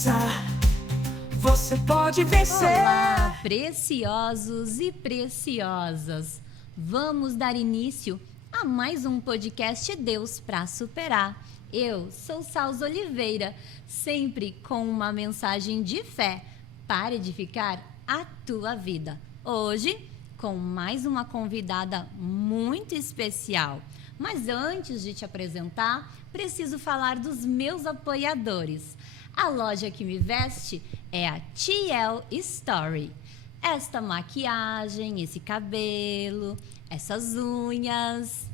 força, você pode vencer. Olá, preciosos e preciosas! Vamos dar início a mais um podcast Deus para Superar. Eu sou Salza Oliveira, sempre com uma mensagem de fé para edificar a tua vida. Hoje, com mais uma convidada muito especial. Mas antes de te apresentar, preciso falar dos meus apoiadores. A loja que me veste é a TL Story. Esta maquiagem, esse cabelo, essas unhas,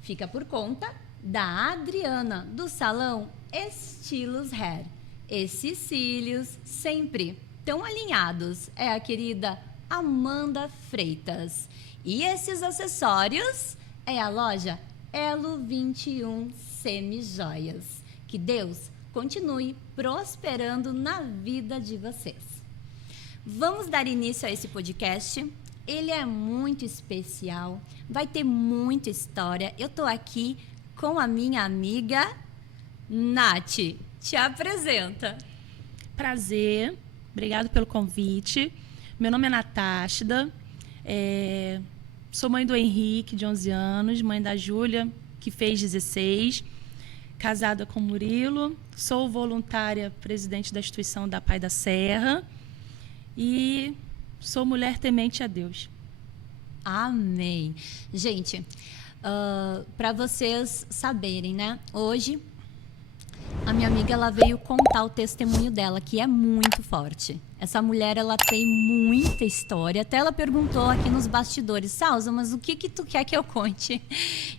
fica por conta da Adriana, do salão Estilos Hair. Esses cílios sempre tão alinhados é a querida Amanda Freitas. E esses acessórios é a loja Elo 21 Semijoias. Que Deus continue prosperando na vida de vocês. Vamos dar início a esse podcast. Ele é muito especial, vai ter muita história. Eu tô aqui com a minha amiga Nath. Te apresenta. Prazer, obrigado pelo convite. Meu nome é Natáshida, sou mãe do Henrique, de 11 anos, mãe da Júlia, que fez 16, casada com Murilo, sou voluntária presidente da instituição da Pai da Serra e sou mulher temente a Deus. Amém. Gente, para vocês saberem, né? Hoje, a minha amiga ela veio contar o testemunho dela, que é muito forte. Essa mulher, ela tem muita história. Até ela perguntou aqui nos bastidores, Salza, mas o que tu quer que eu conte?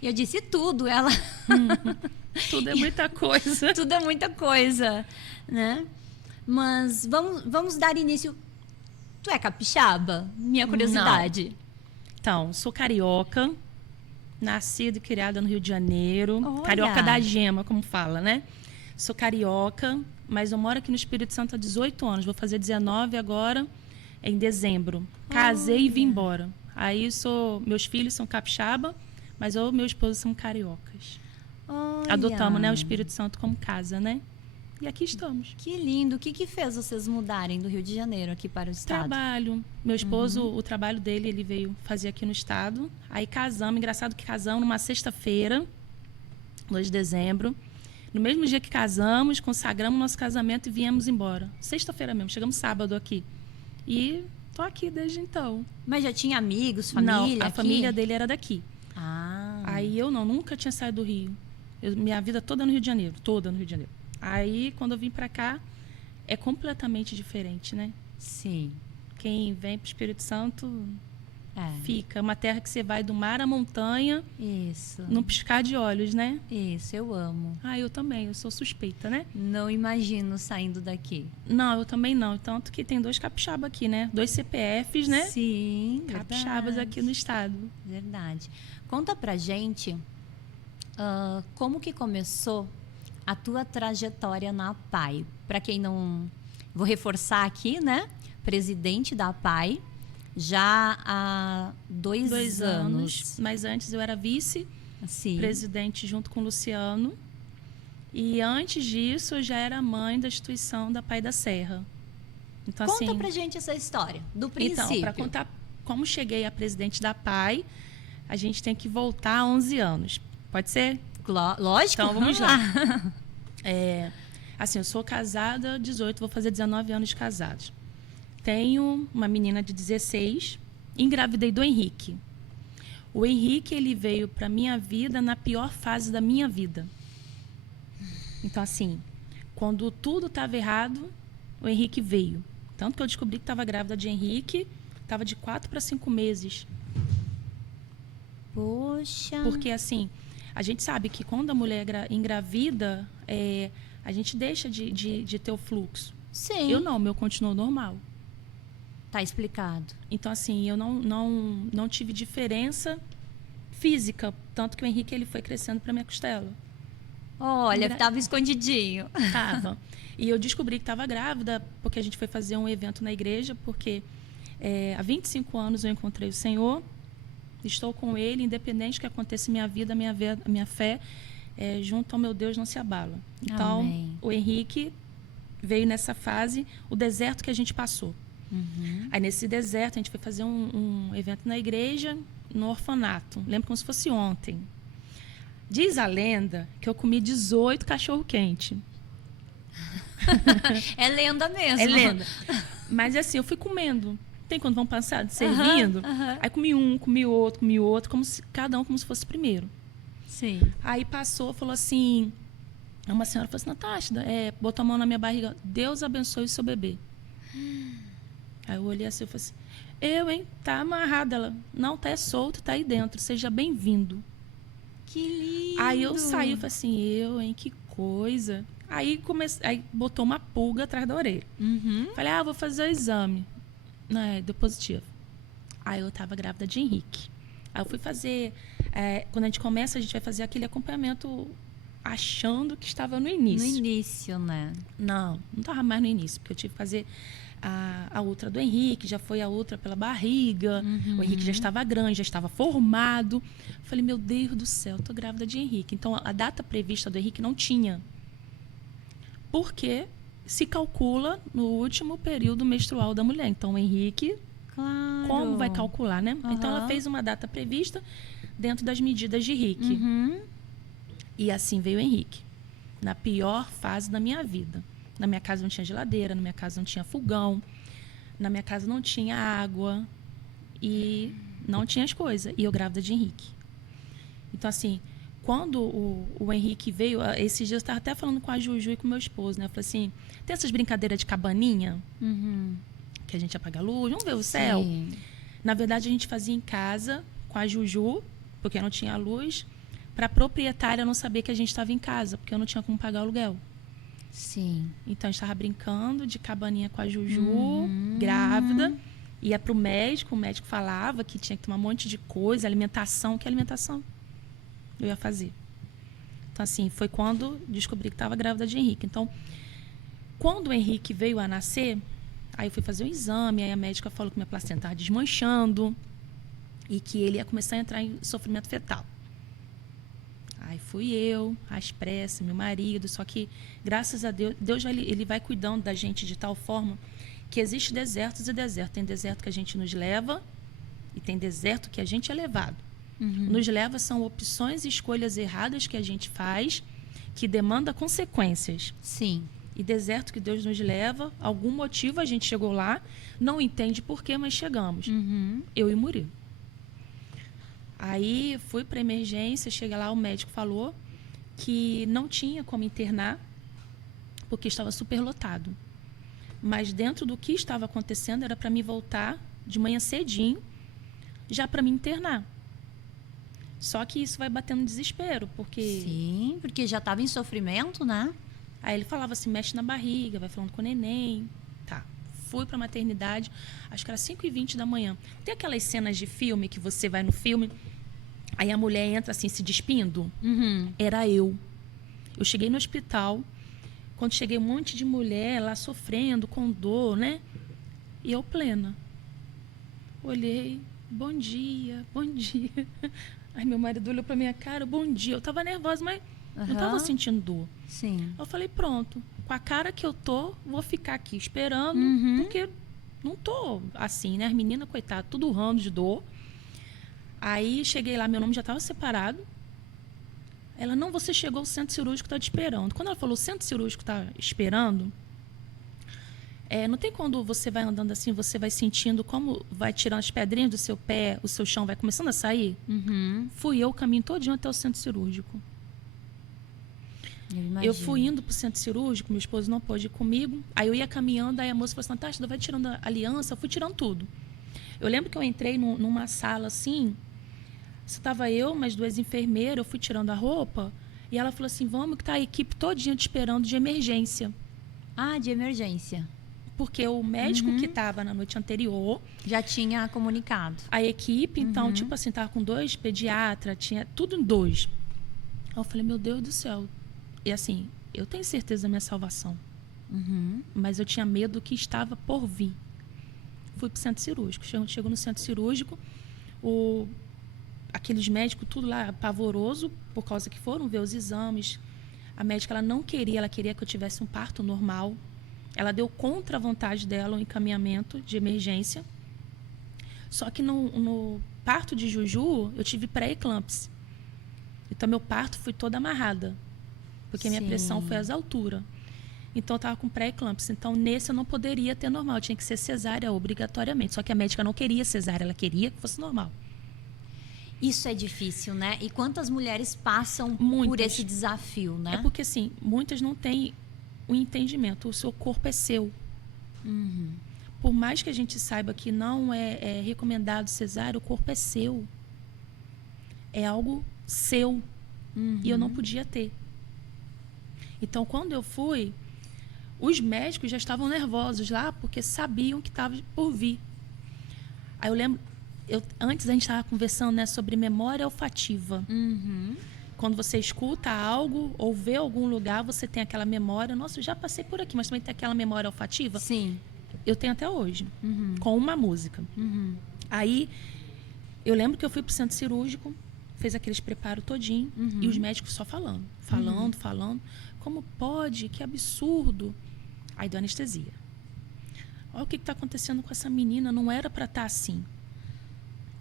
E eu disse, tudo. Ela... Tudo é muita coisa. Tudo é muita coisa, né? Mas vamos dar início. Tu é capixaba? Minha curiosidade. Não. Então, sou carioca, nascida e criada no Rio de Janeiro. Olha. Carioca da gema, como fala, né? Sou carioca, mas eu moro aqui no Espírito Santo há 18 anos. Vou fazer 19 agora, em dezembro. Casei e vim embora. Aí meus filhos são capixaba, mas eu e meu esposo são cariocas. Olha. Adotamos, né, o Espírito Santo como casa, né? E aqui estamos. Que lindo. O que fez vocês mudarem do Rio de Janeiro aqui para o estado? Trabalho. Meu esposo, o trabalho dele, ele veio fazer aqui no estado. Aí casamos. Engraçado que casamos numa sexta-feira, 2 de dezembro. No mesmo dia que casamos, consagramos nosso casamento e viemos embora. Sexta-feira mesmo. Chegamos sábado aqui. E tô aqui desde então. Mas já tinha amigos, família Não, a aqui? família dele era daqui. Ah. Aí eu nunca tinha saído do Rio. Minha vida toda no Rio de Janeiro. Toda no Rio de Janeiro. Aí, quando eu vim pra cá, é completamente diferente, né? Sim. Quem vem pro Espírito Santo fica. É uma terra que você vai do mar à montanha, Isso. num piscar de olhos, né? Isso, eu amo. Ah, eu também. Eu sou suspeita, né? Não imagino saindo daqui. Não, eu também não. Tanto que tem 2 capixabas aqui, né? 2 CPFs, né? Sim, Capixabas aqui no estado. Verdade. Conta pra gente como que começou a tua trajetória na APAI. Para quem não... Vou reforçar aqui, né? Presidente da APAI, já há 2 anos. Mas antes eu era vice-presidente junto com o Luciano. E antes disso, eu já era mãe da instituição da Pai da Serra. Então, Conta assim, pra gente essa história, do princípio. Então, para contar como cheguei a presidente da PAI, a gente tem que voltar a 11 anos. Pode ser? Lógico. Então, vamos lá. Assim, eu sou casada, 18, vou fazer 19 anos de casados. Tenho uma menina de 16, engravidei do Henrique. O Henrique, ele veio para minha vida na pior fase da minha vida. Então, assim, quando tudo estava errado, o Henrique veio. Tanto que eu descobri que estava grávida de Henrique, estava de 4 para 5 meses. Poxa. Porque, assim, a gente sabe que quando a mulher engravida, a gente deixa de ter o fluxo. Sim. Eu não, o meu continuou normal. Tá explicado. Então, assim, eu não tive diferença física. Tanto que o Henrique ele foi crescendo para minha costela. Olha, estava escondidinho. Tava. E eu descobri que estava grávida porque a gente foi fazer um evento na igreja, porque há 25 anos eu encontrei o Senhor, estou com Ele, independente do que aconteça em minha vida, a minha fé junto ao meu Deus não se abala. Então, Amém. o Henrique veio nessa fase o deserto que a gente passou. Aí, nesse deserto, a gente foi fazer um evento na igreja, no orfanato. Lembro como se fosse ontem. Diz a lenda que eu comi 18 cachorro-quente. É lenda mesmo. É lenda. Mas, assim, eu fui comendo. Tem quando vão passar servindo? Aí comi um, comi outro, cada um como se fosse primeiro. Sim. Aí passou, falou assim... Uma senhora falou assim, Natasha, botou a mão na minha barriga. Deus abençoe o seu bebê. Aí eu olhei assim e falei assim, hein? Tá amarrada. Ela, não, tá solto, tá aí dentro. Seja bem-vindo. Que lindo. Aí eu saí e falei assim, hein? Que coisa. Aí botou uma pulga atrás da orelha. Falei, vou fazer o exame. Deu positivo. Aí eu tava grávida de Henrique. Aí eu fui fazer... quando a gente começa, a gente vai fazer aquele acompanhamento achando que estava no início. No início, né? Não estava mais no início, porque eu tive que fazer a outra do Henrique, já foi a outra pela barriga, o Henrique já estava grande, já estava formado. Falei, meu Deus do céu, tô grávida de Henrique. Então, a data prevista do Henrique não tinha. Porque se calcula no último período menstrual da mulher. Então, o Henrique, Claro. como vai calcular, né? Então, ela fez uma data prevista dentro das medidas de Henrique. E assim veio o Henrique. Na pior fase da minha vida. Na minha casa não tinha geladeira, na minha casa não tinha fogão, na minha casa não tinha água e não tinha as coisas. E eu grávida de Henrique. Então, assim, quando o Henrique veio, esses dias eu estava até falando com a Juju e com meu esposo, né? Eu falei assim, tem essas brincadeiras de cabaninha, que a gente apaga a luz, vamos ver o céu. Sim. Na verdade, a gente fazia em casa com a Juju, porque não tinha luz, para a proprietária não saber que a gente estava em casa, porque eu não tinha como pagar o aluguel. Sim. Então, a gente estava brincando de cabaninha com a Juju, grávida. Ia para o médico falava que tinha que tomar um monte de coisa, alimentação. Que alimentação eu ia fazer? Então, assim, foi quando descobri que estava grávida de Henrique. Então, quando o Henrique veio a nascer, aí eu fui fazer o exame, aí a médica falou que minha placenta estava desmanchando e que ele ia começar a entrar em sofrimento fetal. Aí fui eu, às pressas, meu marido, só que, graças a Deus, ele vai cuidando da gente de tal forma que existe desertos e desertos. Tem deserto que a gente nos leva e tem deserto que a gente é levado. Nos leva são opções e escolhas erradas que a gente faz, que demanda consequências. Sim. E deserto que Deus nos leva, algum motivo a gente chegou lá, não entende por quê, mas chegamos. Eu e Murilo. Aí fui para emergência, chega lá, o médico falou que não tinha como internar, porque estava superlotado. Mas dentro do que estava acontecendo, era para mim voltar de manhã cedinho, já para me internar. Só que isso vai batendo desespero, porque... Sim, porque já estava em sofrimento, né? Aí ele falava assim, mexe na barriga, vai falando com o neném. Tá. Fui pra maternidade, acho que era 5h20 da manhã. Tem aquelas cenas de filme que você vai no filme, aí a mulher entra assim, se despindo? Era eu. Eu cheguei no hospital, quando cheguei um monte de mulher lá sofrendo, com dor, né? E eu plena. Olhei, bom dia, bom dia. Aí meu marido olhou pra minha cara, bom dia. Eu tava nervosa, mas não tava sentindo dor. Sim. Eu falei, pronto, com a cara que eu tô, vou ficar aqui esperando, porque não tô assim, né? As meninas, coitadas, tudo urrando de dor. Aí cheguei lá, meu nome já estava separado. Ela, não, você chegou, o centro cirúrgico está te esperando. Quando ela falou, o centro cirúrgico está esperando, não tem quando você vai andando assim, você vai sentindo como vai tirando as pedrinhas do seu pé, o seu chão vai começando a sair? Fui eu o caminho todinho até o centro cirúrgico. Eu fui indo para o centro cirúrgico, meu esposo não pôde ir comigo. Aí eu ia caminhando, aí a moça falou assim, Natasha, vai tirando a aliança. Eu fui tirando tudo. Eu lembro que eu entrei numa sala assim, estava eu, mais 2 enfermeiras, eu fui tirando a roupa, e ela falou assim, vamos que tá a equipe todinha te esperando de emergência. Ah, de emergência. Porque o médico que estava na noite anterior... Já tinha comunicado. A equipe, então, tipo assim, tava com 2 pediatras, tinha tudo em 2. Aí eu falei, meu Deus do céu. E assim, eu tenho certeza da minha salvação. Mas eu tinha medo do que estava por vir. Fui pro centro cirúrgico. Chego no centro cirúrgico, aqueles médicos, tudo lá pavoroso, por causa que foram ver os exames. A médica, ela não queria, ela queria que eu tivesse um parto normal. Ela deu contra a vontade dela um encaminhamento de emergência. Só que no parto de Juju, eu tive pré-eclâmpsia. Então, meu parto foi toda amarrada. Porque minha Sim. pressão foi às alturas. Então, eu estava com pré-eclâmpsia. Então, nesse eu não poderia ter normal. Tinha que ser cesárea obrigatoriamente. Só que a médica não queria cesárea. Ela queria que fosse normal. Isso é difícil, né? E quantas mulheres passam por Muitas. esse desafio, né? É porque, assim, muitas não têm o entendimento. O seu corpo é seu. Por mais que a gente saiba que não é recomendado cesárea, o corpo é seu. É algo seu. E eu não podia ter. Então, quando eu fui, os médicos já estavam nervosos lá, porque sabiam que estava por vir. Aí eu lembro, antes a gente estava conversando, né, sobre memória olfativa. Quando você escuta algo ou vê algum lugar, você tem aquela memória. Nossa, eu já passei por aqui, mas também tem aquela memória olfativa. Sim. Eu tenho até hoje, com uma música. Aí, eu lembro que eu fui pro centro cirúrgico, fez aqueles preparos todinho, e os médicos só falando. Como pode? Que absurdo. Aí deu anestesia. Olha o que está acontecendo com essa menina, não era para estar assim.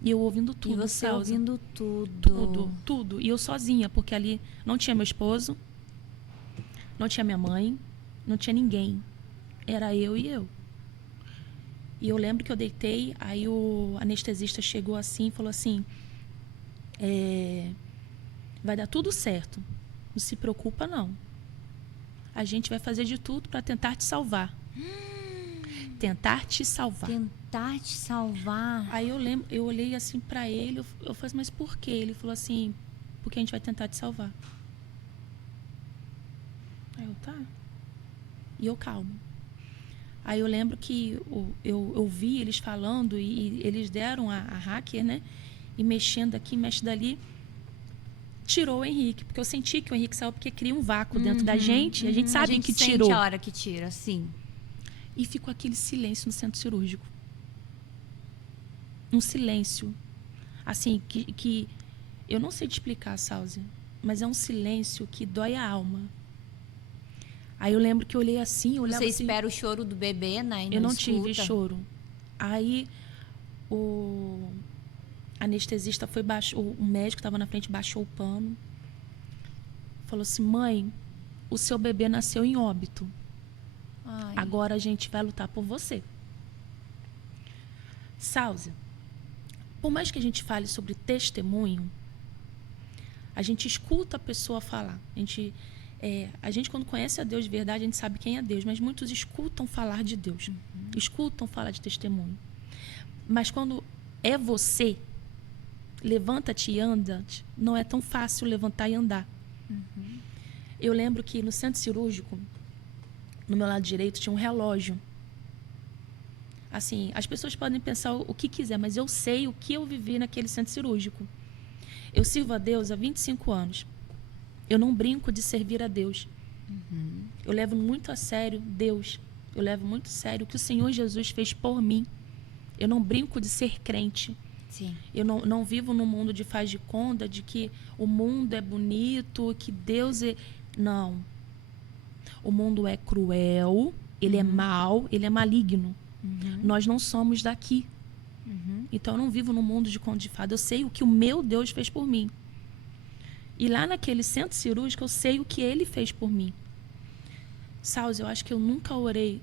E eu ouvindo tudo. E você Salza. ouvindo tudo. Tudo. E eu sozinha, porque ali não tinha meu esposo, não tinha minha mãe, não tinha ninguém. Era eu e eu. E eu lembro que eu deitei, aí o anestesista chegou assim e falou assim, vai dar tudo certo, não se preocupa não. A gente vai fazer de tudo para tentar te salvar. Tentar te salvar. Tentar te salvar. Aí eu lembro, eu olhei assim para ele, eu falei, mas por quê? Ele falou assim, porque a gente vai tentar te salvar. Aí eu, tá. E eu calmo. Aí eu lembro que eu vi eles falando e eles deram a hacker, né? E mexendo aqui, mexe dali. Tirou o Henrique, porque eu senti que o Henrique saiu porque cria um vácuo dentro da gente. E a gente sabe que tirou. A hora que tira, sim. E ficou aquele silêncio no centro cirúrgico. Um silêncio. Assim, que eu não sei te explicar, Salzi, mas é um silêncio que dói a alma. Aí eu lembro que eu olhei assim, eu olhava Você assim, espera o choro do bebê, né? E eu não escuta. tive choro. Aí o anestesista foi o médico estava na frente, baixou o pano. Falou assim, mãe, o seu bebê nasceu em óbito. Ai. Agora a gente vai lutar por você. Salza, por mais que a gente fale sobre testemunho, a gente escuta a pessoa falar. A gente, quando conhece a Deus de verdade, a gente sabe quem é Deus, mas muitos escutam falar de Deus, escutam falar de testemunho. Mas quando é você, levanta-te e anda, não é tão fácil levantar e andar. Eu lembro que no centro cirúrgico, no meu lado direito, tinha um relógio. Assim, as pessoas podem pensar o que quiser, mas eu sei o que eu vivi naquele centro cirúrgico. Eu sirvo a Deus há 25 anos. Eu não brinco de servir a Deus. Eu levo muito a sério Deus. Eu levo muito a sério o que o Senhor Jesus fez por mim. Eu não brinco de ser crente. Sim. Eu não vivo num mundo de faz de conta, de que o mundo é bonito, que Deus é... Não. O mundo é cruel, ele é mau, ele é maligno. Nós não somos daqui. Então eu não vivo num mundo de conto de fada. Eu sei o que o meu Deus fez por mim. E lá naquele centro cirúrgico, eu sei o que ele fez por mim. Salz, eu acho que eu nunca orei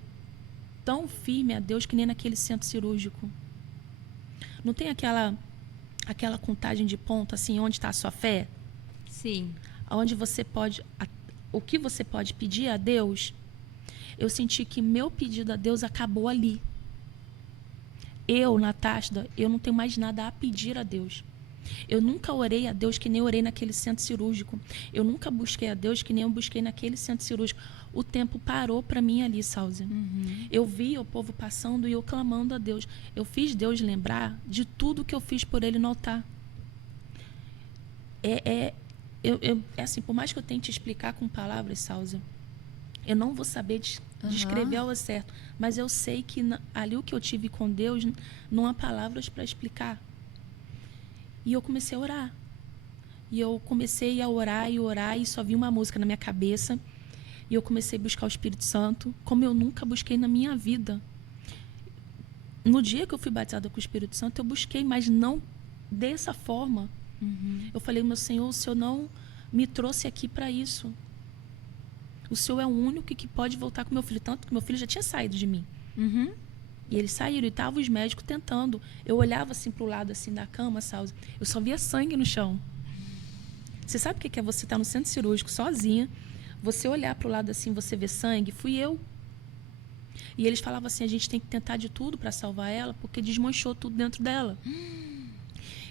tão firme a Deus que nem naquele centro cirúrgico. Não tem aquela contagem de ponto, assim, onde está a sua fé? Sim. Onde você pode... O que você pode pedir a Deus? Eu senti que meu pedido a Deus acabou ali. Eu, Natasha, eu não tenho mais nada a pedir a Deus. Eu nunca orei a Deus que nem orei naquele centro cirúrgico. Eu nunca busquei a Deus que nem eu busquei naquele centro cirúrgico. O tempo parou para mim ali, Salzi. Eu vi o povo passando e eu clamando a Deus. Eu fiz Deus lembrar de tudo que eu fiz por ele no altar. É assim, por mais que eu tente explicar com palavras, Salzi, eu não vou saber descrever ao certo. Mas eu sei que ali o que eu tive com Deus, não há palavras para explicar. E eu comecei a orar. E eu comecei a orar e só vi uma música na minha cabeça. E eu comecei a buscar o Espírito Santo como eu nunca busquei na minha vida. No dia que eu fui batizada com o Espírito Santo, eu busquei, mas não dessa forma. Eu falei, meu Senhor, o Senhor não me trouxe aqui para isso. O Senhor é o único que pode voltar com meu filho. Tanto que meu filho já tinha saído de mim. E eles saíram e estavam os médicos tentando. Eu olhava assim para o lado assim da cama, Salsa, eu só via sangue no chão. Você sabe o que é você estar no centro cirúrgico sozinha, você olhar para o lado assim, você vê sangue? Fui eu. E eles falavam assim, a gente tem que tentar de tudo para salvar ela, porque desmanchou tudo dentro dela.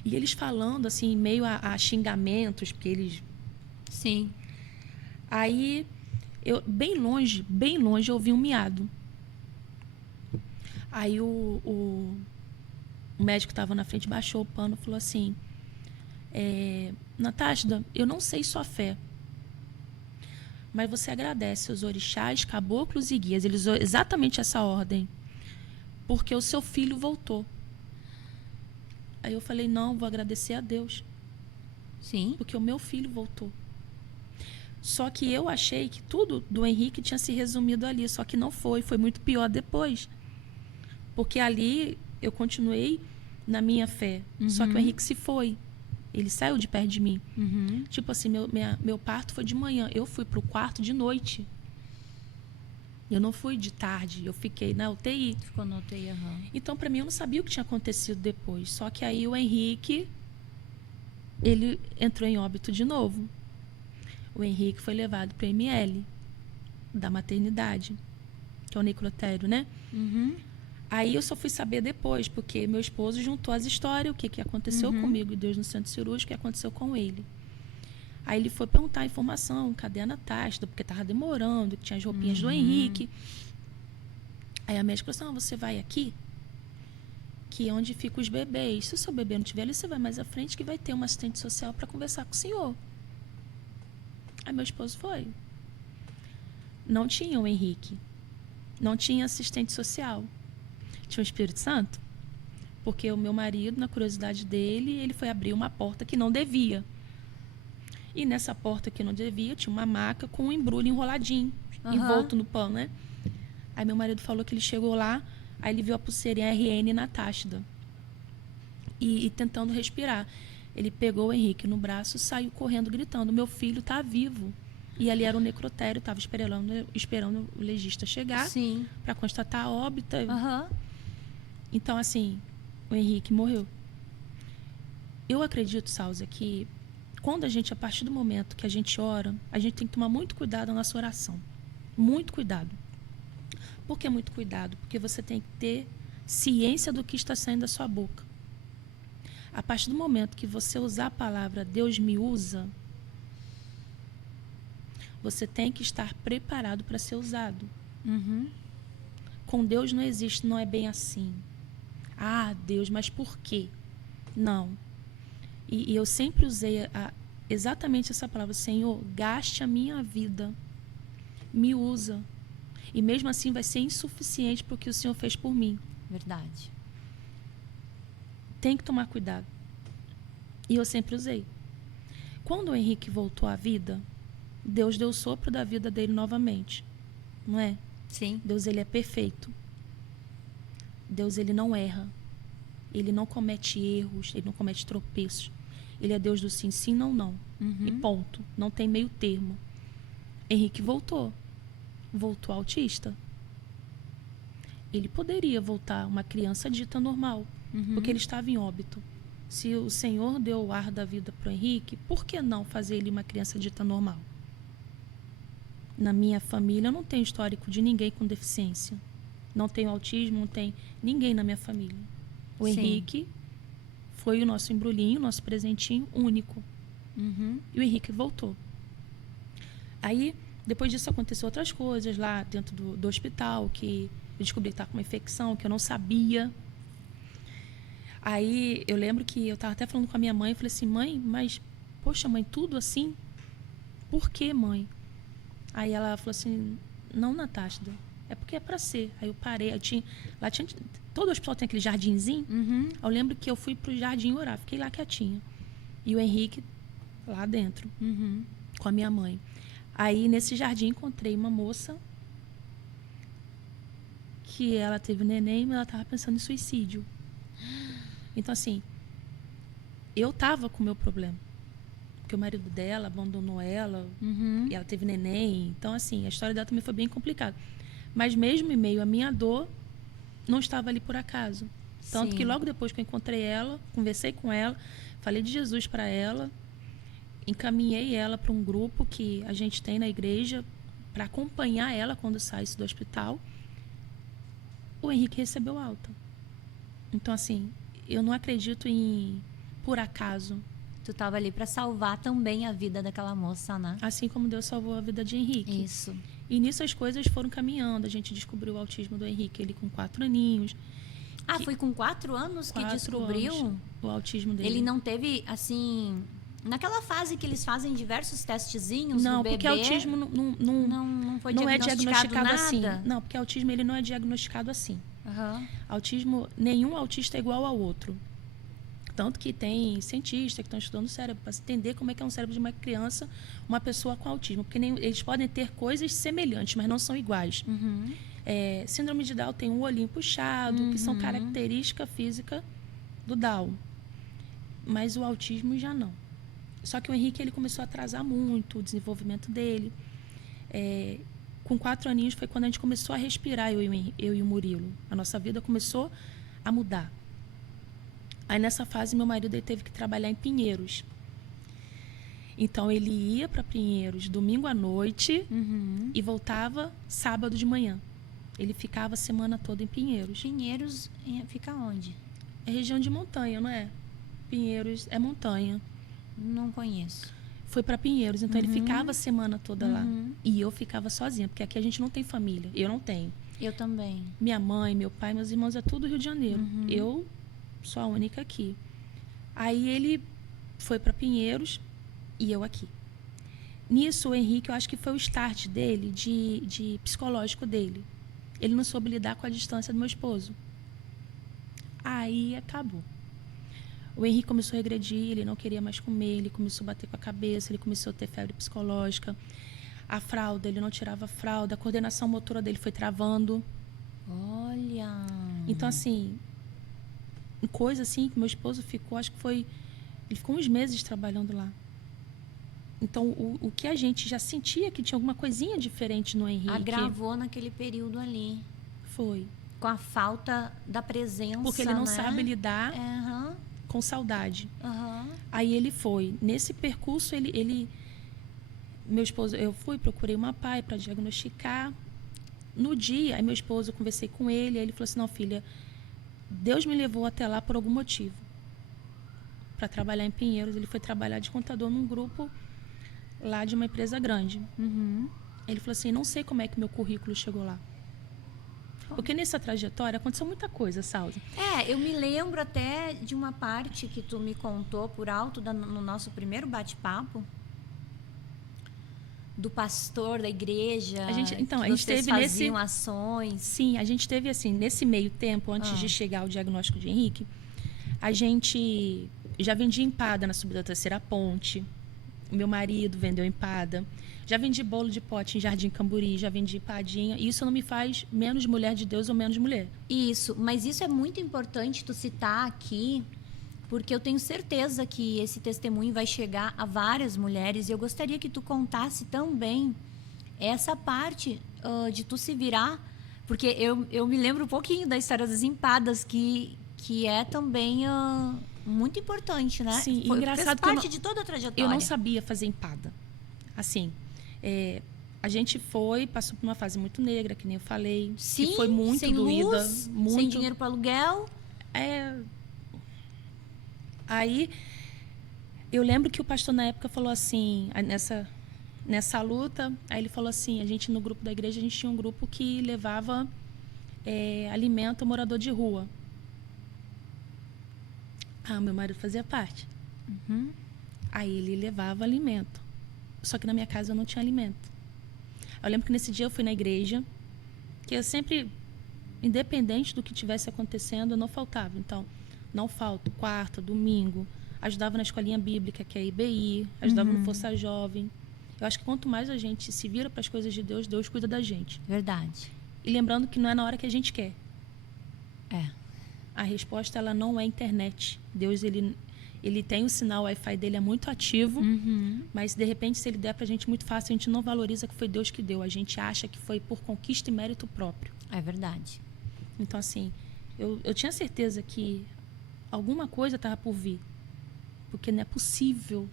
E eles falando assim, meio a xingamentos, porque eles... Sim. Aí, eu, bem longe, eu ouvi um miado. Aí o médico que estava na frente baixou o pano e falou assim, Natália, eu não sei sua fé, mas você agradece aos orixás, caboclos e guias. Ele usou exatamente essa ordem, porque o seu filho voltou. Aí eu falei, não, vou agradecer a Deus. Sim. Porque o meu filho voltou. Só que eu achei que tudo do Henrique tinha se resumido ali, só que não foi. Foi muito pior depois. Porque ali eu continuei na minha fé. Só que o Henrique se foi. Ele saiu de perto de mim. Tipo assim, meu parto foi de manhã. Eu fui pro quarto de noite. Eu não fui de tarde. Eu fiquei na UTI. Ficou na UTI, Então, para mim, eu não sabia o que tinha acontecido depois. Só que aí o Henrique, ele entrou em óbito de novo. O Henrique foi levado para o ML da maternidade, que é o necrotério, né? Aí eu só fui saber depois, porque meu esposo juntou as histórias, o que aconteceu comigo e Deus no centro cirúrgico, o que aconteceu com ele. Aí ele foi perguntar a informação, cadê a Natália, porque estava demorando, que tinha as roupinhas do Henrique. Aí a médica falou assim, você vai aqui, que é onde ficam os bebês. Se o seu bebê não estiver ali, você vai mais à frente, que vai ter uma assistente social para conversar com o senhor. Aí meu esposo foi. Não tinha o Henrique. Não tinha assistente social. Tinha o Espírito Santo. Porque o meu marido, na curiosidade dele, ele foi abrir uma porta que não devia. E nessa porta que não devia, tinha uma maca com um embrulho enroladinho, envolto no pano, né? Aí meu marido falou que ele chegou lá, aí ele viu a pulseirinha RN Natália. E tentando respirar. Ele pegou o Henrique no braço, saiu correndo, gritando, meu filho está vivo. E ali era o necrotério, estava esperando o legista chegar para constatar a óbito. Então, assim, o Henrique morreu. Eu acredito, Salsa, que quando a partir do momento que a gente ora, a gente tem que tomar muito cuidado na nossa oração. Muito cuidado. Por que muito cuidado? Porque você tem que ter ciência do que está saindo da sua boca. A partir do momento que você usar a palavra Deus me usa, você tem que estar preparado para ser usado. Com Deus não existe, não é bem assim. Ah, Deus, mas por quê? Não. E eu sempre usei exatamente essa palavra, Senhor, gaste a minha vida, me usa. E mesmo assim vai ser insuficiente para o que o Senhor fez por mim. Verdade. Tem que tomar cuidado. E eu sempre usei. Quando o Henrique voltou à vida, Deus deu o sopro da vida dele novamente. Não é? Sim. Deus, ele é perfeito. Deus, ele não erra. Ele não comete erros, ele não comete tropeços. Ele é Deus do sim, sim, não, não. E ponto. Não tem meio termo. Henrique voltou. Voltou autista. Ele poderia voltar uma criança dita normal, porque ele estava em óbito. Se o Senhor deu o ar da vida para o Henrique, por que não fazer ele uma criança dita normal? Na minha família, eu não tenho histórico de ninguém com deficiência. Não tenho autismo, não tem ninguém na minha família. O Henrique foi o nosso embrulhinho, o nosso presentinho único. E o Henrique voltou. Aí, depois disso, aconteceu outras coisas lá dentro do hospital, que eu descobri que estava com uma infecção, que eu não sabia. Aí, eu lembro que eu estava até falando com a minha mãe, eu falei assim, mãe, mas, poxa, mãe, tudo assim? Por que, mãe? Aí ela falou assim, não, Natália, é porque é para ser. Aí eu parei, todo hospital tem aquele jardinzinho. Eu lembro que eu fui pro jardim orar, fiquei lá quietinha. E o Henrique lá dentro, com a minha mãe. Aí, nesse jardim, encontrei uma moça que ela teve neném, mas ela estava pensando em suicídio. Então, assim, eu estava com o meu problema. Porque o marido dela abandonou ela, e ela teve neném. Então, assim, a história dela também foi bem complicada. Mas mesmo em meio à minha dor, não estava ali por acaso. Tanto Sim. que logo depois que eu encontrei ela, conversei com ela, falei de Jesus para ela, encaminhei ela para um grupo que a gente tem na igreja para acompanhar ela quando saísse do hospital. O Henrique recebeu alta. Então, assim, eu não acredito em por acaso. Tu tava ali para salvar também a vida daquela moça, né? Assim como Deus salvou a vida de Henrique. Isso. E nisso as coisas foram caminhando. A gente descobriu o autismo do Henrique, ele com 4 aninhos. Ah, foi com 4 anos que 4 descobriu? anos, o autismo dele. Ele não teve, assim... Naquela fase que eles fazem diversos testezinhos Não, no bebê... porque autismo Não foi não é diagnosticado diagnosticado assim. nada? Não, porque autismo ele não é diagnosticado assim. Aham. Autismo, nenhum autista é igual ao outro. Tanto que tem cientistas que estão estudando o cérebro para entender como é que é um cérebro de uma criança, uma pessoa com autismo. Porque eles podem ter coisas semelhantes, mas não são iguais. Síndrome de Down tem um olhinho puxado, que são característica física do Down. Mas o autismo já não. Só que o Henrique ele começou a atrasar muito o desenvolvimento dele. Com 4 aninhos foi quando a gente começou a respirar, eu e o Murilo. A nossa vida começou a mudar. Aí nessa fase meu marido ele teve que trabalhar em Pinheiros. Então ele ia para Pinheiros domingo à noite e voltava sábado de manhã. Ele ficava a semana toda em Pinheiros. Pinheiros fica onde? É região de montanha, não é? Pinheiros é montanha. Não conheço. Foi para Pinheiros, então ele ficava a semana toda lá. E eu ficava sozinha, porque aqui a gente não tem família. Eu não tenho. Eu também. Minha mãe, meu pai, meus irmãos, é tudo Rio de Janeiro. Eu sou a única aqui. Aí ele foi para Pinheiros e eu aqui. Nisso, o Henrique, eu acho que foi o start dele, de psicológico dele. Ele não soube lidar com a distância do meu esposo. Aí acabou. O Henrique começou a regredir, ele não queria mais comer, ele começou a bater com a cabeça, ele começou a ter febre psicológica. A fralda, ele não tirava a fralda, a coordenação motora dele foi travando. Olha! Então, assim, coisa assim que meu esposo ficou, acho que foi... Ele ficou uns meses trabalhando lá. Então, o que a gente já sentia que tinha alguma coisinha diferente no Henrique... Agravou naquele período ali. Foi. Com a falta da presença, porque ele não né? sabe lidar Aham. com saudade. Aham. Aí ele foi. Nesse percurso, meu esposo, eu procurei uma PAI para diagnosticar. No dia, aí meu esposo, eu conversei com ele, aí ele falou assim, não, filha, Deus me levou até lá por algum motivo. Para trabalhar em Pinheiros. Ele foi trabalhar de contador num grupo lá de uma empresa grande. Ele falou assim, não sei como é que meu currículo chegou lá. Porque nessa trajetória aconteceu muita coisa, Salza. Eu me lembro até de uma parte que tu me contou por alto no nosso primeiro bate-papo. Do pastor da igreja. A gente vocês teve faziam ações. Sim, a gente teve assim, nesse meio tempo, antes de chegar ao diagnóstico de Henrique, a gente já vendia empada na subida da Terceira Ponte. O meu marido vendeu empada. Já vendi bolo de pote em Jardim Camburi, já vendi empadinha. E isso não me faz menos mulher de Deus ou menos mulher. Isso, mas isso é muito importante tu citar aqui, porque eu tenho certeza que esse testemunho vai chegar a várias mulheres e eu gostaria que tu contasse também essa parte de tu se virar, porque eu me lembro um pouquinho da história das empadas, que é também muito importante, né? Sim, fez engraçado que parte de toda a trajetória. eu não sabia fazer empada. Assim, a gente passou por uma fase muito negra, que nem eu falei. Sim, que foi muito sem doída. luz, Muito, sem dinheiro para aluguel. Aí, eu lembro que o pastor na época falou assim, nessa luta, aí ele falou assim, a gente no grupo da igreja, a gente tinha um grupo que levava alimento a morador de rua. Meu marido fazia parte. Aí ele levava alimento. Só que na minha casa eu não tinha alimento. Eu lembro que nesse dia eu fui na igreja, que eu sempre, independente do que tivesse acontecendo, eu não faltava. Então, não falto, quarta, domingo, ajudava na escolinha bíblica, que é a IBI, ajudava no Força Jovem. Eu acho que quanto mais a gente se vira para as coisas de Deus, Deus cuida da gente. Verdade. E lembrando que não é na hora que a gente quer. É. A resposta, ela não é internet. Deus, ele tem o sinal, o Wi-Fi dele é muito ativo, mas, de repente, se ele der pra gente muito fácil, a gente não valoriza que foi Deus que deu. A gente acha que foi por conquista e mérito próprio. É verdade. Então, assim, eu tinha certeza que alguma coisa estava por vir. Porque não é possível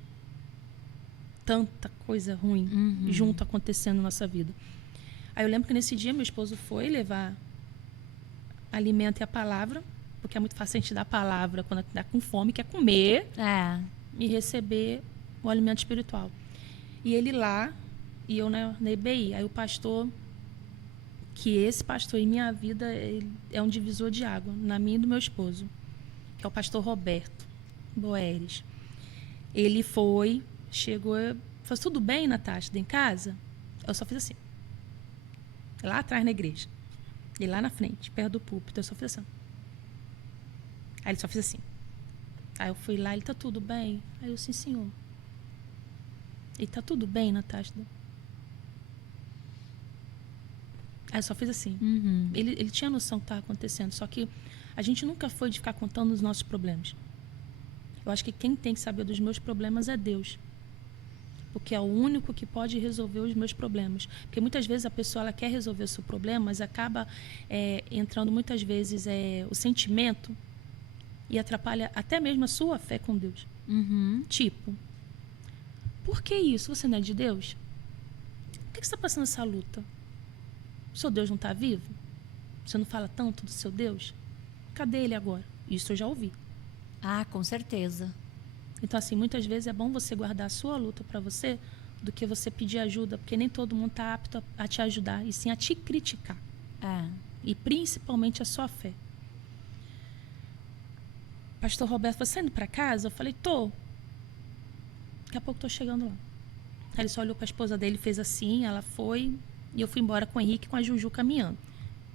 tanta coisa ruim junto acontecendo na nossa vida. Aí eu lembro que nesse dia meu esposo foi levar alimento e a palavra, porque é muito fácil a gente dar a palavra quando está com fome, quer comer e receber o alimento espiritual. E ele lá, e eu na EBI. Aí o pastor, que esse pastor em minha vida ele é um divisor de água, na minha e do meu esposo, que é o pastor Roberto Boeres. Ele foi, chegou, falou, tudo bem, Natasha, em casa? Eu só fiz assim. Lá atrás na igreja. E lá na frente, perto do púlpito, eu só fiz assim. Aí ele só fez assim. Aí eu fui lá, ele, tá tudo bem? Aí eu, sim, senhor. Ele, tá tudo bem, Natasha? Aí eu só fiz assim. Ele tinha noção do que estava acontecendo, só que a gente nunca foi de ficar contando os nossos problemas. Eu acho que quem tem que saber dos meus problemas é Deus. Porque é o único que pode resolver os meus problemas. Porque muitas vezes a pessoa ela quer resolver o seu problema, mas acaba entrando muitas vezes o sentimento e atrapalha até mesmo a sua fé com Deus. Tipo, por que isso? Você não é de Deus? Por que você está passando essa luta? O seu Deus não está vivo? Você não fala tanto do seu Deus? Cadê ele agora? Isso eu já ouvi. Ah, com certeza. Então, assim, muitas vezes é bom você guardar a sua luta para você do que você pedir ajuda, porque nem todo mundo está apto a te ajudar, e sim a te criticar. E principalmente a sua fé. Pastor Roberto, você indo para casa? Eu falei, tô. Daqui a pouco tô chegando lá. Aí ele só olhou para a esposa dele, fez assim, ela foi, e eu fui embora com o Henrique e com a Juju caminhando.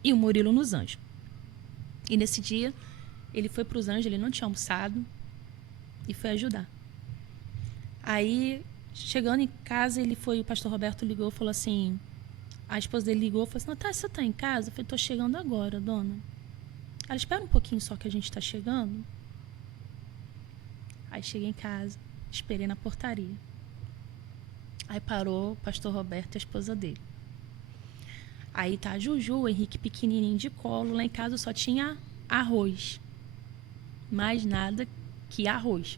E o Murilo nos Anjos. E nesse dia, ele foi para os Anjos, ele não tinha almoçado, e foi ajudar. Aí, chegando em casa, o pastor Roberto ligou e falou assim, a esposa dele ligou e falou assim, Natália, você está em casa? Eu falei, tô chegando agora, dona. Ela, espera um pouquinho só que a gente está chegando. Aí cheguei em casa, esperei na portaria. Aí parou o pastor Roberto e a esposa dele. Aí tá a Juju, o Henrique pequenininho de colo, lá em casa só tinha arroz. Mais nada que arroz.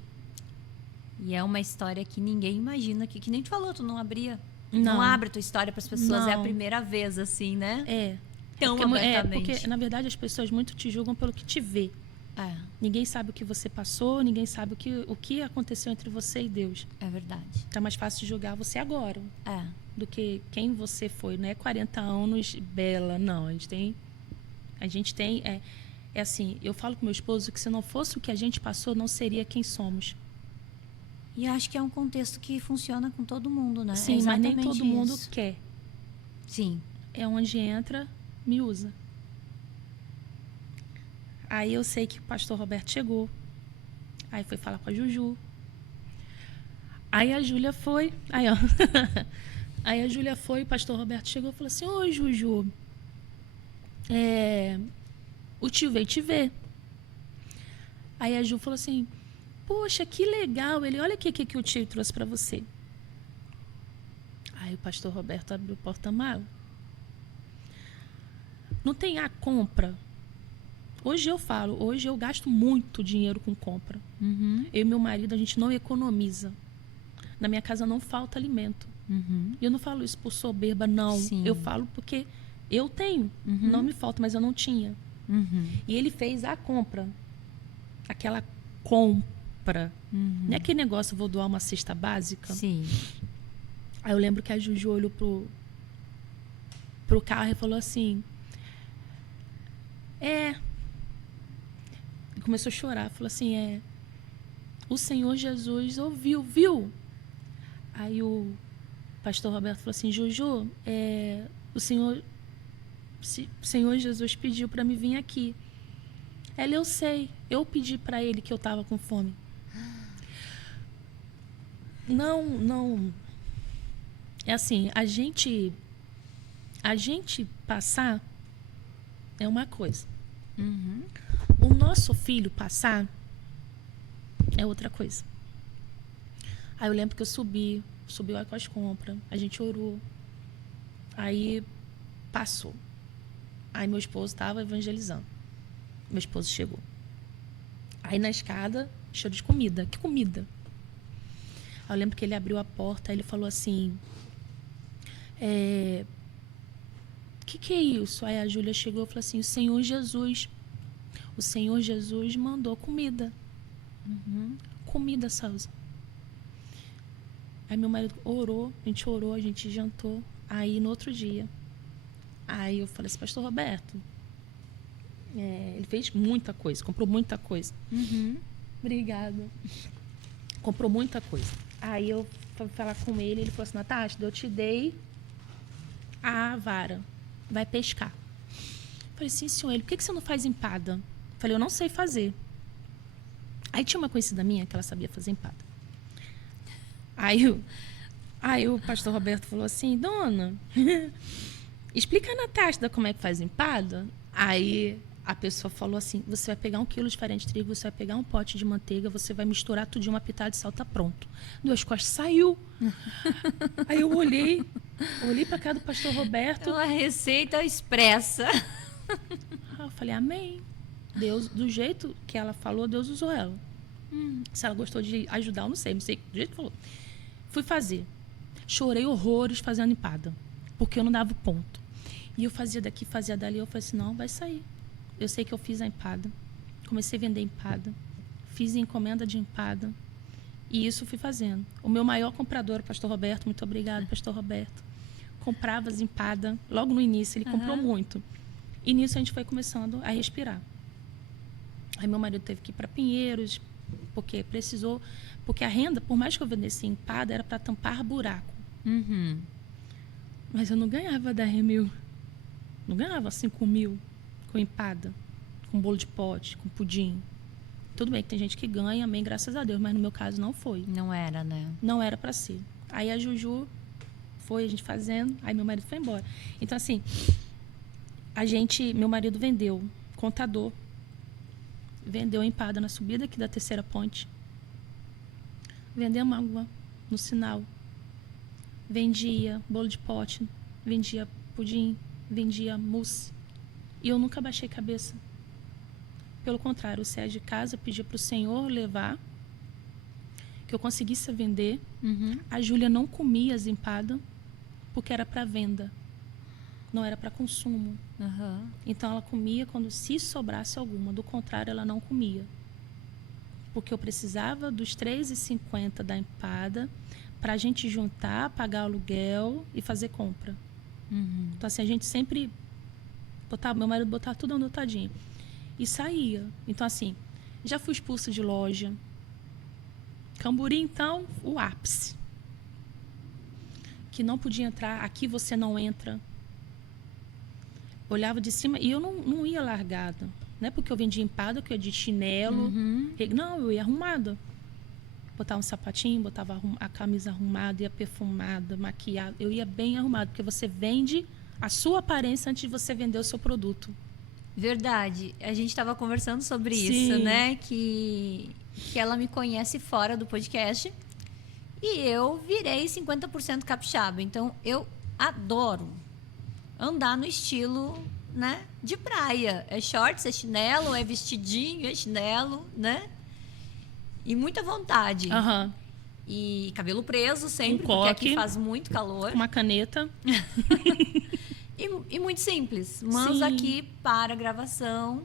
E é uma história que ninguém imagina, que nem tu falou, tu não abria. Não Não. abre a tua história para as pessoas, Não. é a primeira vez, assim, né? É. Tão porque, abertamente. porque, na verdade, as pessoas muito te julgam pelo que te vê. Ninguém sabe o que você passou, ninguém sabe o que aconteceu entre você e Deus. É verdade. Então é mais fácil de julgar você agora do que quem você foi. Não é 40 anos, bela, não. A gente tem é assim, eu falo com meu esposo que se não fosse o que a gente passou, não seria quem somos. E acho que é um contexto que funciona com todo mundo, né? Sim, mas nem todo mundo quer. Sim. É onde entra, me usa. Aí eu sei que o pastor Roberto chegou. Aí foi falar com a Juju. Aí a Júlia foi. Aí, ó. Aí a Júlia foi, o pastor Roberto chegou e falou assim, oi, Juju. O tio veio te ver. Aí a Ju falou assim, poxa, que legal. Ele, olha o que o tio trouxe para você. Aí o pastor Roberto abriu o porta-mala. Não tem a compra. Hoje eu gasto muito dinheiro com compra. Eu e meu marido, a gente não economiza. Na minha casa não falta alimento. E eu não falo isso por soberba, não. Sim. Eu falo porque eu tenho. Não me falta, mas eu não tinha. E ele fez a compra. Aquela compra. Não é aquele negócio, vou doar uma cesta básica. Sim. Aí eu lembro que a Juju olhou pro carro e falou assim, começou a chorar, falou assim, o Senhor Jesus ouviu, viu? Aí o pastor Roberto falou assim, Juju, o Senhor Jesus pediu para me vir aqui. Ela, eu sei, eu pedi para ele que eu estava com fome. Não É assim, a gente passar é uma coisa. Uhum. O nosso filho passar é outra coisa. Aí eu lembro que eu subi lá com as compras, a gente orou. Aí passou. Aí meu esposo estava evangelizando. Meu esposo chegou. Aí na escada, cheiro de comida. Que comida? Aí eu lembro que ele abriu a porta, aí ele falou assim: que é isso? Aí a Júlia chegou e falou assim: o Senhor Jesus mandou comida. Comida, Sausa. Aí meu marido orou, a gente jantou. Aí no outro dia, aí eu falei assim: pastor Roberto, ele fez muita coisa, comprou muita coisa. Obrigada. Comprou muita coisa. Aí eu fui falar com ele falou assim: Natasha, eu te dei a vara, vai pescar. Eu falei: sim, senhor. Ele: por que você não faz empada? Eu falei: eu não sei fazer. Aí tinha uma conhecida minha que ela sabia fazer empada. Aí o pastor Roberto falou assim: dona, explica a Natasha como é que faz empada. Aí a pessoa falou assim: você vai pegar 1 quilo de farinha de trigo, você vai pegar um pote de manteiga, você vai misturar tudo de uma pitada de sal, tá pronto. 2 costas, saiu. Aí eu olhei pra cara do pastor Roberto. É uma receita expressa. Eu falei: amém. Deus, do jeito que ela falou, Deus usou ela. Se ela gostou de ajudar, eu não sei do jeito que falou. Fui fazer. Chorei horrores fazendo empada, porque eu não dava o ponto. E eu fazia daqui, fazia dali. Eu falei assim: não, vai sair. Eu sei que eu fiz a empada. Comecei a vender empada. Fiz encomenda de empada. E isso fui fazendo. O meu maior comprador, o pastor Roberto, muito obrigado, pastor Roberto, comprava as empadas. Logo no início, ele comprou muito. E nisso a gente foi começando a respirar. Aí meu marido teve que ir para Pinheiros, porque precisou. Porque a renda, por mais que eu vendesse empada, era para tampar buraco. Mas eu não ganhava 10 mil. Não ganhava 5 mil com empada, com bolo de pote, com pudim. Tudo bem que tem gente que ganha, amém, graças a Deus, mas no meu caso não foi. Não era, né? Não era para ser. Aí a Juju foi, a gente fazendo, aí meu marido foi embora. Então, assim, meu marido vendeu, contador, vendeu empada na subida aqui da Terceira Ponte. Vendemos água no sinal. Vendia bolo de pote, vendia pudim, vendia mousse. E eu nunca baixei cabeça. Pelo contrário, eu saía de casa, pedia para o Senhor levar, que eu conseguisse vender. A Júlia não comia as empadas, porque era para venda, não era para consumo. Então ela comia quando se sobrasse alguma, do contrário ela não comia. Porque eu precisava dos R$3,50 da empada para a gente juntar, pagar aluguel e fazer compra. Então assim, a gente sempre meu marido botava tudo anotadinho. E saía. Então assim, já fui expulsa de loja. Camburi, então, o ápice. Que não podia entrar, aqui você não entra. Olhava de cima e eu não ia largada. Não é porque eu vendia empada, que eu ia de chinelo. Não, eu ia arrumada. Botava um sapatinho, botava a camisa arrumada, ia perfumada, maquiada. Eu ia bem arrumada, porque você vende a sua aparência antes de você vender o seu produto. Verdade. A gente estava conversando sobre Sim. isso, né? Que ela me conhece fora do podcast. E eu virei 50% capixaba. Então, eu adoro andar no estilo, né, de praia. É shorts, é chinelo, é vestidinho, é chinelo, né? E muita vontade. E cabelo preso sempre, porque aqui faz muito calor. Uma caneta. E muito simples. Mãos Sim. aqui para a gravação,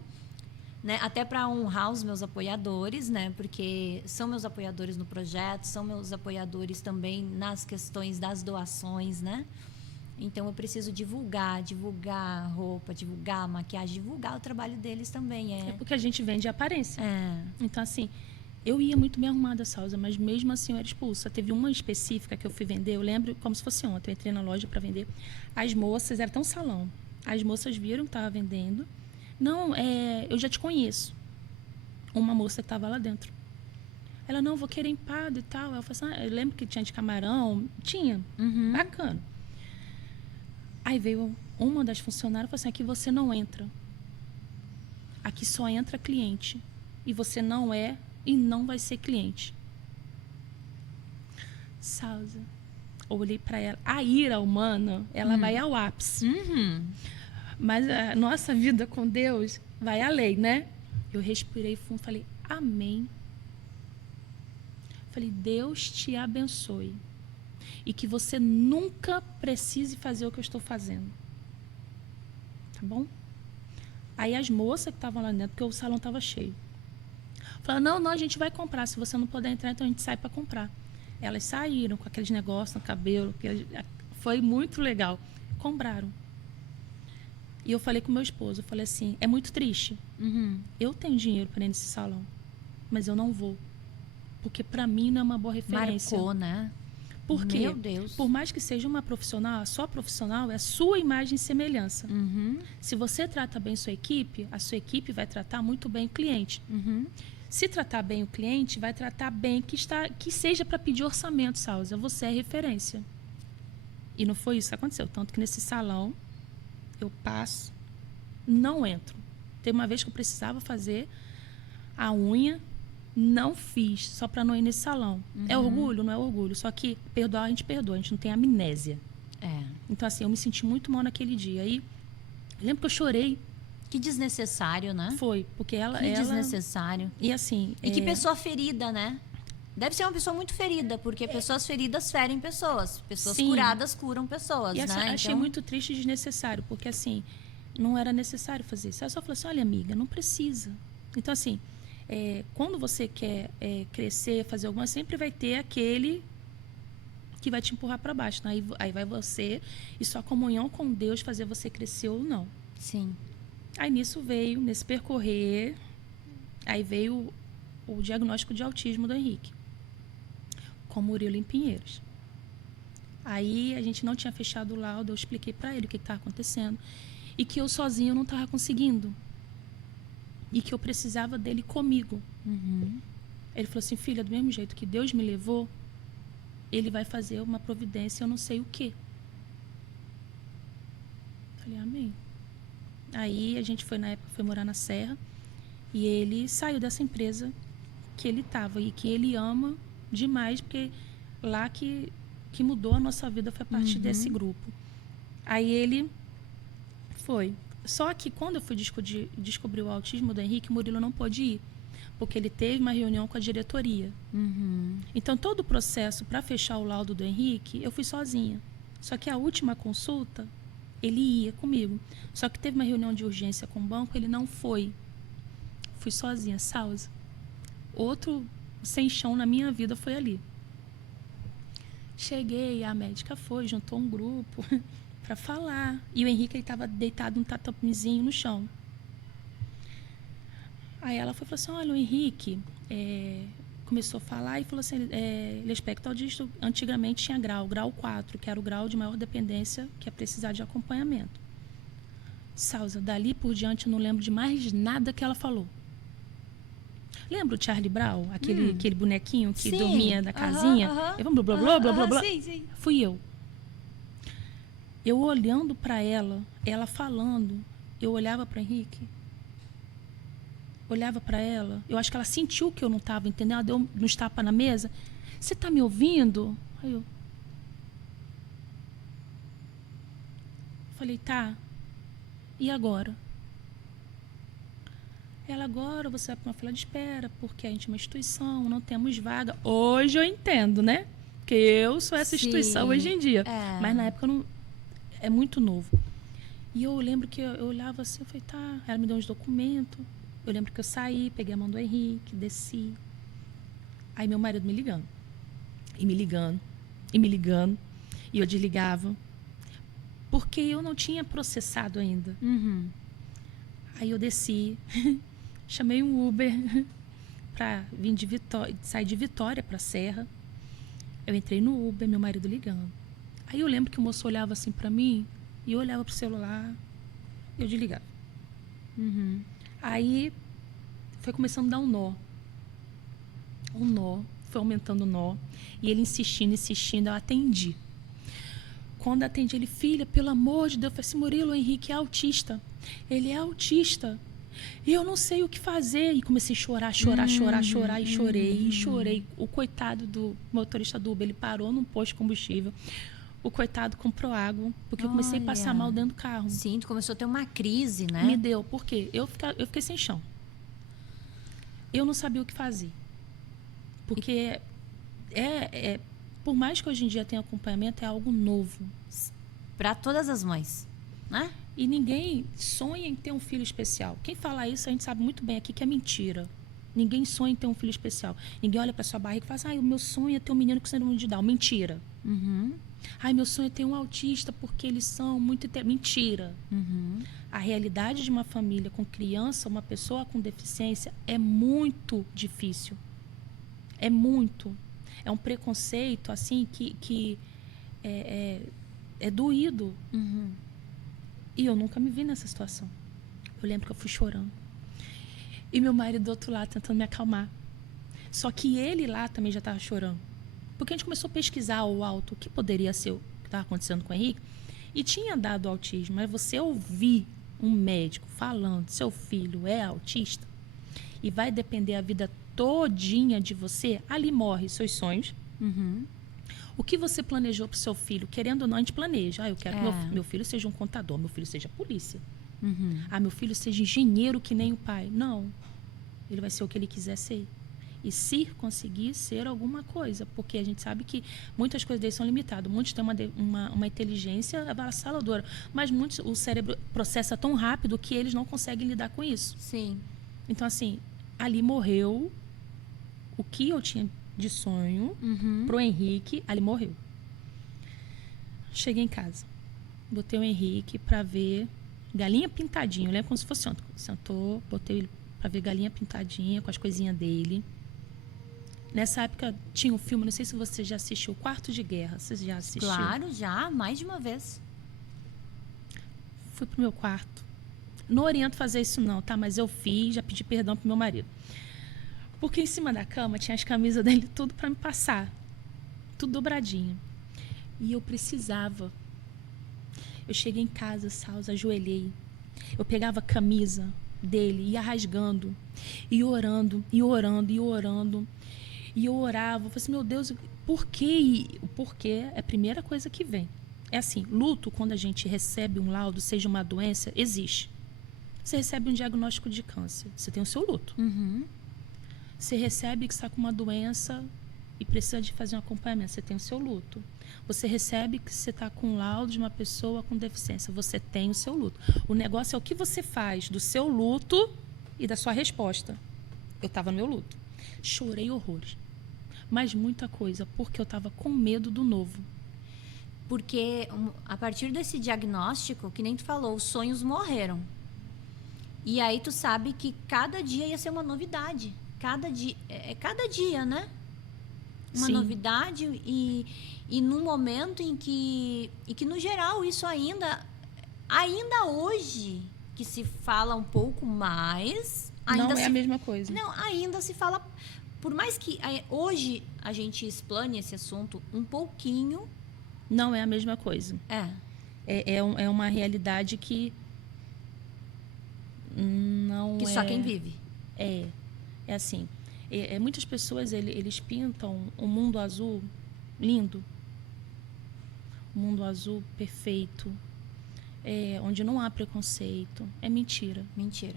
né? Até para honrar os meus apoiadores, né? Porque são meus apoiadores no projeto, são meus apoiadores também nas questões das doações, né? Então eu preciso divulgar a roupa, divulgar a maquiagem, divulgar o trabalho deles também. É porque a gente vende aparência. É. Então, assim, eu ia muito bem arrumada, Sausa, mas mesmo assim eu era expulsa. Teve uma específica que eu fui vender, eu lembro como se fosse ontem. Eu entrei na loja para vender. As moças, era até um salão. As moças viram que estava vendendo. Não, eu já te conheço. Uma moça que estava lá dentro. Ela, não, vou querer empada e tal. Eu falei assim, eu lembro que tinha de camarão. Tinha. Bacana. Aí veio uma das funcionárias e falou assim, aqui você não entra. Aqui só entra cliente. E você não é e não vai ser cliente. Salsa. Olhei para ela. A ira humana, ela vai ao ápice. Mas a nossa vida com Deus vai além, né? Eu respirei fundo, falei, amém. Falei, Deus te abençoe. E que você nunca precise fazer o que eu estou fazendo. Tá bom? Aí as moças que estavam lá dentro, porque o salão estava cheio, falaram, não, a gente vai comprar. Se você não puder entrar, então a gente sai para comprar. Elas saíram com aqueles negócios no cabelo. Foi muito legal. Compraram. E eu falei com meu esposo, eu falei assim, é muito triste. Eu tenho dinheiro para ir nesse salão, mas eu não vou. Porque para mim não é uma boa referência. Marcou, né? Por quê? Meu Deus. Por mais que seja uma profissional, a sua profissional é a sua imagem e semelhança. Se você trata bem sua equipe, a sua equipe vai tratar muito bem o cliente. Se tratar bem o cliente, vai tratar bem que seja para pedir orçamento, Salsa. Você é referência. E não foi isso que aconteceu. Tanto que nesse salão, eu passo, não entro. Teve uma vez que eu precisava fazer a unha, não fiz, só para não ir nesse salão. É orgulho? Não é orgulho. Só que perdoar, a gente não tem amnésia. Então, assim, eu me senti muito mal naquele dia. Aí, eu lembro que eu chorei. Que desnecessário, né? Foi, porque ela... Desnecessário. E assim... E que pessoa ferida, né? Deve ser uma pessoa muito ferida, porque pessoas feridas ferem pessoas. Pessoas Sim. curadas curam pessoas, E assim, né? achei muito triste e desnecessário, porque assim, não era necessário fazer isso. Ela só falou assim, olha, amiga, não precisa. Então, assim, quando você quer crescer, fazer alguma coisa, sempre vai ter aquele que vai te empurrar para baixo. Né? Aí vai você e sua comunhão com Deus fazer você crescer ou não. Sim. Aí nisso veio, nesse percorrer, aí veio o diagnóstico de autismo do Henrique, com Murilo em Pinheiros. Aí a gente não tinha fechado o laudo, eu expliquei para ele o que estava acontecendo e que eu sozinho não estava conseguindo e que eu precisava dele comigo. Ele falou assim, filha, do mesmo jeito que Deus me levou, ele vai fazer uma providência, eu não sei o quê. Falei, amém. Aí a gente na época foi morar na Serra e ele saiu dessa empresa que ele estava e que ele ama demais, porque lá que mudou a nossa vida foi a partir desse grupo. Aí ele foi. Só que quando eu fui descobrir o autismo do Henrique, o Murilo não pôde ir, porque ele teve uma reunião com a diretoria. Então, todo o processo para fechar o laudo do Henrique, eu fui sozinha. Só que a última consulta, ele ia comigo. Só que teve uma reunião de urgência com o banco, ele não foi. Fui sozinha, Salsa. Outro sem chão na minha vida foi ali. Cheguei, a médica foi, juntou um grupo para falar. E o Henrique estava deitado num tatamezinho no chão. Aí ela falou assim, olha, o Henrique começou a falar e falou assim, ele é espectro autista, antigamente tinha grau 4, que era o grau de maior dependência, que é precisar de acompanhamento. Salsa, dali por diante eu não lembro de mais nada que ela falou. Lembra o Charlie Brown? Aquele bonequinho que dormia na casinha? Blá, blá, blá, blá, blá, blá. Sim. Fui eu. Eu olhando para ela falando, eu olhava para Henrique, olhava para ela, eu acho que ela sentiu que eu não estava entendendo, ela deu uns tapas na mesa. Você está me ouvindo? Aí eu falei, tá. E agora? Ela, agora você vai para uma fila de espera, porque a gente é uma instituição, não temos vaga. Hoje eu entendo, né? Porque eu sou essa instituição hoje em dia. Mas na época não, é muito novo. E eu lembro que eu olhava assim, eu falei, tá. Ela me deu uns documentos. Eu lembro que eu saí, peguei a mão do Henrique, desci. Aí meu marido me ligando. E me ligando. E me ligando. E eu desligava. Porque eu não tinha processado ainda. Aí eu desci. Chamei um Uber para vir de Vitória, sair de Vitória para Serra. Eu entrei no Uber, meu marido ligando. Aí eu lembro que o moço olhava assim para mim e eu olhava pro celular, eu desligava. Aí foi começando a dar um nó. O nó, foi aumentando o nó. E ele insistindo, insistindo, eu atendi. Quando atendi ele, filha, pelo amor de Deus, eu falei assim, Murilo, o Henrique é autista. Ele é autista. E eu não sei o que fazer. E comecei a chorar. E chorei. O coitado do motorista do Uber, ele parou num posto de combustível. O coitado comprou água, porque eu comecei a passar mal dentro do carro. Sim, tu começou a ter uma crise, né? Me deu, por quê? Eu fiquei sem chão. Eu não sabia o que fazer. Porque por mais que hoje em dia tenha acompanhamento, é algo novo. Para todas as mães, né? E ninguém sonha em ter um filho especial. Quem fala isso, a gente sabe muito bem aqui que é mentira. Ninguém sonha em ter um filho especial. Ninguém olha para sua barriga e fala assim, o meu sonho é ter um menino com síndrome de Down. Mentira. Uhum. Meu sonho é ter um autista porque eles são muito... Mentira. Uhum. A realidade de uma família com criança, uma pessoa com deficiência, é muito difícil. É muito. É um preconceito, assim, que é doído. Uhum. E eu nunca me vi nessa situação. Eu lembro que eu fui chorando. E meu marido do outro lado tentando me acalmar. Só que ele lá também já estava chorando. Porque a gente começou a pesquisar o alto, o que poderia ser o que estava acontecendo com o Henrique. E tinha dado autismo. Mas você ouvir um médico falando seu filho é autista e vai depender a vida todinha de você, ali morre seus sonhos. Uhum. O que você planejou para o seu filho, querendo ou não, a gente planeja. Eu quero que meu filho seja um contador, meu filho seja polícia. Uhum. Meu filho seja engenheiro que nem o pai. Não. Ele vai ser o que ele quiser ser. E se conseguir ser alguma coisa, porque a gente sabe que muitas coisas deles são limitadas. Muitos têm uma inteligência avassaladora, mas muitos, o cérebro processa tão rápido que eles não conseguem lidar com isso. Sim. Então, assim, ali morreu o que eu tinha de sonho pro Henrique, ali morreu. Cheguei em casa, botei o Henrique para ver galinha pintadinha. Eu lembro como se fosse ontem. Sentou, botei ele para ver galinha pintadinha com as coisinhas dele. Nessa época tinha um filme, não sei se você já assistiu, Quarto de Guerra. Você já assistiu? Claro, já, mais de uma vez. Fui pro meu quarto. Não oriento fazer isso não, tá? Mas eu fiz, já pedi perdão pro meu marido. Porque em cima da cama tinha as camisas dele tudo para me passar. Tudo dobradinho. E eu precisava. Eu cheguei em casa, Salsa, ajoelhei. Eu pegava a camisa dele, ia rasgando, e orando, e orando, e orando. E eu orava, eu falei assim, meu Deus, por quê? O porquê é a primeira coisa que vem. É assim, luto, quando a gente recebe um laudo, seja uma doença, existe. Você recebe um diagnóstico de câncer, você tem o seu luto. Uhum. Você recebe que está com uma doença e precisa de fazer um acompanhamento, você tem o seu luto. Você recebe que você está com um laudo de uma pessoa com deficiência, você tem o seu luto. O negócio é o que você faz do seu luto e da sua resposta. Eu estava no meu luto. Chorei horrores. Mas muita coisa, porque eu estava com medo do novo. Porque a partir desse diagnóstico, que nem tu falou, os sonhos morreram. E aí tu sabe que cada dia ia ser uma novidade. Cada dia, né? Uma Sim. novidade e num momento em que no geral isso ainda hoje que se fala um pouco mais, Não é a mesma coisa. Não, ainda se fala, por mais que hoje a gente explane esse assunto um pouquinho, Não é a mesma coisa. É uma realidade que não que só quem vive. É assim. Muitas pessoas, eles pintam um mundo azul lindo. Um mundo azul perfeito. Onde não há preconceito. É mentira. Mentira.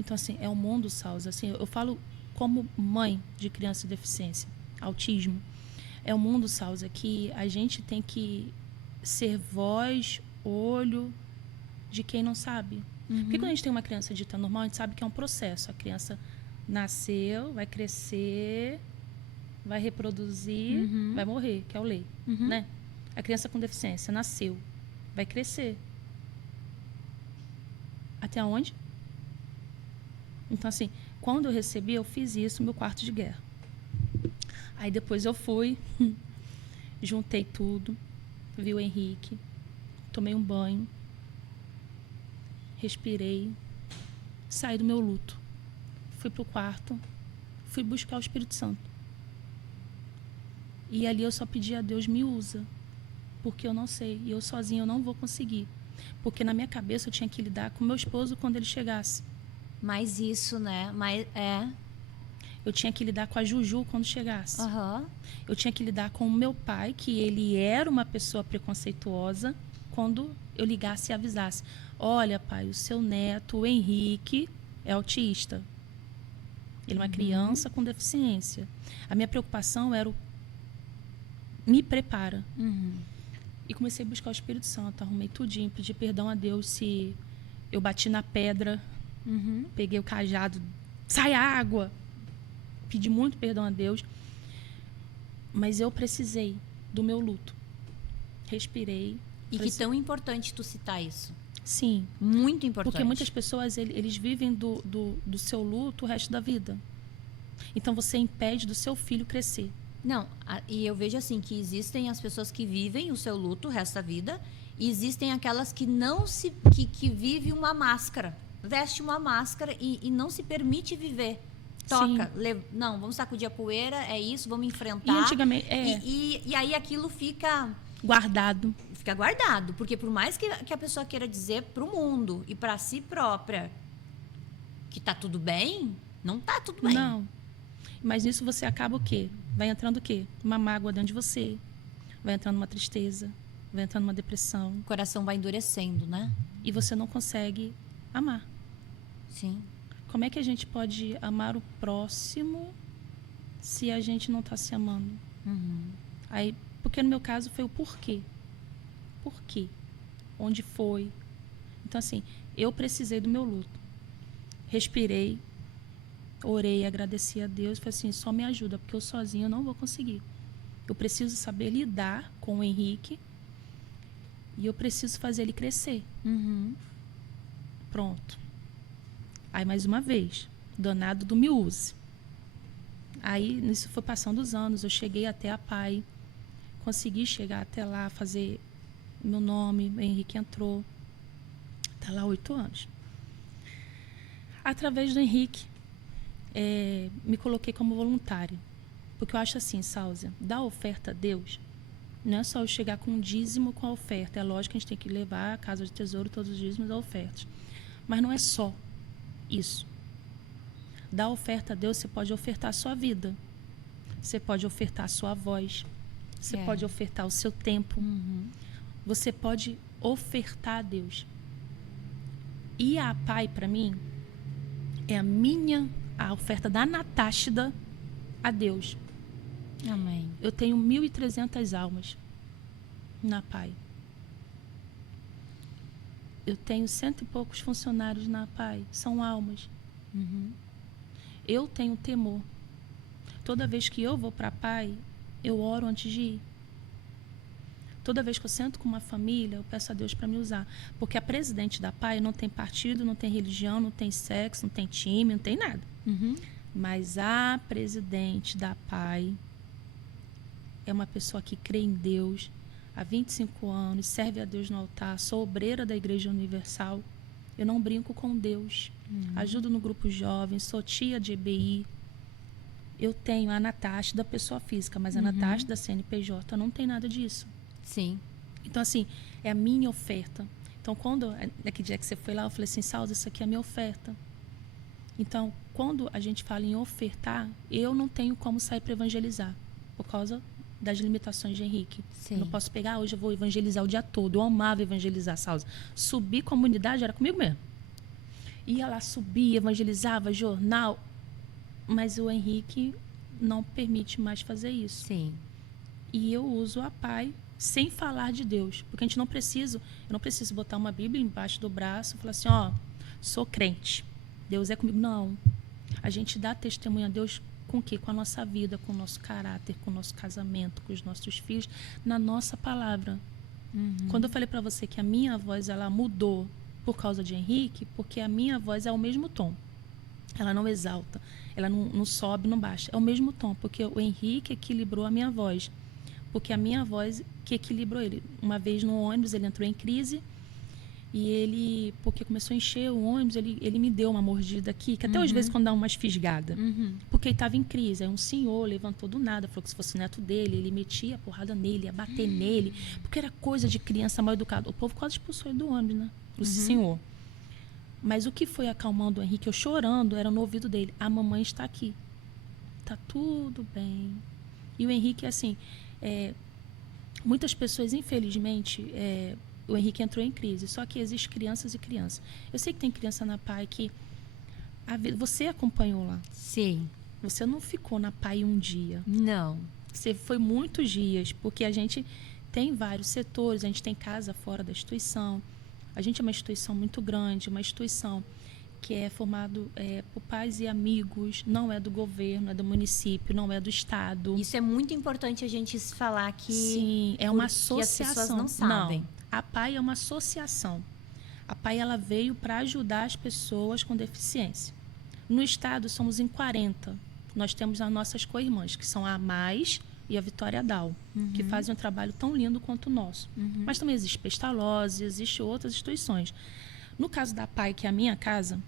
Então, assim, é um mundo, Salsa. Assim, eu falo como mãe de criança com deficiência, autismo. É um mundo, Salsa, que a gente tem que ser voz, olho de quem não sabe. Porque quando a gente tem uma criança dita normal, a gente sabe que é um processo. A criança nasceu, vai crescer, vai reproduzir, vai morrer, que é o lei, né? A criança com deficiência nasceu, vai crescer. Até onde? Então, assim, quando eu recebi, eu fiz isso no meu quarto de guerra. Aí depois eu fui, juntei tudo, vi o Henrique, tomei um banho, respirei, saí do meu luto. Fui pro quarto, fui buscar o Espírito Santo. E ali eu só pedi a Deus, me usa. Porque eu não sei. E eu sozinha eu não vou conseguir. Porque na minha cabeça eu tinha que lidar com meu esposo quando ele chegasse. Mas isso, né? Mas Eu tinha que lidar com a Juju quando chegasse. Aham. Eu tinha que lidar com o meu pai, que ele era uma pessoa preconceituosa, quando eu ligasse e avisasse. Olha, pai, o seu neto, o Henrique, é autista. Ele é uma criança com deficiência. A minha preocupação era o me prepara. E comecei a buscar o Espírito Santo. Arrumei tudinho, pedi perdão a Deus se eu bati na pedra, peguei o cajado, sai água. Pedi muito perdão a Deus. Mas eu precisei do meu luto. Respirei. E que tão importante tu citar isso. Sim. Muito importante. Porque muitas pessoas, eles vivem do seu luto o resto da vida. Então, você impede do seu filho crescer. Não, e eu vejo assim, que existem as pessoas que vivem o seu luto o resto da vida, e existem aquelas que não se... que vivem uma máscara. Veste uma máscara e não se permite viver. Toca. Não, vamos sacudir a poeira, é isso, vamos enfrentar. E antigamente... E aí aquilo fica... guardado. Fica guardado, porque por mais que a pessoa queira dizer pro mundo e para si própria que tá tudo bem, não tá tudo bem. Não. Mas nisso você acaba o quê? Vai entrando o quê? Uma mágoa dentro de você. Vai entrando uma tristeza. Vai entrando uma depressão. O coração vai endurecendo, né? E você não consegue amar. Sim. Como é que a gente pode amar o próximo se a gente não está se amando? Aí, porque no meu caso foi o porquê. Por quê? Onde foi? Então, assim, eu precisei do meu luto. Respirei, orei, agradeci a Deus. Falei assim, só me ajuda, porque eu sozinho não vou conseguir. Eu preciso saber lidar com o Henrique e eu preciso fazer ele crescer. Pronto. Aí, mais uma vez, danado do me use. Aí, nisso foi passando os anos, eu cheguei até a PAI, consegui chegar até lá, fazer meu nome, o Henrique entrou. Está lá 8 anos. Através do Henrique, me coloquei como voluntária. Porque eu acho assim, Sáuzia, dar oferta a Deus, não é só eu chegar com um dízimo com a oferta. É lógico que a gente tem que levar a casa de tesouro todos os dízimos a ofertas. Mas não é só isso. Dar oferta a Deus, você pode ofertar a sua vida. Você pode ofertar a sua voz. Você pode ofertar o seu tempo. Você pode ofertar a Deus. E a PAI, para mim, é a oferta da Natáshida a Deus. Amém. Eu tenho 1.300 almas na PAI. Eu tenho 100 e poucos funcionários na PAI. São almas. Eu tenho temor. Toda vez que eu vou para a PAI, eu oro antes de ir. Toda vez que eu sento com uma família, eu peço a Deus para me usar. Porque a presidente da PAI não tem partido, não tem religião, não tem sexo, não tem time, não tem nada. Mas a presidente da PAI é uma pessoa que crê em Deus há 25 anos, serve a Deus no altar, sou obreira da Igreja Universal. Eu não brinco com Deus. Ajudo no grupo jovem, sou tia de EBI. Eu tenho a Natasha da pessoa física, mas a Natasha da CNPJ não tem nada disso. Sim. Então, assim, é a minha oferta. Então, naquele dia que você foi lá, eu falei assim, Sausa, isso aqui é a minha oferta. Então, quando a gente fala em ofertar, eu não tenho como sair para evangelizar, por causa das limitações de Henrique. Sim. Eu não posso pegar, hoje eu vou evangelizar o dia todo. Eu amava evangelizar, Sausa. Subir comunidade era comigo mesmo. Ia lá, subia, evangelizava, jornal. Mas o Henrique não permite mais fazer isso. Sim. E eu uso a PAI sem falar de Deus. Porque eu não preciso botar uma Bíblia embaixo do braço e falar assim, ó, sou crente. Deus é comigo. Não. A gente dá testemunho a Deus com o quê? Com a nossa vida, com o nosso caráter, com o nosso casamento, com os nossos filhos, na nossa palavra. Quando eu falei para você que a minha voz ela mudou por causa de Henrique, porque a minha voz é o mesmo tom. Ela não exalta, ela não sobe, não baixa. É o mesmo tom, porque o Henrique equilibrou a minha voz. Porque a minha voz que equilibrou ele. Uma vez no ônibus, ele entrou em crise E ele, porque começou a encher o ônibus, ele me deu uma mordida aqui, que até às vezes quando dá umas fisgadas. Porque ele estava em crise. Aí um senhor levantou do nada, falou que se fosse neto dele, ele metia a porrada nele, ia bater nele. Porque era coisa de criança mal educada. O povo quase expulsou ele do ônibus, né? O senhor. Mas o que foi acalmando o Henrique, eu chorando, era no ouvido dele. A mamãe está aqui. Tá tudo bem. E o Henrique, assim, muitas pessoas, infelizmente, o Henrique entrou em crise. Só que existe crianças e crianças. Eu sei que tem criança na PAI que você acompanhou lá. Sim. Você não ficou na PAI um dia. Não. Você foi muitos dias, porque a gente tem vários setores, a gente tem casa fora da instituição. A gente é uma instituição muito grande, uma instituição que é formado por pais e amigos, não é do governo, é do município, não é do estado. Isso é muito importante a gente falar aqui. Sim, é uma associação. As pessoas não sabem. Não, a PAI é uma associação. A PAI ela veio para ajudar as pessoas com deficiência. No estado somos em 40. Nós temos as nossas co-irmãs, que são a Mais e a Vitória Dal, que fazem um trabalho tão lindo quanto o nosso. Mas também existe Pestalozzi, existem outras instituições. No caso da PAI, que é a minha casa,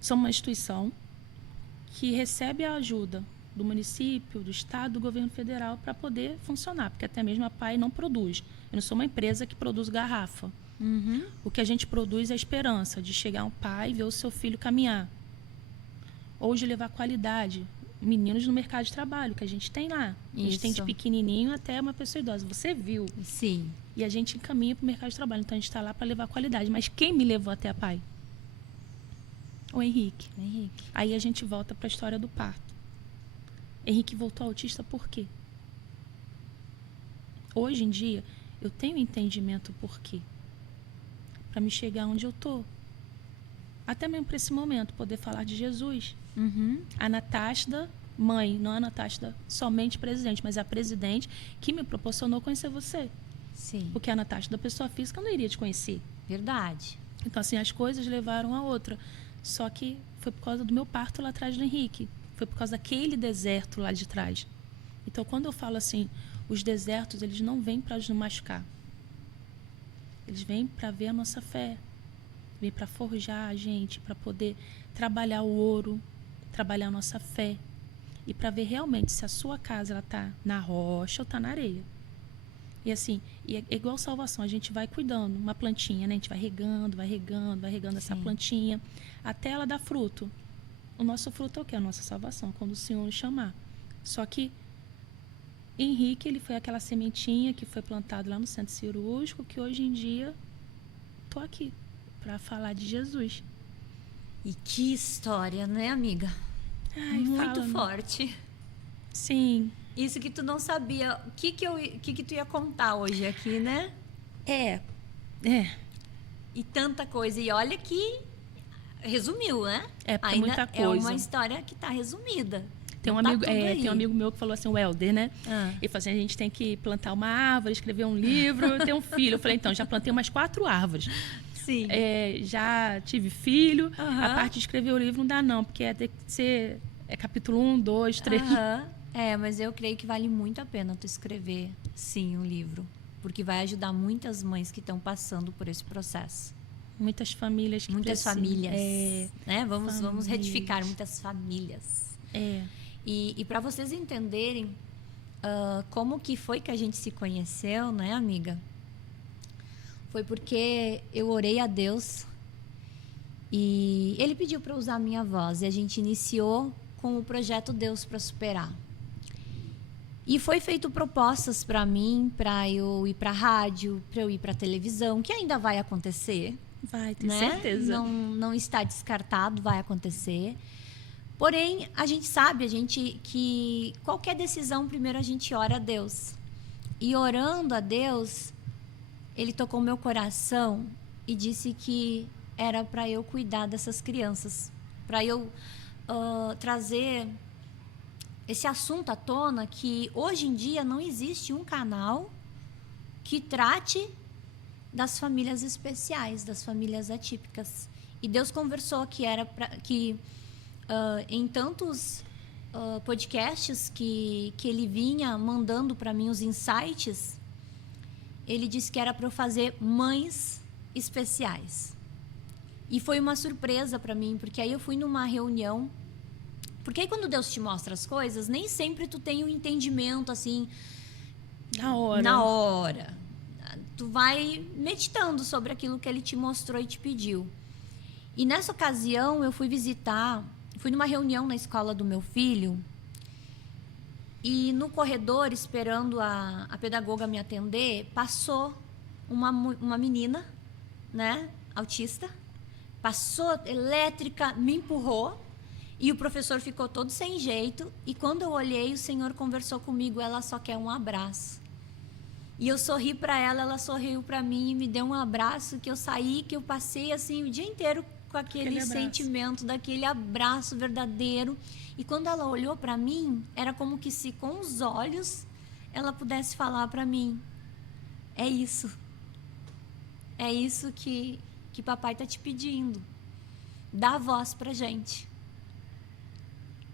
somos uma instituição que recebe a ajuda do município, do estado, do governo federal para poder funcionar, porque até mesmo a PAI não produz. Eu não sou uma empresa que produz garrafa. O que a gente produz é a esperança de chegar um pai e ver o seu filho caminhar. Ou de levar qualidade. Meninos no mercado de trabalho, que a gente tem lá. A gente tem de pequenininho até uma pessoa idosa. Você viu. Sim. E a gente encaminha para o mercado de trabalho. Então, a gente está lá para levar qualidade. Mas quem me levou até a PAI? O Henrique. Aí a gente volta para a história do parto. Henrique voltou autista por quê? Hoje em dia, eu tenho entendimento por quê. Para me chegar onde eu estou. Até mesmo para esse momento, poder falar de Jesus. A Natástida, mãe, não a Natástida somente presidente, mas a presidente que me proporcionou conhecer você. Sim. Porque a Natástida, pessoa física, eu não iria te conhecer. Verdade. Então, assim, as coisas levaram a outra. Só que foi por causa do meu parto lá atrás do Henrique. Foi por causa daquele deserto lá de trás. Então, quando eu falo assim, os desertos, eles não vêm para nos machucar. Eles vêm para ver a nossa fé. Vêm para forjar a gente, para poder trabalhar o ouro, trabalhar a nossa fé. E para ver realmente se a sua casa está na rocha ou está na areia. E assim, é igual salvação, a gente vai cuidando, uma plantinha, né? A gente vai regando essa plantinha, até ela dar fruto. O nosso fruto é o quê? A nossa salvação, quando o Senhor nos chamar. Só que Henrique, ele foi aquela sementinha que foi plantada lá no centro cirúrgico, que hoje em dia estou aqui para falar de Jesus. E que história, né, amiga? Ai, muito fala, forte. Sim. Isso que tu não sabia. O que tu ia contar hoje aqui, né? É. E tanta coisa. E olha que resumiu, né? Porque muita coisa. É uma história que tá resumida. Tem um amigo meu que falou assim, o Helder, né? Ele falou assim, a gente tem que plantar uma árvore, escrever um livro, ter um filho. Eu falei, então, já plantei umas 4 árvores. Sim. Já tive filho. A parte de escrever o livro não dá não, porque tem que ser capítulo 1, 2, 3. Mas eu creio que vale muito a pena tu escrever, sim, um livro. Porque vai ajudar muitas mães que estão passando por esse processo. Muitas famílias que Muitas precisam. famílias. Né? Vamos retificar, muitas famílias. E para vocês entenderem como que foi que a gente se conheceu, né, amiga? Foi porque eu orei a Deus e Ele pediu para usar a minha voz. E a gente iniciou com o projeto Deus para Superar. E foi feito propostas para mim, para eu ir para a rádio, para eu ir para a televisão, que ainda vai acontecer. Vai, tenho né? certeza. Não está descartado, vai acontecer. Porém, a gente sabe, que qualquer decisão, primeiro a gente ora a Deus. E orando a Deus, Ele tocou meu coração e disse que era para eu cuidar dessas crianças. Para eu trazer esse assunto à tona, que hoje em dia não existe um canal que trate das famílias especiais, das famílias atípicas. E Deus conversou que era que em tantos podcasts que Ele vinha mandando para mim os insights, ele disse que era para eu fazer mães especiais. E foi uma surpresa para mim, porque aí eu fui numa reunião. Porque aí quando Deus te mostra as coisas, nem sempre tu tem um entendimento assim Na hora. Tu vai meditando sobre aquilo que ele te mostrou e te pediu. E nessa ocasião eu fui numa reunião na escola do meu filho, e no corredor, esperando a pedagoga me atender, passou uma menina, né, autista, passou elétrica, me empurrou, e o professor ficou todo sem jeito, e quando eu olhei, o Senhor conversou comigo, ela só quer um abraço. E eu sorri para ela, ela sorriu para mim e me deu um abraço, que eu saí, que eu passei assim o dia inteiro com aquele sentimento daquele abraço verdadeiro. E quando ela olhou para mim, era como que se com os olhos ela pudesse falar para mim: é isso que papai tá te pedindo, dá voz pra gente,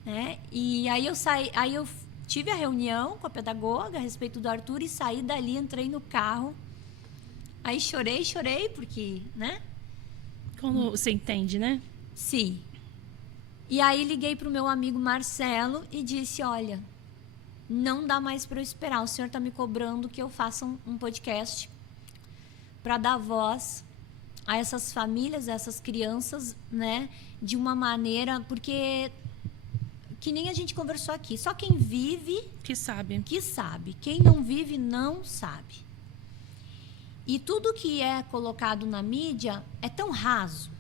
né? E aí eu tive a reunião com a pedagoga a respeito do Arthur e saí dali, entrei no carro, aí chorei porque, né? Como você entende, né? Sim. E aí liguei pro meu amigo Marcelo e disse: olha, não dá mais para eu esperar, o senhor está me cobrando que eu faça um podcast para dar voz a essas famílias, a essas crianças, né, de uma maneira, porque que nem a gente conversou aqui, só quem vive Que sabe. quem não vive não sabe. E tudo que é colocado na mídia é tão raso.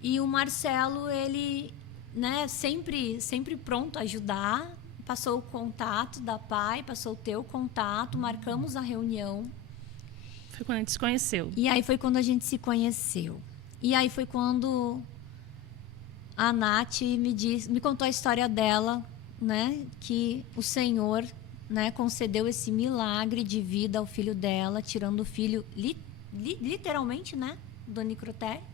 E o Marcelo, ele, né, sempre pronto a ajudar, passou o contato da PAI, passou o teu contato, marcamos a reunião. Foi quando a gente se conheceu. E aí foi quando a gente se conheceu. E aí foi quando a Nath me contou a história dela, né, que o Senhor, né, concedeu esse milagre de vida ao filho dela, tirando o filho literalmente, né, do necrotério.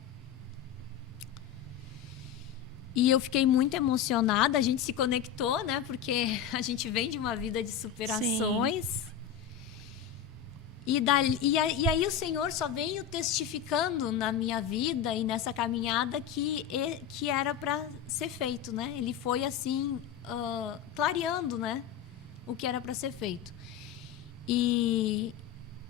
E eu fiquei muito emocionada, a gente se conectou, né? Porque a gente vem de uma vida de superações. E aí o Senhor só veio testificando na minha vida e nessa caminhada que era para ser feito, né? Ele foi assim, clareando, né? O que era para ser feito. E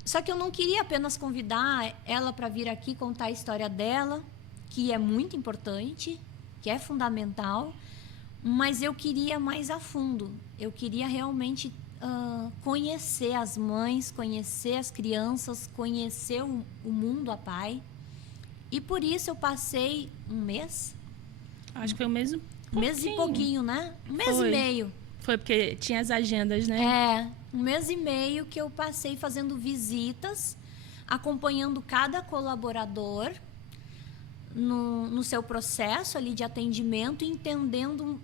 só que eu não queria apenas convidar ela para vir aqui contar a história dela, que é muito importante, que é fundamental, mas eu queria mais a fundo. Eu queria realmente conhecer as mães, conhecer as crianças, conhecer o mundo, a PAI. E por isso eu passei um mês. Acho que foi um mês e pouquinho. Mês e pouquinho, né? Um mês e meio. Foi porque tinha as agendas, né? É, um mês e meio que eu passei fazendo visitas, acompanhando cada colaborador no seu processo ali de atendimento, entendendo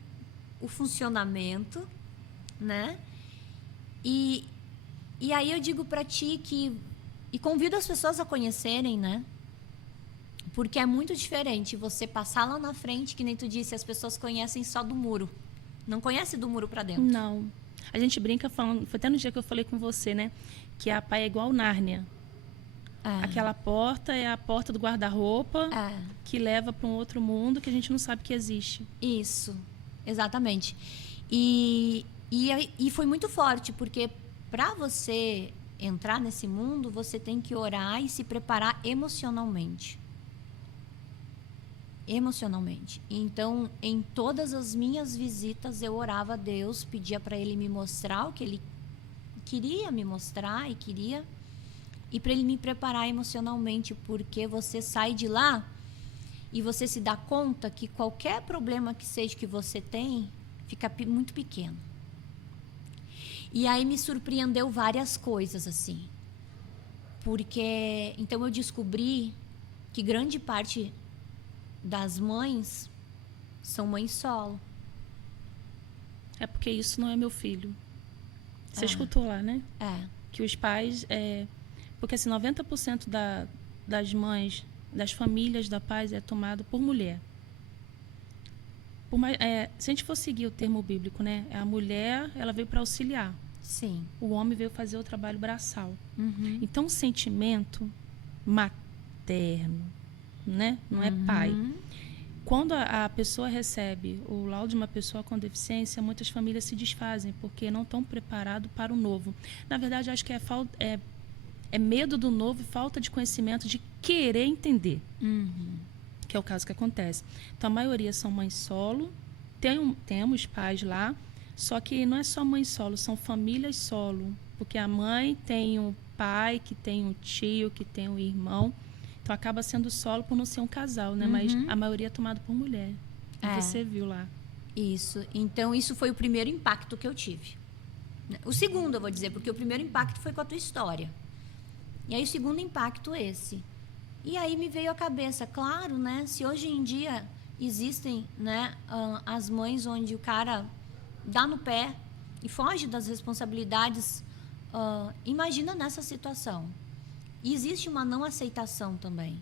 o funcionamento, né? E aí eu digo para ti e convido as pessoas a conhecerem, né? Porque é muito diferente você passar lá na frente, que nem tu disse, as pessoas conhecem só do muro. Não conhece do muro para dentro. Não. A gente brinca falando, foi até no dia que eu falei com você, né? Que a PAI é igual Nárnia. Aquela porta é a porta do guarda-roupa que leva para um outro mundo que a gente não sabe que existe. Isso, exatamente. E foi muito forte, porque para você entrar nesse mundo, você tem que orar e se preparar emocionalmente. Emocionalmente. Então, em todas as minhas visitas, eu orava a Deus, pedia para Ele me mostrar o que Ele queria me mostrar e para Ele me preparar emocionalmente, porque você sai de lá e você se dá conta que qualquer problema que seja que você tem, fica muito pequeno. E aí me surpreendeu várias coisas, assim. Porque, então eu descobri que grande parte das mães são mães solo. É porque isso não é meu filho. Você escutou lá, né? Que os pais... Porque assim, 90% das mães, das famílias da paz é tomado por mulher. Se a gente for seguir o termo bíblico, né? A mulher, ela veio para auxiliar. Sim. O homem veio fazer o trabalho braçal. Uhum. Então, o sentimento materno, né? Não é pai. Quando a pessoa recebe o laudo de uma pessoa com deficiência, muitas famílias se desfazem porque não estão preparados para o novo. Na verdade, acho que é medo do novo e falta de conhecimento de querer entender, que é o caso que acontece. Então, a maioria são mães solo, temos pais lá, só que não é só mãe solo, são famílias solo, porque a mãe tem um pai, que tem um tio, que tem um irmão. Então, acaba sendo solo por não ser um casal, né? Mas a maioria é tomada por mulher. E você viu lá. Isso. Então, isso foi o primeiro impacto que eu tive. O segundo, eu vou dizer, porque o primeiro impacto foi com a tua história. E aí, o segundo impacto, esse. E aí, me veio à cabeça, claro, né? Se hoje em dia existem, né, as mães onde o cara dá no pé e foge das responsabilidades, imagina nessa situação. E existe uma não aceitação também.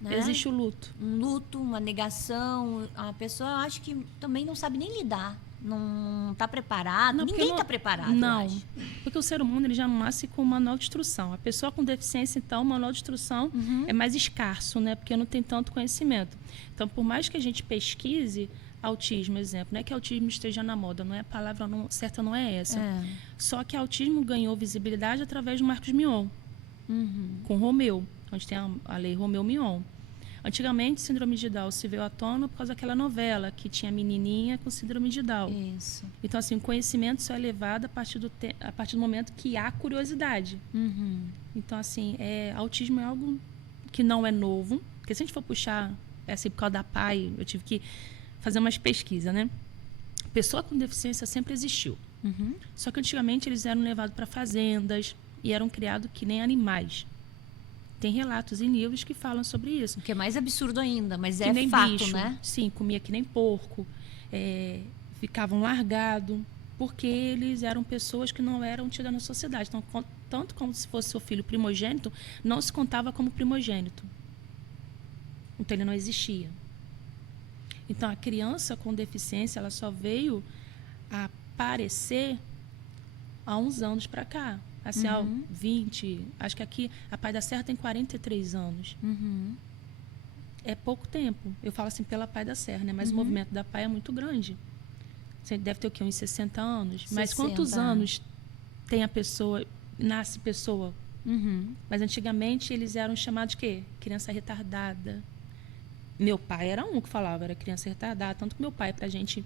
Né? Existe o luto. Um luto, uma negação. A pessoa, eu acho que também não sabe nem lidar. Não está preparado. Não, Ninguém está preparado, não, eu acho. porque o ser humano ele já nasce com um manual de instrução. A pessoa com deficiência, então, o manual de instrução é mais escasso, né? Porque não tem tanto conhecimento. Então, por mais que a gente pesquise autismo, exemplo, não é que autismo esteja na moda, não é a palavra certa, não é essa. Só que autismo ganhou visibilidade através do Marcos Mion, com Romeu, onde tem a lei Romeu-Mion. Antigamente, síndrome de Down se veio à tona por causa daquela novela que tinha menininha com síndrome de Down. Isso. Então, assim, o conhecimento só é levado a partir do momento que há curiosidade. Então, assim, autismo é algo que não é novo. Porque se a gente for puxar, assim, por causa da PAI, eu tive que fazer umas pesquisas, né? Pessoa com deficiência sempre existiu. Só que antigamente eles eram levados para fazendas e eram criados que nem animais. Tem relatos em livros que falam sobre isso. O que é mais absurdo ainda, mas que é nem fato, bicho, né? Sim, comia que nem porco. Ficavam largados, porque eles eram pessoas que não eram tidas na sociedade. Então, tanto como se fosse seu filho primogênito, não se contava como primogênito. Então, ele não existia. Então, a criança com deficiência, ela só veio a aparecer há uns anos para cá. Assim, 20, acho que aqui a Pai da Serra tem 43 anos. É pouco tempo. Eu falo assim pela Pai da Serra, né? Mas o movimento da Pai é muito grande. Você deve ter o quê? Uns 60 anos. Mas quantos anos tem a pessoa, nasce pessoa? Mas antigamente eles eram chamados de quê? Criança retardada. Meu pai era um que falava, era criança retardada. Tanto que meu pai, pra gente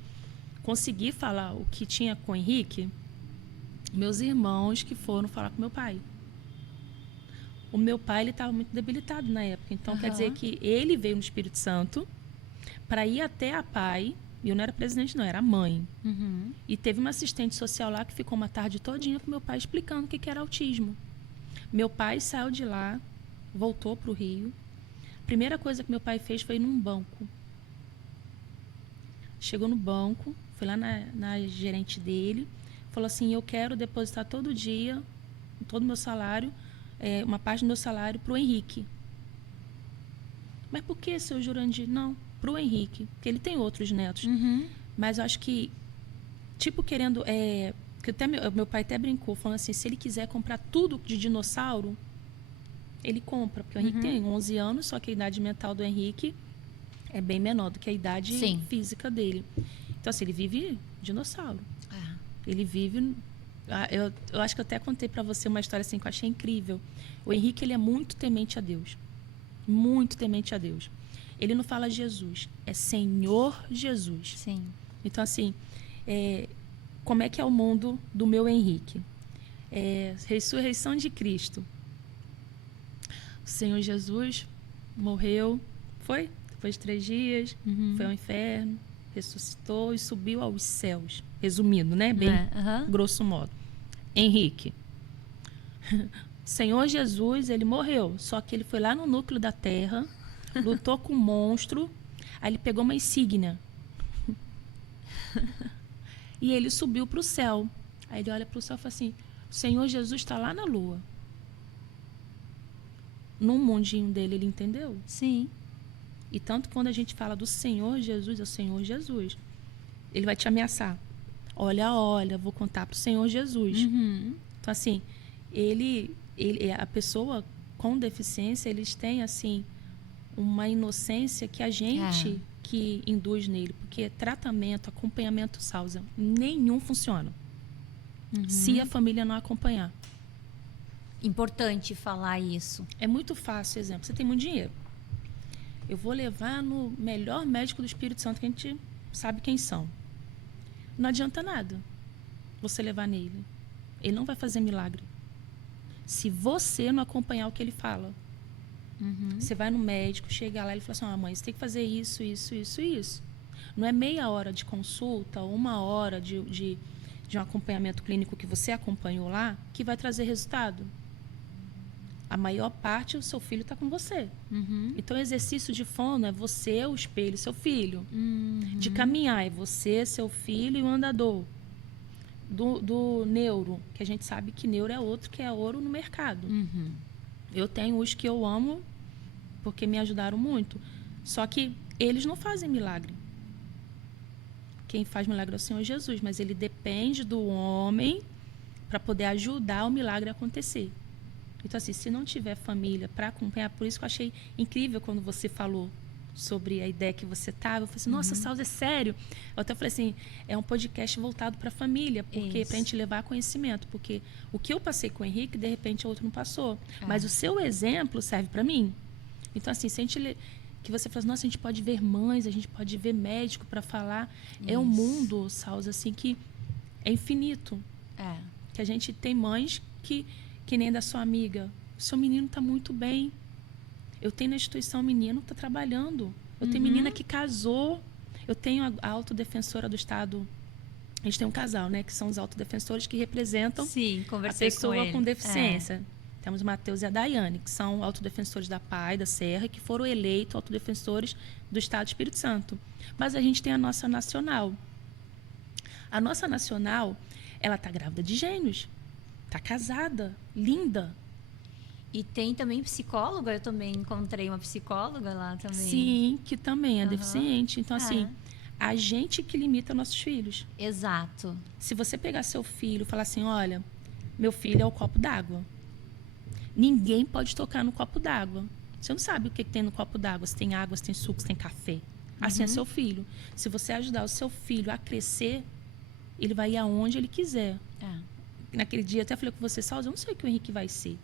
conseguir falar o que tinha com o Henrique, meus irmãos que foram falar com meu pai. O meu pai, ele estava muito debilitado na época. Então, quer dizer que ele veio no Espírito Santo para ir até a PAI. E eu não era presidente, não, era a mãe. E teve uma assistente social lá que ficou uma tarde todinha com meu pai explicando o que era autismo. Meu pai saiu de lá, voltou para o Rio. A primeira coisa que meu pai fez foi ir num banco. Chegou no banco, foi lá na gerente dele, falou assim, eu quero depositar todo dia, todo o meu salário, uma parte do meu salário para o Henrique. Mas por que, seu Jurandir? Não, para o Henrique, porque ele tem outros netos. Mas eu acho que, tipo, querendo... que até meu pai até brincou, falando assim, se ele quiser comprar tudo de dinossauro, ele compra. Porque o Henrique tem 11 anos, só que a idade mental do Henrique é bem menor do que a idade física dele. Então, assim, ele vive dinossauro. Ele vive... Eu acho que eu até contei para você uma história assim que eu achei incrível. O Henrique, ele é muito temente a Deus. Muito temente a Deus. Ele não fala Jesus, é Senhor Jesus. Sim. Então, assim, como é que é o mundo do meu Henrique? Ressurreição de Cristo. O Senhor Jesus morreu, foi? Depois de 3 dias, foi ao inferno, ressuscitou e subiu aos céus. Resumindo, né? Bem grosso modo. Henrique. Senhor Jesus, ele morreu. Só que ele foi lá no núcleo da terra, lutou com um monstro, aí ele pegou uma insígnia. E ele subiu para o céu. Aí ele olha para o céu e fala assim, o Senhor Jesus está lá na lua. No mundinho dele, ele entendeu? Sim. E tanto quando a gente fala do Senhor Jesus, é o Senhor Jesus. Ele vai te ameaçar. olha, vou contar para o Senhor Jesus. Então, assim, a pessoa com deficiência, eles têm, assim, uma inocência que a gente que induz nele. Porque tratamento, acompanhamento, Sausa, nenhum funciona. Se a família não acompanhar. Importante falar isso. É muito fácil, exemplo, você tem muito dinheiro. Eu vou levar no melhor médico do Espírito Santo, que a gente sabe quem são. Não adianta nada você levar nele. Ele não vai fazer milagre. Se você não acompanhar o que ele fala. Você vai no médico, chega lá e ele fala assim, mãe, você tem que fazer isso, isso, isso e isso. Não é meia hora de consulta, 1 hora de um acompanhamento clínico que você acompanhou lá, que vai trazer resultado. A maior parte, o seu filho está com você. Então, exercício de fono é você, o espelho, seu filho. De caminhar é você, seu filho e o andador. Do neuro, que a gente sabe que neuro é outro que é ouro no mercado. Eu tenho os que eu amo, porque me ajudaram muito. Só que eles não fazem milagre. Quem faz milagre é o Senhor Jesus, mas ele depende do homem para poder ajudar o milagre a acontecer. Então, assim, se não tiver família para acompanhar, por isso que eu achei incrível quando você falou sobre a ideia que você estava. Eu falei assim, nossa, Sausa, é sério? Eu até falei assim, é um podcast voltado para a família, porque para a gente levar conhecimento. Porque o que eu passei com o Henrique, de repente, o outro não passou. Mas o seu exemplo serve para mim. Então, assim, se a gente... que você fala, nossa, a gente pode ver mães, a gente pode ver médico para falar. É um mundo, Sausa, assim, que é infinito. Que a gente tem mães que nem da sua amiga. O seu menino está muito bem. Eu tenho na instituição menino que está trabalhando. Eu tenho menina que casou. Eu tenho a autodefensora do Estado. A gente tem um casal, né? Que são os autodefensores que representam a pessoa com deficiência. Temos o Matheus e a Daiane, que são autodefensores da PAI, da Serra, que foram eleitos autodefensores do Estado do Espírito Santo. Mas a gente tem a nossa nacional. A nossa nacional, ela está grávida de gêmeos. Está casada, linda. E tem também psicóloga, eu também encontrei uma psicóloga lá também. Sim, que também é deficiente. Então, assim, a gente que limita nossos filhos. Exato. Se você pegar seu filho e falar assim, olha, meu filho é o copo d'água. Ninguém pode tocar no copo d'água. Você não sabe o que tem no copo d'água, se tem água, se tem suco, se tem café. Assim é seu filho. Se você ajudar o seu filho a crescer, ele vai ir aonde ele quiser. Naquele dia, até falei com você, Sausa, eu não sei o que o Henrique vai ser.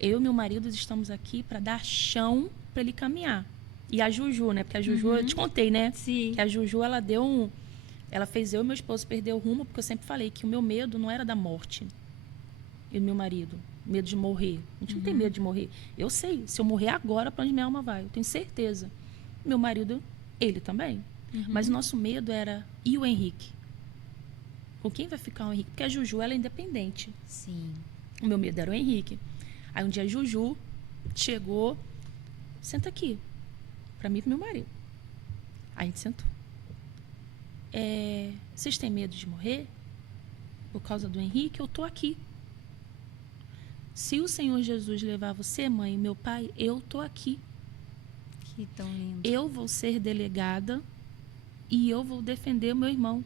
Eu e meu marido estamos aqui para dar chão para ele caminhar. E a Juju, né? Porque a Juju, eu te contei, né? Sim. Que a Juju, ela fez eu e meu esposo perder o rumo, porque eu sempre falei que o meu medo não era da morte. E o meu marido, medo de morrer. A gente não tem medo de morrer. Eu sei, se eu morrer agora, para onde minha alma vai? Eu tenho certeza. Meu marido, ele também. Mas o nosso medo era, e o Henrique? Com quem vai ficar o Henrique? Porque a Juju, ela é independente. Sim. O meu medo era o Henrique. Aí um dia a Juju chegou, senta aqui, para mim e pro meu marido. Aí a gente sentou. Vocês têm medo de morrer? Por causa do Henrique? Eu tô aqui. Se o Senhor Jesus levar você, mãe e meu pai, eu tô aqui. Que tão lindo. Eu vou ser delegada e eu vou defender o meu irmão.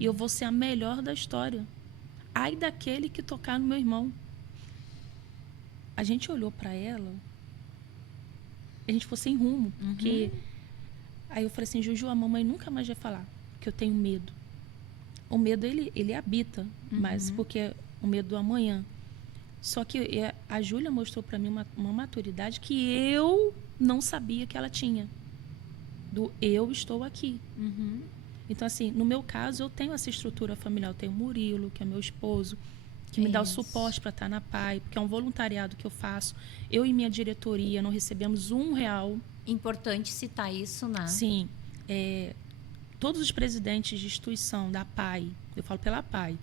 E eu vou ser a melhor da história. Ai daquele que tocar no meu irmão. A gente olhou para ela, a gente ficou sem rumo, porque aí eu falei assim, Juju, a mamãe nunca mais vai falar, que eu tenho medo. O medo, ele habita, mas porque o medo do amanhã. Só que a Júlia mostrou para mim uma maturidade que eu não sabia que ela tinha. Do eu estou aqui. Então, assim, no meu caso, eu tenho essa estrutura familiar. Eu tenho o Murilo, que é meu esposo, que me dá o suporte para estar na PAI, porque é um voluntariado que eu faço. Eu e minha diretoria não recebemos R$1. Importante citar isso, né? Sim. Todos os presidentes de instituição da PAI, eu falo pela PAI,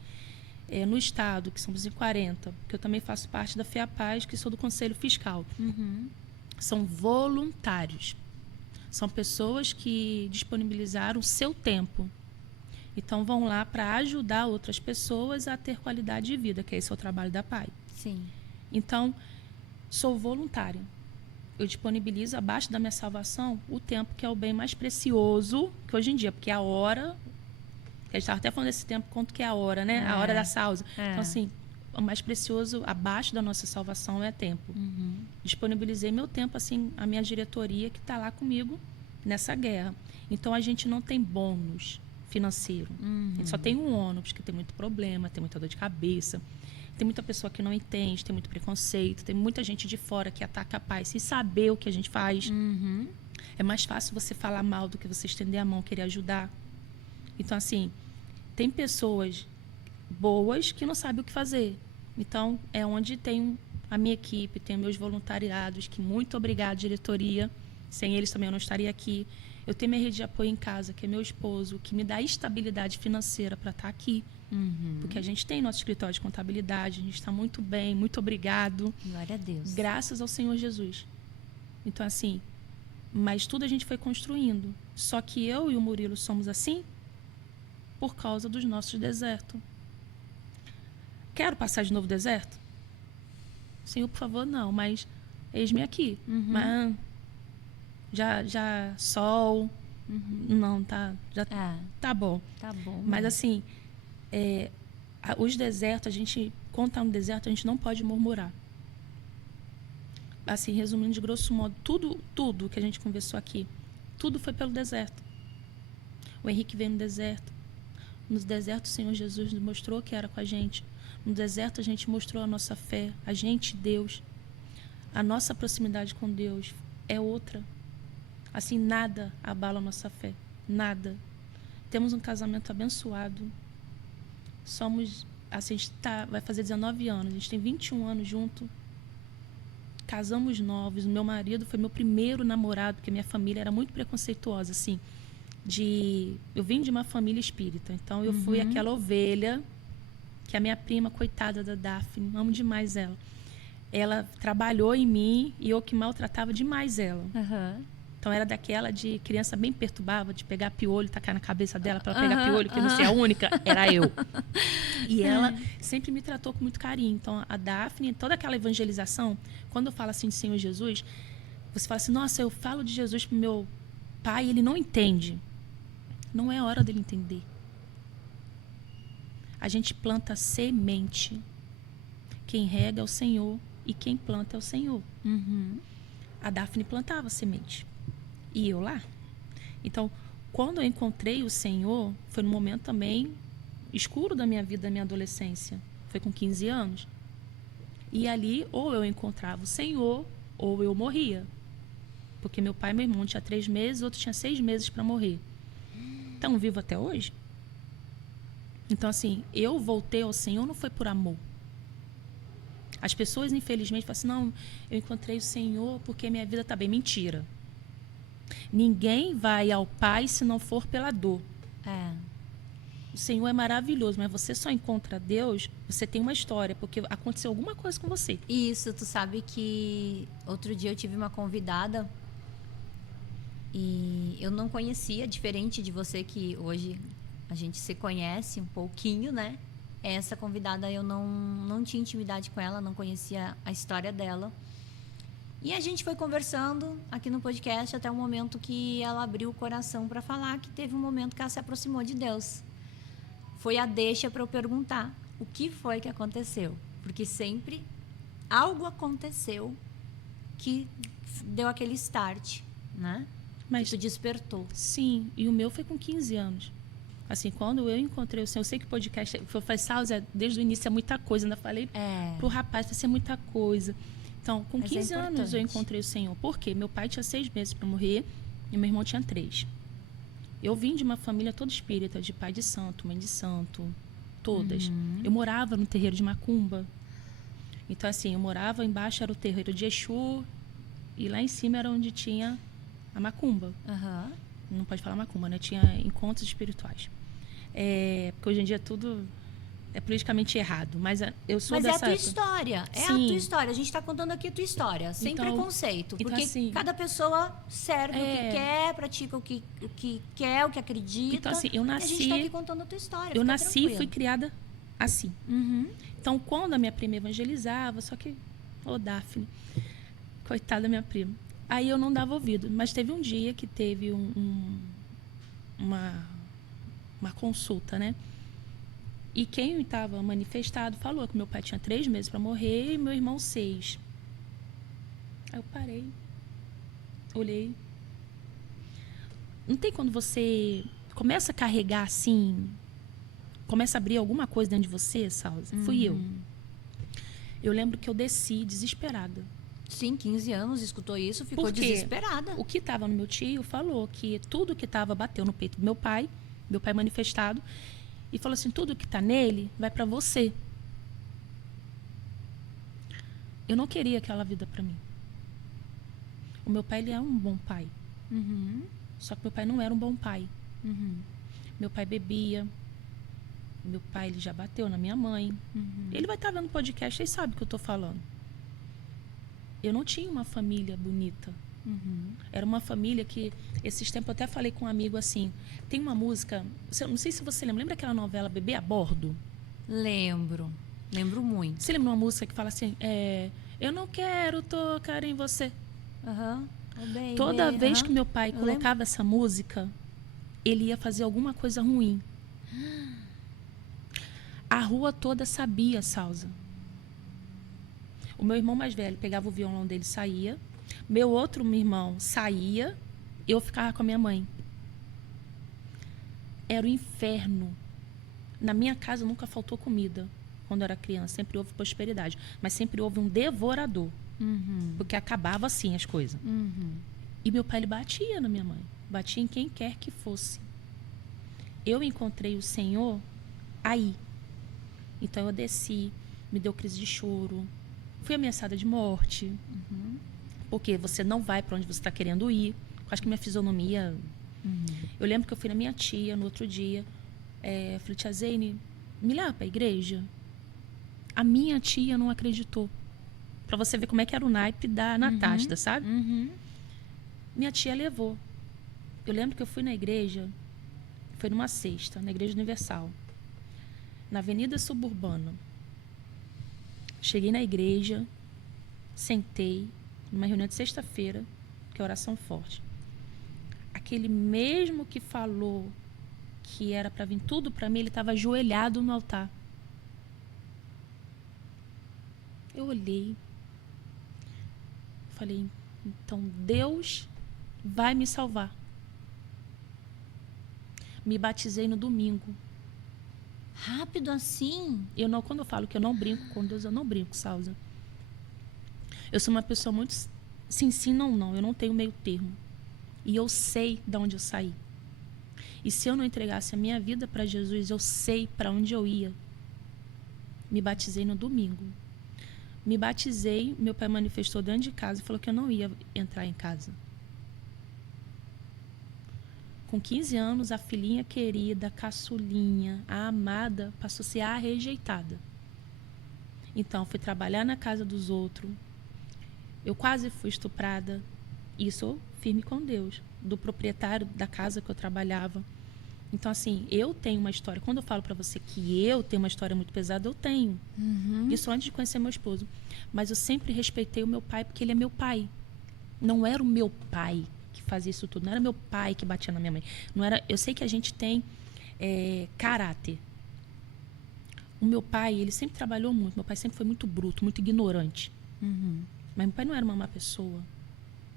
no Estado, que são 240, que eu também faço parte da FEAPAS, que sou do Conselho Fiscal. São voluntários. São pessoas que disponibilizaram o seu tempo. Então, vão lá para ajudar outras pessoas a ter qualidade de vida, que esse é o trabalho da PAI. Sim. Então, sou voluntária. Eu disponibilizo, abaixo da minha salvação, o tempo que é o bem mais precioso que hoje em dia, porque a hora A gente estava até falando desse tempo, quanto que é a hora, né? A hora da salsa. Então, assim, o mais precioso abaixo da nossa salvação é tempo. Disponibilizei meu tempo, assim, a minha diretoria que está lá comigo nessa guerra. Então, a gente não tem bônus financeiro. A gente só tem um ônus, porque tem muito problema, tem muita dor de cabeça, tem muita pessoa que não entende, tem muito preconceito, tem muita gente de fora que ataca a paz sem saber o que a gente faz. É mais fácil você falar mal do que você estender a mão, querer ajudar. Então, assim, tem pessoas boas que não sabem o que fazer. Então, é onde tem a minha equipe, tem meus voluntariados, que muito obrigada, diretoria. Sem eles também eu não estaria aqui. Eu tenho minha rede de apoio em casa, que é meu esposo, que me dá estabilidade financeira para estar aqui. Porque a gente tem nosso escritório de contabilidade, a gente está muito bem, muito obrigado. Glória a Deus. Graças ao Senhor Jesus. Então, assim, mas tudo a gente foi construindo. Só que eu e o Murilo somos assim por causa dos nossos desertos. Quero passar de novo deserto? Senhor, por favor, não, mas eis-me aqui. Mas já sol, não, já tá bom. Tá bom. Mas assim, os desertos, quando tá no deserto, a gente não pode murmurar. Assim, resumindo de grosso modo, tudo que a gente conversou aqui, tudo foi pelo deserto. O Henrique veio no deserto. No deserto, o Senhor Jesus nos mostrou que era com a gente. No deserto, a gente mostrou a nossa fé, a gente, Deus. A nossa proximidade com Deus é outra. Assim, nada abala a nossa fé. Nada. Temos um casamento abençoado. Somos, assim, a gente vai fazer 19 anos. A gente tem 21 anos junto. Casamos novos. O meu marido foi meu primeiro namorado, porque minha família era muito preconceituosa, assim. Eu vim de uma família espírita. Então, eu fui aquela ovelha que a minha prima, coitada da Daphne, amo demais ela. Ela trabalhou em mim e eu que maltratava demais ela. Então, era daquela de criança bem perturbada, de pegar piolho, tacar na cabeça dela para ela pegar piolho, que não ser a única, era eu. E ela sempre me tratou com muito carinho. Então, a Daphne, toda aquela evangelização, quando eu falo assim de Senhor Jesus, você fala assim, nossa, eu falo de Jesus pro meu pai, ele não entende. Não é hora dele entender. A gente planta semente. Quem rega é o Senhor e quem planta é o Senhor. A Daphne plantava semente. E eu lá. Então, quando eu encontrei o Senhor, foi num momento também escuro da minha vida, da minha adolescência. Foi com 15 anos. E ali, ou eu encontrava o Senhor, ou eu morria. Porque meu pai e meu irmão tinha 3 meses, outro tinha 6 meses para morrer. Estão vivos até hoje? Então, assim, eu voltei ao Senhor não foi por amor. As pessoas, infelizmente, falam assim, não, eu encontrei o Senhor porque minha vida está bem. Mentira. Ninguém vai ao Pai se não for pela dor. O Senhor é maravilhoso, mas você só encontra Deus, você tem uma história, porque aconteceu alguma coisa com você. Isso, tu sabe que outro dia eu tive uma convidada e eu não conhecia, diferente de você que hoje a gente se conhece um pouquinho, né? Essa convidada eu não tinha intimidade com ela, não conhecia a história dela. E a gente foi conversando aqui no podcast até o momento que ela abriu o coração para falar que teve um momento que ela se aproximou de Deus. Foi a deixa para eu perguntar o que foi que aconteceu. Porque sempre algo aconteceu que deu aquele start, né? Mas que tu despertou. Sim, e o meu foi com 15 anos. Assim, quando eu encontrei o Senhor, eu sei que o podcast, eu falei, Salza, desde o início é muita coisa. Ainda falei pro rapaz, vai ser muita coisa. Então, com 15 anos eu encontrei o Senhor. Por quê? Meu pai tinha 6 meses para morrer e meu irmão tinha 3. Eu vim de uma família toda espírita, de pai de santo, mãe de santo, todas. Eu morava no terreiro de Macumba. Então, assim, eu morava embaixo, era o terreiro de Exu, e lá em cima era onde tinha a Macumba. Não pode falar Macumba, né? Tinha encontros espirituais. Porque hoje em dia tudo é politicamente errado, mas eu sou dessa é a tua história, Sim. a tua história. A gente está contando aqui a tua história, sem preconceito. Então, porque assim, cada pessoa serve o que quer, pratica o que quer, o que acredita. Então, assim, eu nasci... E a gente está aqui contando a tua história. Eu nasci e fui criada assim. Então, quando a minha prima evangelizava, só que... Daphne, coitada da minha prima. Aí eu não dava ouvido. Mas teve um dia que teve uma consulta, né? E quem estava manifestado falou que meu pai tinha 3 meses para morrer e meu irmão 6. Aí eu parei, olhei. Não tem quando você começa a carregar assim, começa a abrir alguma coisa dentro de você, Salsa? Fui eu. Eu lembro que eu desci desesperada. Sim, 15 anos, escutou isso, ficou Por quê? desesperada. O que estava no meu tio falou que tudo que estava bateu no peito do meu pai manifestado, e falou assim, tudo que está nele vai para você. Eu não queria aquela vida para mim. O meu pai, ele é um bom pai. Uhum. Só que meu pai não era um bom pai. Uhum. Meu pai bebia. Meu pai, ele já bateu na minha mãe. Uhum. Ele vai estar vendo o podcast, ele sabe o que eu estou falando. Eu não tinha uma família bonita. Uhum. Era uma família que, esses tempos, eu até falei com um amigo assim, tem uma música, não sei se você lembra aquela novela Bebê a Bordo? Lembro muito. Você lembra uma música que fala assim, eu não quero tocar em você? Aham. Oh, baby. Toda vez Aham. que meu pai Eu colocava essa música, ele ia fazer alguma coisa ruim. A rua toda sabia, Salsa. O meu irmão mais velho pegava o violão dele e saía. Meu outro irmão saía, eu ficava com a minha mãe. Era o inferno. Na minha casa nunca faltou comida quando eu era criança. Sempre houve prosperidade. Mas sempre houve um devorador. Uhum. Porque acabava assim as coisas. Uhum. E meu pai, ele batia na minha mãe. Batia em quem quer que fosse. Eu encontrei o Senhor aí. Então eu desci, me deu crise de choro. Fui ameaçada de morte. Uhum. Porque você não vai para onde você está querendo ir. Eu acho que minha fisionomia... Uhum. Eu lembro que eu fui na minha tia no outro dia. Eu falei, tia Zeine, me leva para a igreja? A minha tia não acreditou. Para você ver como é que era o naipe da Natasha, sabe? Uhum. Minha tia levou. Eu lembro que eu fui na igreja, foi numa sexta, na Igreja Universal, na Avenida Suburbana. Cheguei na igreja, sentei, numa reunião de sexta-feira, que é oração forte. Aquele mesmo que falou que era para vir tudo para mim, ele estava ajoelhado no altar. Eu olhei, falei, então Deus vai me salvar. Me batizei no domingo. Rápido assim? Quando eu falo que eu não brinco com Deus, eu não brinco, Salsa. Eu sou uma pessoa muito sim, não. Eu não tenho meio termo. E eu sei de onde eu saí. E se eu não entregasse a minha vida para Jesus, eu sei para onde eu ia. Me batizei no domingo. Me batizei, meu pai manifestou dentro de casa e falou que eu não ia entrar em casa. Com 15 anos, a filhinha querida, a caçulinha, a amada, passou a ser a rejeitada. Então, fui trabalhar na casa dos outros. Eu quase fui estuprada. E sou firme com Deus. Do proprietário da casa que eu trabalhava. Então, assim, eu tenho uma história. Quando eu falo para você que eu tenho uma história muito pesada, eu tenho. Uhum. Isso antes de conhecer meu esposo. Mas eu sempre respeitei o meu pai, porque ele é meu pai. Não era o meu pai que fazia isso tudo. Não era meu pai que batia na minha mãe. Não era, eu sei que a gente tem caráter. O meu pai, ele sempre trabalhou muito. Meu pai sempre foi muito bruto, muito ignorante. Uhum. Mas meu pai não era uma má pessoa.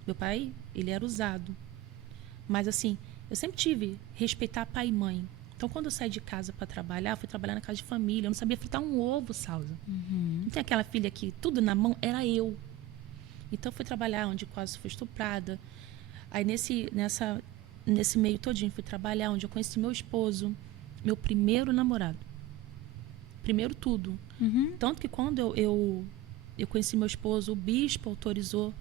Meu pai, ele era usado. Mas, assim, eu sempre tive respeitar pai e mãe. Então, quando eu saí de casa para trabalhar, fui trabalhar na casa de família. Eu não sabia fritar um ovo, Salsa. Uhum. Não tem aquela filha que tudo na mão, era eu. Então, fui trabalhar onde quase fui estuprada. Aí, nesse meio todinho, fui trabalhar onde eu conheci meu esposo, meu primeiro namorado. Primeiro tudo. Uhum. Tanto que quando eu conheci meu esposo, o bispo autorizou.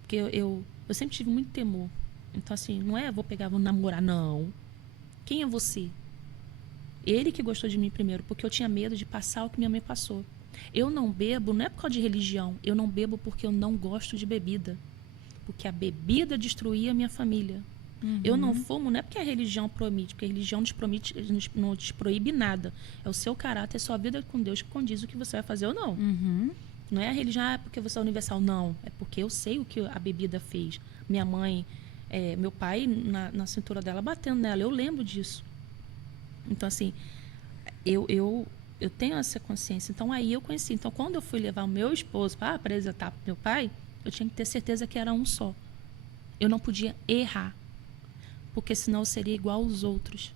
Porque eu sempre tive muito temor. Então, assim, não é vou pegar, vou namorar, não. Quem é você? Ele que gostou de mim primeiro, porque eu tinha medo de passar o que minha mãe passou. Eu não bebo, não é por causa de religião. Eu não bebo porque eu não gosto de bebida. Porque a bebida destruía a minha família. Uhum. Eu não fumo, não é porque a religião proíbe, porque a religião não te proíbe nada. É o seu caráter, é a sua vida com Deus que condiz o que você vai fazer ou não. Uhum. Não é a religião, porque você é universal. Não, é porque eu sei o que a bebida fez. Minha mãe, meu pai na cintura dela batendo nela, eu lembro disso. Então, assim, eu tenho essa consciência. Então, aí eu conheci. Então, quando eu fui levar o meu esposo para apresentar para meu pai, eu tinha que ter certeza que era um só. Eu não podia errar, porque senão eu seria igual aos outros.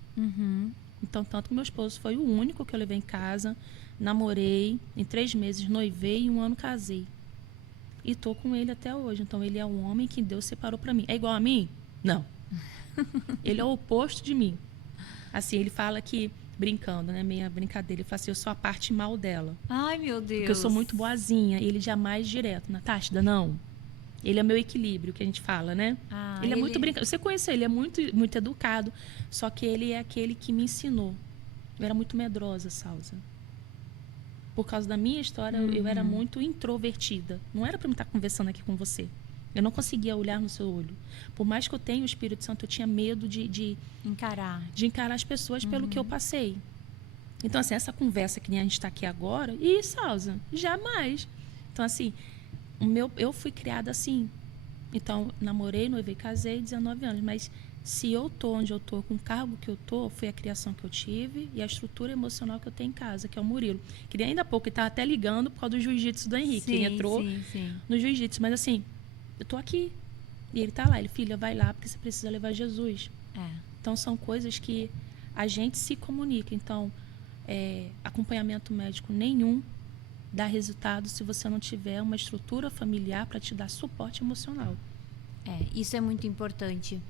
Então, tanto que meu esposo foi o único que eu levei em casa, namorei, em 3 meses noivei e 1 ano casei. E tô com ele até hoje. Então, ele é um homem que Deus separou para mim. É igual a mim? Não. Ele é o oposto de mim. Assim, ele fala que, brincando, né? Meia brincadeira, ele fala assim, eu sou a parte mal dela. Ai, meu Deus. Porque eu sou muito boazinha. Ele jamais direto. Natália, não. Ele é meu equilíbrio, que a gente fala, né? Ele é muito brincando. Você conhece ele, é muito, muito educado. Só que ele é aquele que me ensinou. Eu era muito medrosa, Salsa. Por causa da minha história, eu era muito introvertida. Não era para eu estar conversando aqui com você. Eu não conseguia olhar no seu olho. Por mais que eu tenha o Espírito Santo, eu tinha medo de encarar as pessoas pelo que eu passei. Então, assim, essa conversa que nem a gente está aqui agora, e Salsa, jamais. Então, assim, eu fui criada assim. Então, namorei, noivei, casei, 19 anos. Mas se eu tô onde eu tô, com o cargo que eu tô, foi a criação que eu tive e a estrutura emocional que eu tenho em casa, que é o Murilo. Queria ainda há pouco, ele estava até ligando por causa do jiu-jitsu do Henrique. Sim, ele entrou no jiu-jitsu. Mas assim, eu tô aqui. E ele tá lá. Ele, filha, vai lá, porque você precisa levar Jesus. Então, são coisas que a gente se comunica. Então, acompanhamento médico nenhum dá resultado se você não tiver uma estrutura familiar para te dar suporte emocional. Isso é muito importante.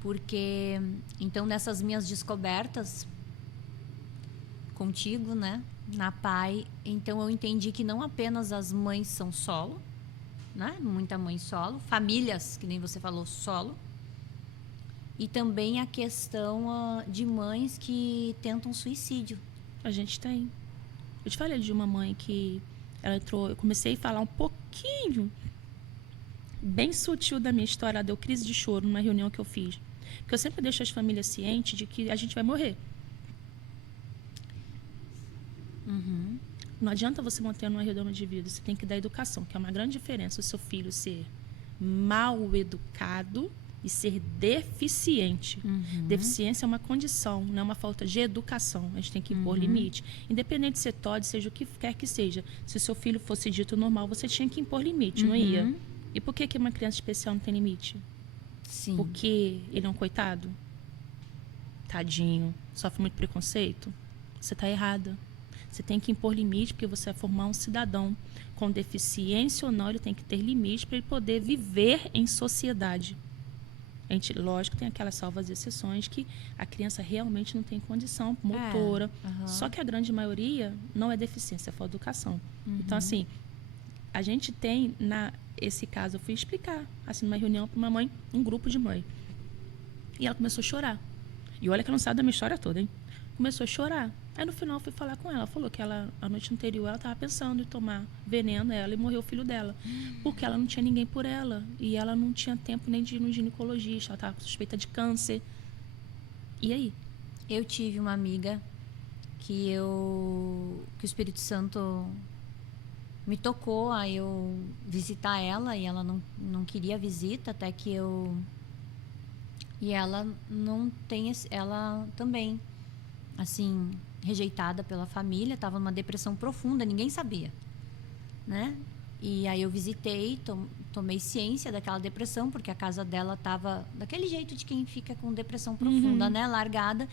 Porque, então, nessas minhas descobertas contigo, né, na PAI, então eu entendi que não apenas as mães são solo, né, muita mãe solo, famílias, que nem você falou, solo, e também a questão de mães que tentam suicídio. A gente tem. Eu te falei de uma mãe que ela entrou, eu comecei a falar um pouquinho, bem sutil da minha história, ela deu crise de choro numa reunião que eu fiz. Porque eu sempre deixo as famílias cientes de que a gente vai morrer. Não adianta você manter uma redoma de vida, você tem que dar educação, que é uma grande diferença o seu filho ser mal educado e ser deficiente. Deficiência é uma condição, não é uma falta de educação. A gente tem que impor limite. Independente de ser TOD, seja o que quer que seja. Se o seu filho fosse dito normal, você tinha que impor limite, não ia? E por que uma criança especial não tem limite? Sim. Porque ele é um coitado? Tadinho. Sofre muito preconceito? Você está errada. Você tem que impor limite, porque você vai formar um cidadão. Com deficiência ou não, ele tem que ter limite para ele poder viver em sociedade. A gente, lógico, tem aquelas salvas exceções que a criança realmente não tem condição motora. Só que a grande maioria não é deficiência, é falta de educação. Então, assim, a gente tem, esse caso, eu fui explicar, assim, numa reunião para uma mãe, um grupo de mãe. E ela começou a chorar. E olha que ela não sabe da minha história toda, hein? Começou a chorar. Aí, no final, eu fui falar com ela. Ela falou que ela, a noite anterior, ela estava pensando em tomar veneno, ela, e morreu o filho dela. Porque ela não tinha ninguém por ela. E ela não tinha tempo nem de ir no ginecologista. Ela estava com suspeita de câncer. E aí? Eu tive uma amiga que o Espírito Santo me tocou a eu visitar ela, e ela não queria visita, até que eu... E ela não tem... Ela também, assim, rejeitada pela família, estava numa depressão profunda, ninguém sabia, né? E aí eu visitei, tomei ciência daquela depressão, porque a casa dela estava daquele jeito de quem fica com depressão profunda, né? Largada.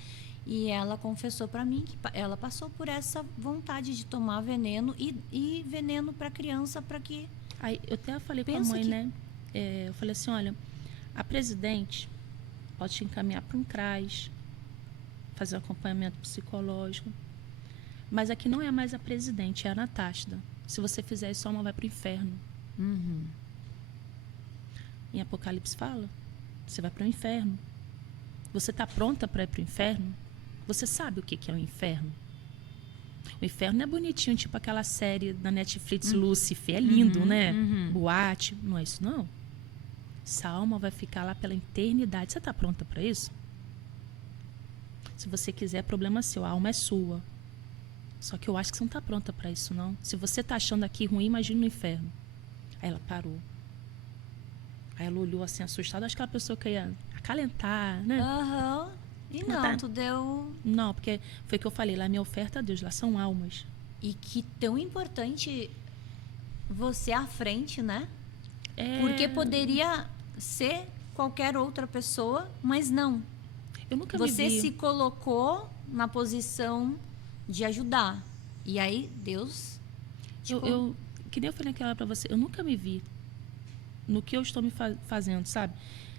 E ela confessou para mim que ela passou por essa vontade de tomar veneno e veneno para criança, para que... Aí eu até falei com a mãe, né? Eu falei assim, olha, a presidente pode te encaminhar para um CRAS, fazer um acompanhamento psicológico, mas aqui não é mais a presidente, é a Natália. Se você fizer isso, a alma vai para o inferno. Em Apocalipse fala, você vai para o inferno. Você está pronta para ir para o inferno? Você sabe o que é o inferno? O inferno não é bonitinho, tipo aquela série da Netflix, Lúcifer. É lindo, né? Boate. Não é isso, não. Essa alma vai ficar lá pela eternidade. Você está pronta para isso? Se você quiser, é problema seu. A alma é sua. Só que eu acho que você não está pronta para isso, não. Se você está achando aqui ruim, imagina no inferno. Aí ela parou. Aí ela olhou assim, assustada. Acho que aquela pessoa que ia acalentar, né? E Não não, tá. tu deu... Não, porque foi o que eu falei, lá minha oferta a Deus, lá são almas. E que tão importante você à frente, né? É, Porque poderia ser qualquer outra pessoa, mas não. eu nunca Você me vi. se colocou na posição de ajudar. E aí, Deus... Que nem eu falei naquela hora pra você, eu nunca me vi no que eu estou me fazendo, sabe?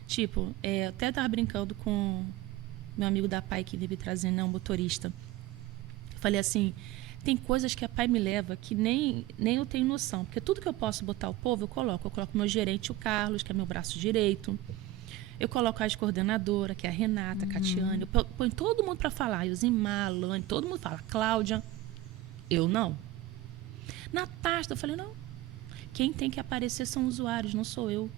Tipo, eu até tava brincando com meu amigo da Pai que vive trazendo, né, um motorista. Falei assim, tem coisas que a Pai me leva que nem eu tenho noção. Porque tudo que eu posso botar o povo, eu coloco. Eu coloco meu gerente, o Carlos, que é meu braço direito. Eu coloco a coordenadora, que é a Renata, a Catiane. Eu ponho todo mundo para falar. Yosimar, Alane, todo mundo fala. Cláudia. Eu não. Natasha, eu falei, não. Quem tem que aparecer são os usuários, não sou eu.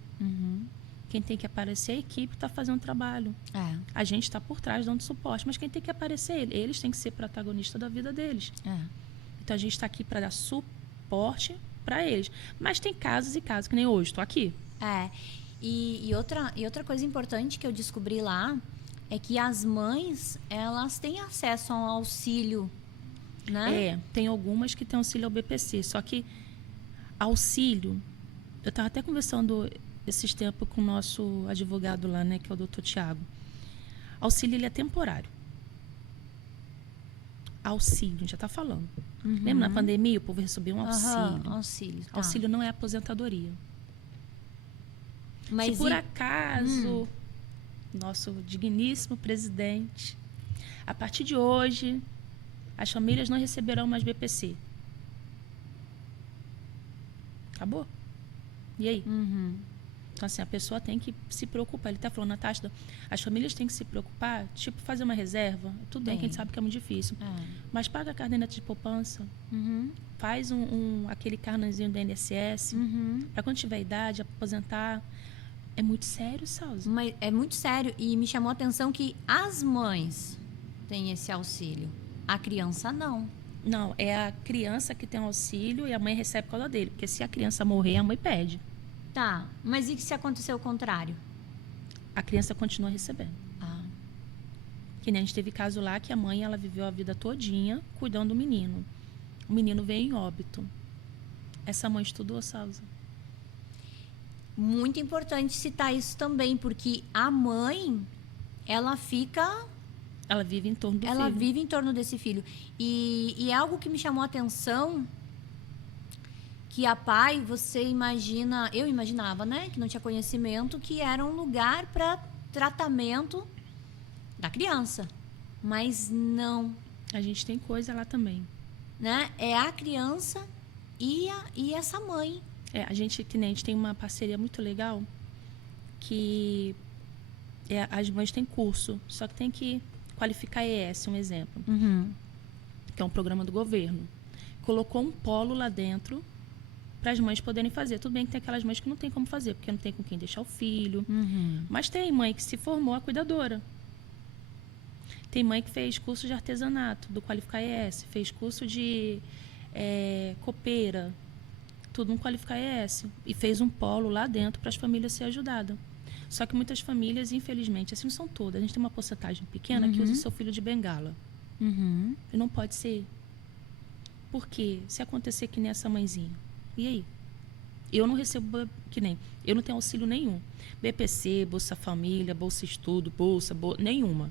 Quem tem que aparecer é a equipe que está fazendo o trabalho. É, A gente está por trás dando suporte, mas quem tem que aparecer? Eles têm que ser protagonistas da vida deles. é. Então a gente está aqui para dar suporte para eles. Mas tem casos e casos, que nem hoje, estou aqui. É. E outra coisa importante que eu descobri lá é que as mães, elas têm acesso a um auxílio, né? Tem algumas que têm auxílio ao BPC, só que auxílio, eu estava até conversando esses tempos com o nosso advogado lá, né, que é o doutor Tiago. Auxílio, ele é temporário. Auxílio, a gente já está falando. Lembra na pandemia, o povo recebeu um auxílio. Aham, auxílio. Tá. Auxílio não é aposentadoria. Mas Se por acaso, nosso digníssimo presidente, a partir de hoje, as famílias não receberão mais BPC. Acabou. E aí? Então, assim, a pessoa tem que se preocupar. Ele está falando, Natasha, as famílias têm que se preocupar, tipo, fazer uma reserva. Tudo bem que a gente sabe que é muito difícil. Mas paga a caderneta de poupança. Faz aquele carnãozinho do INSS. Para quando tiver idade, aposentar. É muito sério, Salza. Mas é muito sério. E me chamou a atenção que as mães têm esse auxílio. A criança não. Não, é a criança que tem auxílio e a mãe recebe por causa dele. Porque se a criança morrer, a mãe pede. Tá, mas e se acontecer o contrário? A criança continua recebendo. Ah, Que nem a gente teve caso lá que a mãe, ela viveu a vida todinha cuidando do menino. O menino veio em óbito. Essa mãe estudou, Salza. muito importante citar isso também, porque a mãe, ela fica... Ela vive em torno do ela filho. vive em torno desse filho. E é algo que me chamou a atenção, que a Pai, você imagina... Eu imaginava, né? Que não tinha conhecimento, que era um lugar para tratamento da criança. Mas não, A gente tem coisa lá também. né? É a criança e essa mãe. A gente tem uma parceria muito legal que as mães têm curso, só que tem que qualificar ES, um exemplo, que é um programa do governo. Colocou um polo lá dentro para as mães poderem fazer. Tudo bem que tem aquelas mães que não tem como fazer, porque não tem com quem deixar o filho. Mas tem mãe que se formou a cuidadora. Tem mãe que fez curso de artesanato, do Qualificar ES, fez curso de copeira, tudo no Qualificar ES. E fez um polo lá dentro para as famílias serem ajudadas. Só que muitas famílias, infelizmente, assim não são todas, a gente tem uma porcentagem pequena que usa o seu filho de bengala. E não pode ser. Por quê? Se acontecer que nem essa mãezinha, e aí? Eu não recebo eu não tenho auxílio nenhum. BPC, Bolsa Família, Bolsa Estudo, nenhuma.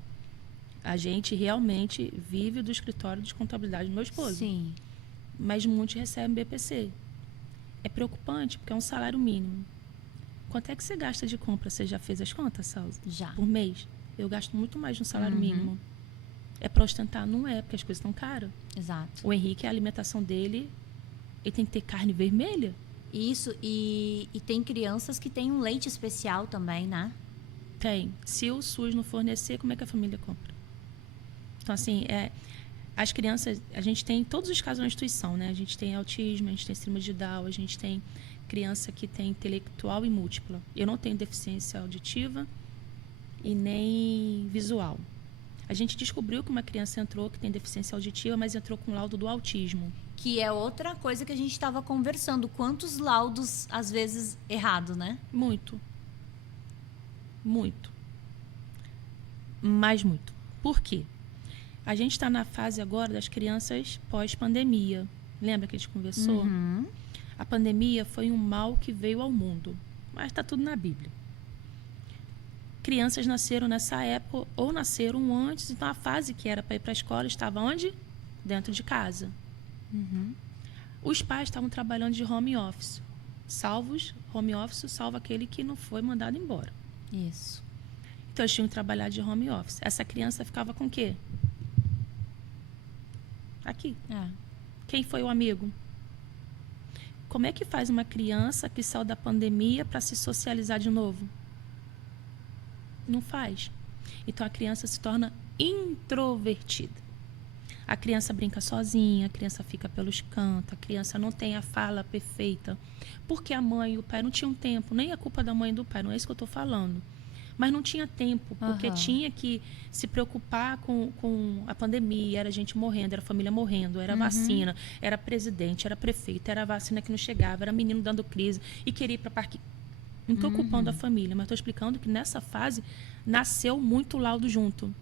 A gente realmente vive do escritório de contabilidade do meu esposo. Sim. Mas muitos recebem BPC. É preocupante, porque é um salário mínimo. Quanto é que você gasta de compra? Você já fez as contas, Salza? Já. Por mês? Eu gasto muito mais de um salário mínimo. É para ostentar? Não é, porque as coisas estão caras. Exato. O Henrique, a alimentação dele, ele tem que ter carne vermelha. Isso, e tem crianças que têm um leite especial também, né? Tem. Se o SUS não fornecer, como é que a família compra? Então, assim, as crianças, a gente tem todos os casos na instituição, né? A gente tem autismo, a gente tem síndrome de Down, a gente tem criança que tem intelectual e múltipla. Eu não tenho deficiência auditiva e nem visual. A gente descobriu que uma criança entrou que tem deficiência auditiva, mas entrou com laudo do autismo. Que é outra coisa que a gente estava conversando. Quantos laudos, às vezes, errados, né? Muito. Muito. Mais muito. Por quê? A gente está na fase agora das crianças pós-pandemia. Lembra que a gente conversou? A pandemia foi um mal que veio ao mundo. Mas está tudo na Bíblia. Crianças nasceram nessa época ou nasceram antes. Então, a fase que era para ir para a escola estava onde? Dentro de casa. Os pais estavam trabalhando de home office. Home office salva aquele que não foi mandado embora. Isso. Então, eles tinham que trabalhar de home office. Essa criança ficava com o quê? Aqui. Quem foi o amigo? Como é que faz uma criança que saiu da pandemia para se socializar de novo? Não faz. Então, a criança se torna introvertida. A criança brinca sozinha, a criança fica pelos cantos, a criança não tem a fala perfeita. Porque a mãe e o pai não tinham tempo. Nem a culpa da mãe e do pai, não é isso que eu estou falando. Mas não tinha tempo, porque tinha que se preocupar com a pandemia. Era gente morrendo, era família morrendo, era vacina, era presidente, era prefeito, era vacina que não chegava, era menino dando crise e queria ir para parque. Não estou culpando a família, mas estou explicando que nessa fase nasceu muito laudo junto.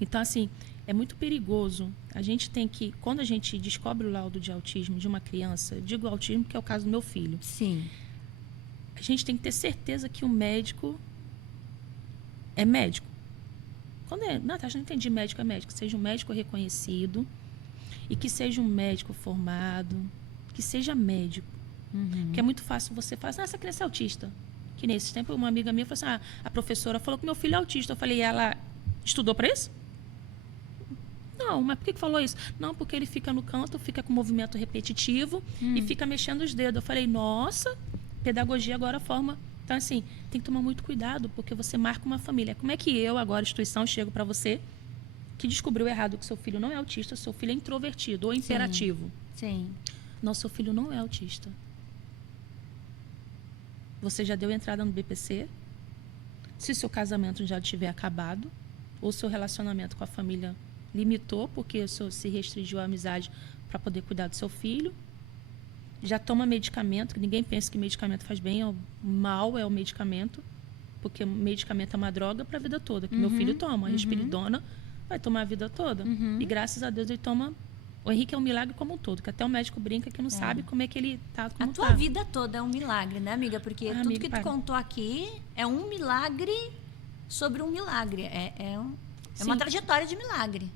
Então, assim, é muito perigoso. A gente tem que, quando a gente descobre o laudo de autismo de uma criança, digo autismo porque é o caso do meu filho. Sim. A gente tem que ter certeza que o médico é médico. Natasha, não entendi médico é médico. Seja um médico reconhecido e que seja um médico formado, que seja médico. Porque é muito fácil você falar assim, essa criança é autista. Que nesse tempo uma amiga minha falou assim, a professora falou que meu filho é autista. Eu falei, ela estudou para isso? Não, mas por que falou isso? Não, porque ele fica no canto, fica com movimento repetitivo e fica mexendo os dedos. Eu falei, nossa, pedagogia agora forma. Então, assim, tem que tomar muito cuidado, porque você marca uma família. Como é que eu, agora, instituição, chego para você que descobriu errado que seu filho não é autista, seu filho é introvertido ou imperativo? Sim. Não, seu filho não é autista. Você já deu entrada no BPC? Se seu casamento já tiver acabado, ou seu relacionamento com a família limitou, porque o senhor se restringiu à amizade para poder cuidar do seu filho, já toma medicamento, que ninguém pensa que medicamento faz bem, o mal é o medicamento, porque medicamento é uma droga para a vida toda, que meu filho toma, a risperidona vai tomar a vida toda. E graças a Deus ele toma. O Henrique é um milagre como um todo, que até o médico brinca que não sabe como é que ele tá, como A tua vida toda é um milagre, né, amiga? Porque tudo amiga, que tu contou aqui é um milagre sobre um milagre. É uma Sim. trajetória de milagre.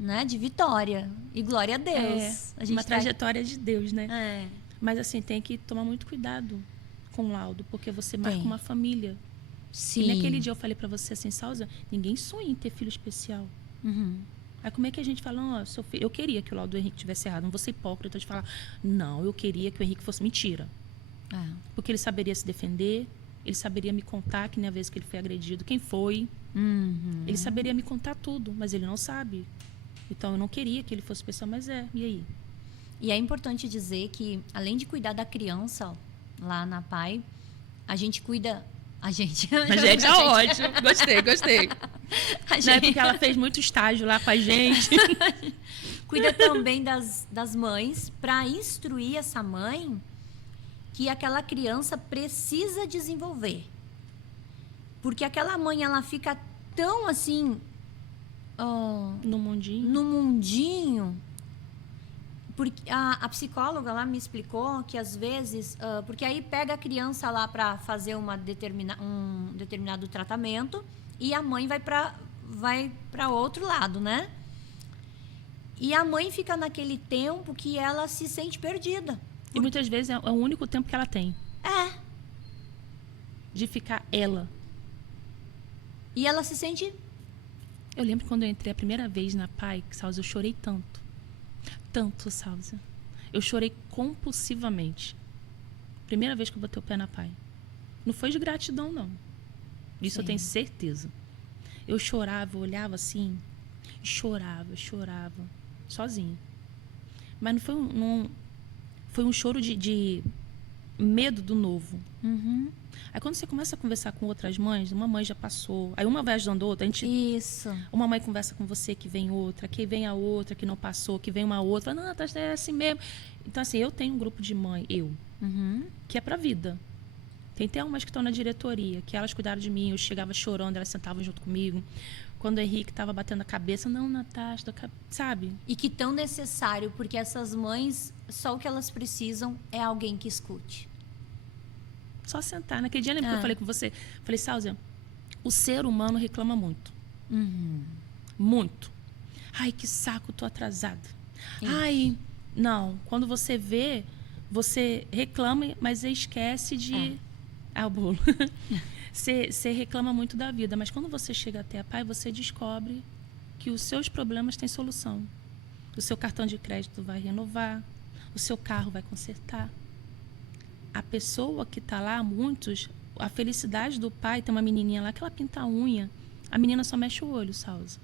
Né? De vitória. E glória a Deus. A gente uma trajetória de Deus, né? É. Mas assim, tem que tomar muito cuidado com o laudo, porque você marca Tem. uma família. Sim. E naquele dia eu falei pra você assim, Salza, ninguém sonha em ter filho especial. Aí como é que a gente fala, ó, seu filho, eu queria que o laudo do Henrique tivesse errado, não vou ser hipócrita de falar, não, eu queria que o Henrique fosse mentira. Porque ele saberia se defender, ele saberia me contar que nem a vez que ele foi agredido, quem foi. Ele saberia me contar tudo, mas ele não sabe. Então eu não queria que ele fosse especial, mas e aí? E é importante dizer que, além de cuidar da criança ó, lá na PAI, a gente cuida. A gente é ótimo. Gostei. A Né? gente Porque ela fez muito estágio lá com a gente. cuida também das mães para instruir essa mãe que aquela criança precisa desenvolver. Porque aquela mãe, ela fica tão assim No mundinho. no mundinho. Porque a psicóloga lá me explicou que às vezes, porque aí pega a criança lá para fazer um determinado tratamento e a mãe vai para outro lado, né? E a mãe fica naquele tempo que ela se sente perdida. E muitas vezes é o único tempo que ela tem. De ficar ela. E ela se sente. Eu lembro quando eu entrei a primeira vez na PAI, Salza, eu chorei tanto. Tanto, Salza. Eu chorei compulsivamente. Primeira vez que eu botei o pé na PAI. Não foi de gratidão, não. Isso eu tenho certeza. Eu chorava, eu olhava assim, chorava, sozinha. Mas não foi foi um choro de medo do novo. Aí quando você começa a conversar com outras mães, uma mãe já passou, aí uma vai ajudando a outra, Isso. uma mãe conversa com você, que vem outra, que vem a outra, que não passou, que vem uma outra, não, é assim mesmo. Então assim, eu tenho um grupo de mãe, que é pra vida. Tem até umas que estão na diretoria, que elas cuidaram de mim, eu chegava chorando, elas sentavam junto comigo. Quando o Henrique estava batendo a cabeça, não, Natasha, sabe? E que tão necessário, porque essas mães, só o que elas precisam é alguém que escute. Só sentar. Naquele dia, lembra que eu falei com você? Falei, Sáuzia, o ser humano reclama muito. Muito. Ai, que saco, tô atrasada. Ai, não. Quando você vê, você reclama, mas esquece de... o bolo. Você reclama muito da vida, mas quando você chega até a Pai, você descobre que os seus problemas têm solução. O seu cartão de crédito vai renovar, o seu carro vai consertar. A pessoa que está lá, muitos, a felicidade do pai, tem uma menininha lá que ela pinta a unha, a menina só mexe o olho, Salsa,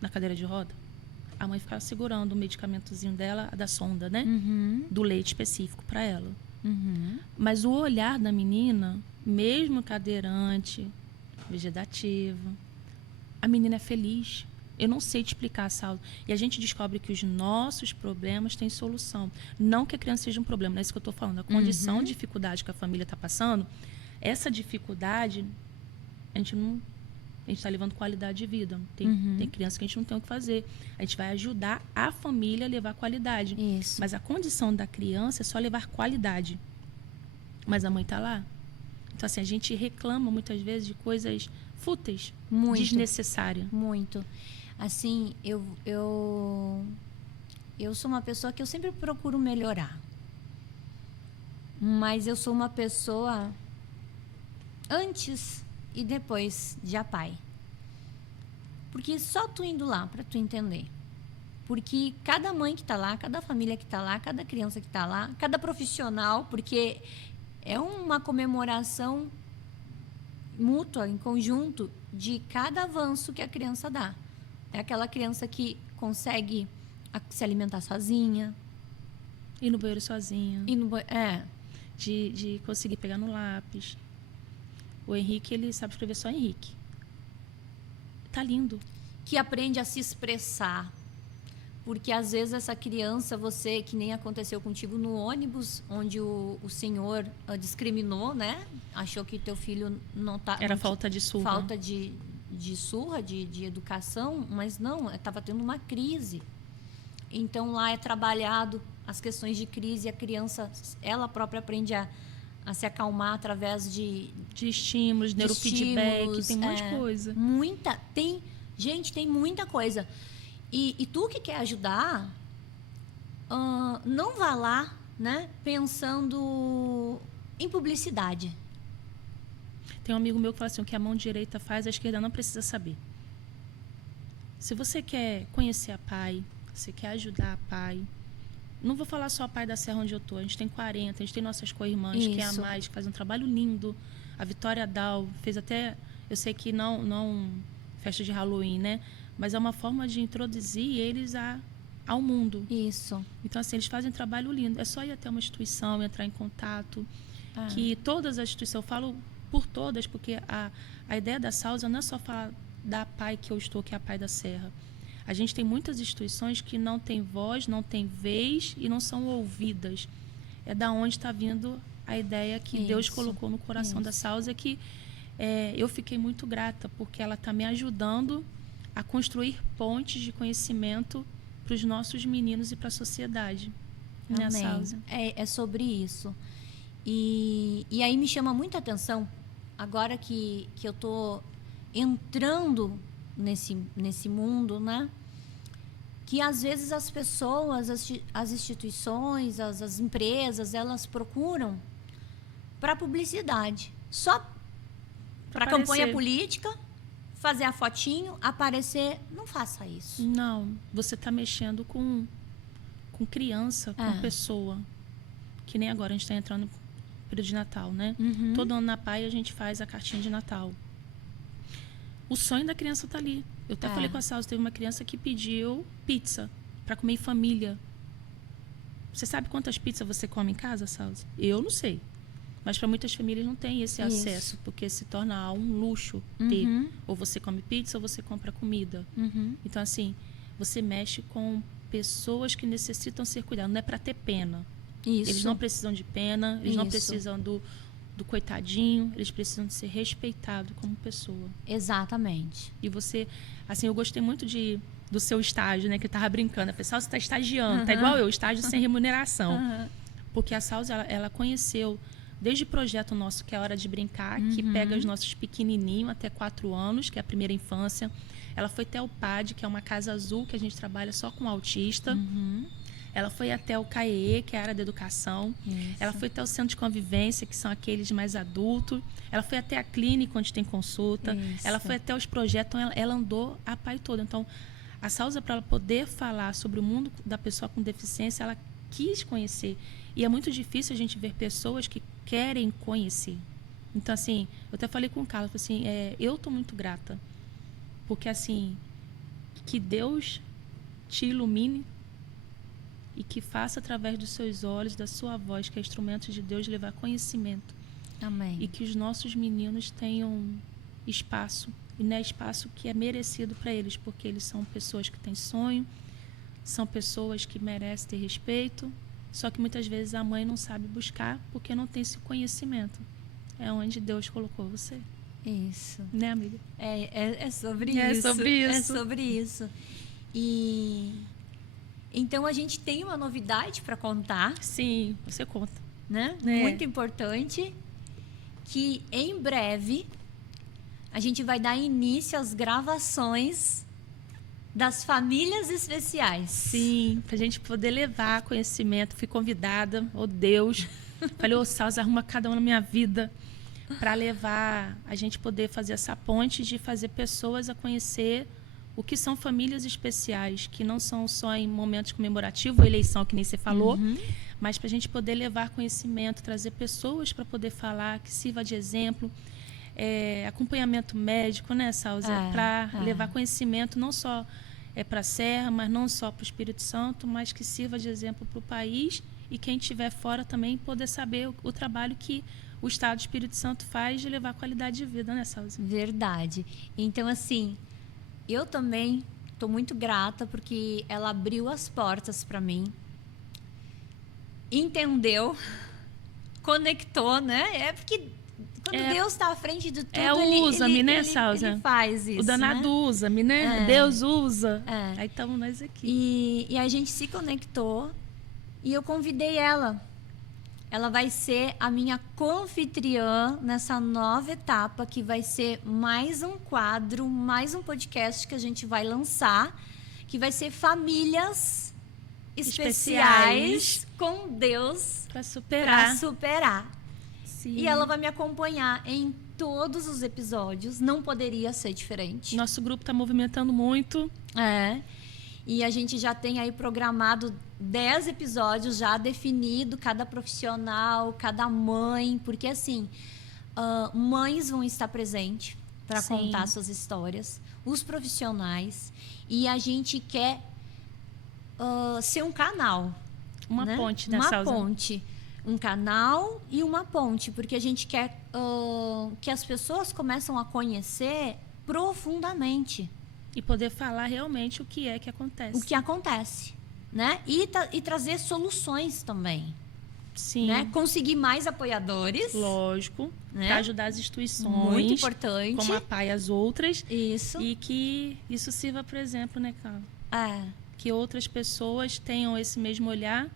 na cadeira de roda. A mãe ficava segurando o medicamentozinho dela, da sonda, né? Do leite específico para ela. Mas o olhar da menina, mesmo cadeirante, vegetativa, a menina é feliz. Eu não sei te explicar, Saulo. E a gente descobre que os nossos problemas têm solução. Não que a criança seja um problema, não é isso que eu estou falando. A condição, de dificuldade que a família está passando, essa dificuldade, a gente está levando qualidade de vida. Tem criança que a gente não tem o que fazer. A gente vai ajudar a família a levar qualidade. Isso. Mas a condição da criança é só levar qualidade. Mas a mãe está lá. Então, assim, a gente reclama muitas vezes de coisas fúteis, desnecessárias. Muito. Assim, eu sou uma pessoa que eu sempre procuro melhorar. Mas eu sou uma pessoa antes e depois de a pai. Porque só tu indo lá para tu entender. Porque cada mãe que tá lá, cada família que tá lá, cada criança que tá lá, cada profissional, porque é uma comemoração mútua, em conjunto, de cada avanço que a criança dá. É aquela criança que consegue se alimentar sozinha. Ir no banheiro sozinha. De conseguir pegar no lápis. O Henrique, ele sabe escrever só Henrique. Tá lindo. Que aprende a se expressar. Porque às vezes essa criança, você, que nem aconteceu contigo no ônibus, onde o senhor discriminou, né? Achou que teu filho não tá... Era falta de surra. Falta de surra, de educação, mas não, estava tendo uma crise. Então lá é trabalhado as questões de crise, a criança, ela própria aprende a se acalmar através de estímulos, neurofeedback, tem um monte de coisa. Gente, tem muita coisa. E tu que quer ajudar, não vá lá, né, pensando em publicidade. Tem um amigo meu que fala assim, o que a mão direita faz, a esquerda não precisa saber. Se você quer conhecer a Pai, você quer ajudar a Pai, não vou falar só a Pai da Serra onde eu tô, a gente tem 40, a gente tem nossas co-irmãs, que é a Mais, que faz um trabalho lindo. A Vitória Dal fez até, eu sei que não festa de Halloween, né? Mas é uma forma de introduzir eles ao mundo. Isso. Então, assim, eles fazem um trabalho lindo. É só ir até uma instituição, entrar em contato. Que todas as instituições, eu falo por todas, porque a ideia da Salsa não é só falar da Pai que eu estou, que é a Pai da Serra. A gente tem muitas instituições que não têm voz, não têm vez e não são ouvidas. É da onde está vindo a ideia que Deus colocou no coração da Salsa, que eu fiquei muito grata, porque ela está me ajudando a construir pontes de conhecimento para os nossos meninos e para a sociedade. Amém. É sobre isso. E aí me chama muita atenção, agora que eu estou entrando nesse mundo, né? Que às vezes as pessoas, as instituições, as empresas, elas procuram para publicidade, só para campanha política, fazer a fotinho, aparecer. Não faça isso. Não, você está mexendo com criança, com pessoa. Que nem agora, a gente está entrando no período de Natal, né? Todo ano na Pai a gente faz a cartinha de Natal. O sonho da criança está ali. Eu até falei com a Salsa, teve uma criança que pediu pizza para comer em família. Você sabe quantas pizzas você come em casa, Salsa? Eu não sei. Mas para muitas famílias não tem esse acesso, porque se torna um luxo ter. Ou você come pizza ou você compra comida. Então, assim, você mexe com pessoas que necessitam ser cuidadas. Não é para ter pena. Isso. Eles não precisam de pena, eles não Isso. precisam do coitadinho, eeles precisam de ser respeitados como pessoa. Exatamente. E você, assim, eu gostei muito do seu estágio, né? Que eu tava brincando. A pessoa está estagiando, tá igual eu, estágio sem remuneração. Porque a Salsa, ela conheceu desde o projeto nosso, que é a Hora de Brincar, que pega os nossos pequenininhos até 4 anos, que é a primeira infância. Ela foi até o PAD, que é uma casa azul, que a gente trabalha só com autista. Ela foi até o CAEE, que é a área da educação. Isso. Ela foi até o centro de convivência, que são aqueles mais adultos. Ela foi até a clínica, onde tem consulta. Isso. Ela foi até os projetos. Então, ela andou a pai todo. Então, a Salsa, para ela poder falar sobre o mundo da pessoa com deficiência, ela quis conhecer. E é muito difícil a gente ver pessoas que querem conhecer. Então, assim, eu até falei com o Carlos, assim, eu estou muito grata. Porque, assim, que Deus te ilumine e que faça através dos seus olhos, da sua voz, que é instrumento de Deus, levar conhecimento. Amém. E que os nossos meninos tenham espaço, e não é espaço que é merecido para eles, porque eles são pessoas que têm sonho, são pessoas que merecem ter respeito, só que muitas vezes a mãe não sabe buscar porque não tem esse conhecimento. É onde Deus colocou você. Isso. Né, amiga? É sobre É isso. sobre isso. É sobre isso. E então a gente tem uma novidade para contar, Sim, você conta. né? É. Muito importante, que em breve a gente vai dar início às gravações das famílias especiais. Sim, pra gente poder levar conhecimento. Fui convidada, oh Deus. Falei, ô Salsa, arruma cada um na minha vida para levar, a gente poder fazer essa ponte de fazer pessoas a conhecer o que são famílias especiais, que não são só em momentos comemorativos, ou eleição, que nem você falou, mas para a gente poder levar conhecimento, trazer pessoas para poder falar, que sirva de exemplo. Acompanhamento médico, né, Salsa? Para levar conhecimento não só para a Serra, mas não só para o Espírito Santo, mas que sirva de exemplo para o país e quem estiver fora também poder saber o trabalho que o Estado do Espírito Santo faz de levar qualidade de vida, né, Salsa? Verdade. Então, assim, eu também estou muito grata porque ela abriu as portas para mim, entendeu, conectou, né? É porque quando Deus está à frente de tudo, usa-me, né, Salsa? ele faz isso. O danado né? usa-me, né? Deus usa. É. Aí estamos nós aqui. E a gente se conectou e eu convidei ela. Ela vai ser a minha confitriã nessa nova etapa, que vai ser mais um quadro, mais um podcast que a gente vai lançar, que vai ser Famílias Especiais com Deus Para para superar. superar. Sim. E ela vai me acompanhar em todos os episódios, não poderia ser diferente. Nosso grupo está movimentando muito. E a gente já tem aí programado 10 episódios já definido, cada profissional, cada mãe, porque assim, mães vão estar presentes para Sim. contar suas histórias, os profissionais, e a gente quer ser um canal. Uma né? ponte, né, Uma Salsa? ponte. Um canal e uma ponte, porque a gente quer que as pessoas começam a conhecer profundamente E poder falar realmente o que é que acontece. o que acontece, né? E trazer soluções também, Sim. né? Conseguir mais apoiadores, Lógico. Né? Para ajudar as instituições. muito importante. Como a PAI e as outras. Isso. E que isso sirva, por exemplo, né, Carla? Que outras pessoas tenham esse mesmo olhar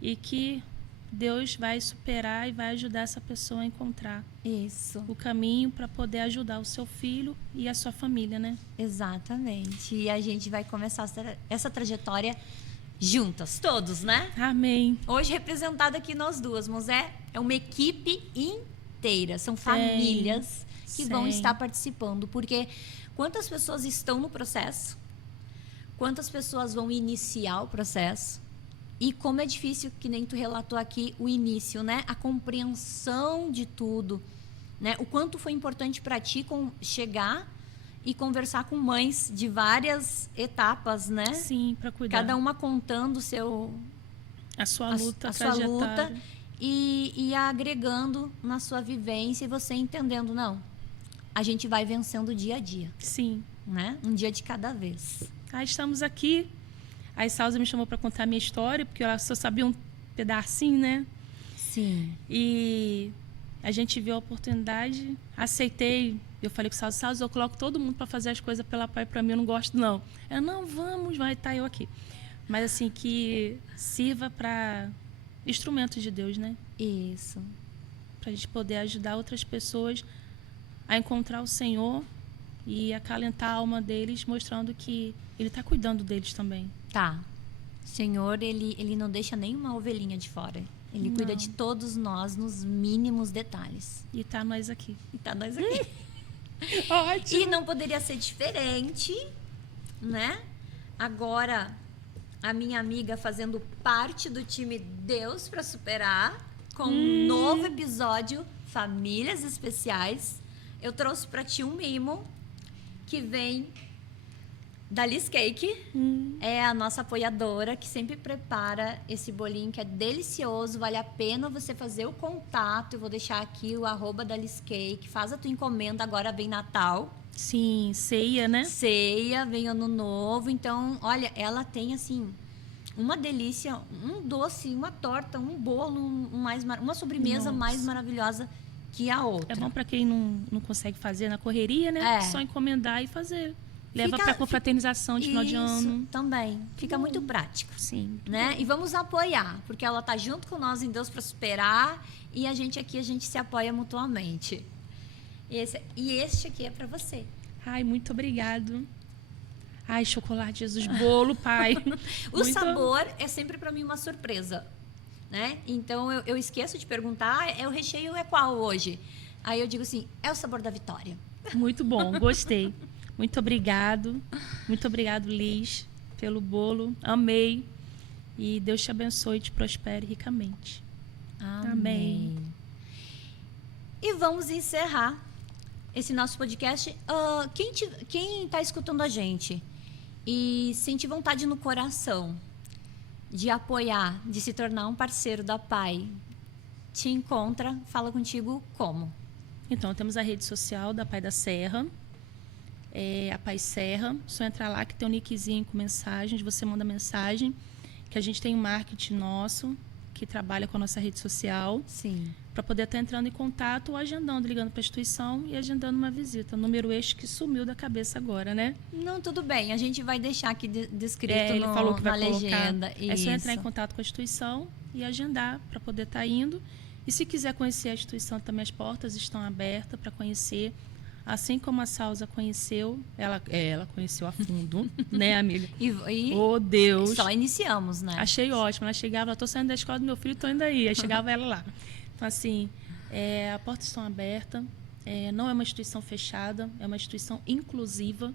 e que Deus vai superar e vai ajudar essa pessoa a encontrar Isso. o caminho para poder ajudar o seu filho e a sua família, né? Exatamente. E a gente vai começar essa trajetória juntas, todos, né? Amém. Hoje representada aqui nós duas, mas é uma equipe inteira, são famílias que vão Sim. estar participando, porque quantas pessoas estão no processo, quantas pessoas vão iniciar o processo, e como é difícil, que nem tu relatou aqui, o início, né? A compreensão de tudo, né? O quanto foi importante para ti chegar e conversar com mães de várias etapas, né? Sim, para cuidar. Cada uma contando a sua luta, a sua trajetória. luta e agregando na sua vivência e você entendendo, não, a gente vai vencendo dia a dia, Sim. né? Um dia de cada vez. Aí estamos aqui. A Salsa me chamou para contar a minha história, porque ela só sabia pedacinho, né? Sim. E a gente viu a oportunidade, aceitei. Eu falei com o Salso, eu coloco todo mundo para fazer as coisas pela Pai, para mim eu não gosto, não. Não, vamos, vai estar eu aqui. Mas assim, que sirva para instrumentos de Deus, né? Isso. Para a gente poder ajudar outras pessoas a encontrar o Senhor e acalentar a alma deles, mostrando que Ele está cuidando deles também. Tá. O Senhor, ele não deixa nenhuma ovelhinha de fora. Ele Não. cuida de todos nós nos mínimos detalhes. E tá nós aqui. E tá nós aqui. Ótimo! E não poderia ser diferente, né? Agora, a minha amiga fazendo parte do time Deus para Superar, com um novo episódio, Famílias Especiais. Eu trouxe para ti um mimo que vem da Liz Cake. É a nossa apoiadora que sempre prepara esse bolinho que é delicioso. Vale a pena você fazer o contato. Eu vou deixar aqui o @ da Liz Cake. Faz a tua encomenda, agora vem Natal. Sim, ceia, né? Ceia, vem Ano Novo. Então, olha, ela tem assim uma delícia, um doce, uma torta, um bolo, uma sobremesa Nossa. mais maravilhosa que a outra. É bom para quem não consegue fazer na correria, né? É. Só encomendar e fazer. Leva Fica- para confraternização de final de ano. Também. Fica muito prático. Sim. Né? E vamos apoiar, porque ela tá junto com nós em Deus para Superar e a gente aqui, a gente se apoia mutuamente. Este aqui é para você. Ai, muito obrigado. Ai, chocolate, Jesus, bolo, pai. O Muito- sabor é sempre para mim uma surpresa, né? Então eu esqueço de perguntar, o recheio é qual hoje? Aí eu digo assim, é o sabor da vitória. Muito bom, gostei. Muito obrigado. Muito obrigado, Liz, pelo bolo. Amei. E Deus te abençoe e te prospere ricamente. Amém. E vamos encerrar esse nosso podcast. Quem está escutando a gente e sente vontade no coração de apoiar, de se tornar um parceiro da Pai, te encontra, fala contigo como? Então, temos a rede social da Pai da Serra, a Pai Serra. Só entrar lá que tem um nickzinho com mensagens, você manda mensagem, que a gente tem um marketing nosso, que trabalha com a nossa rede social, Sim. para poder estar entrando em contato ou agendando, ligando para a instituição e agendando uma visita. Número este que sumiu da cabeça agora, né? Não, tudo bem. A gente vai deixar aqui descrito Ele falou que na vai colocar. legenda. É só entrar em Isso. contato com a instituição e agendar para poder estar indo. E se quiser conhecer a instituição, também as portas estão abertas para conhecer. Assim como a Salsa conheceu, ela conheceu a fundo, né, amiga? E Oh, Deus! só iniciamos, né? Achei ótimo. Ela chegava, eu tô saindo da escola do meu filho, tô indo aí. Aí chegava ela lá. Então, assim, as portas estão abertas. Não é uma instituição fechada, é uma instituição inclusiva,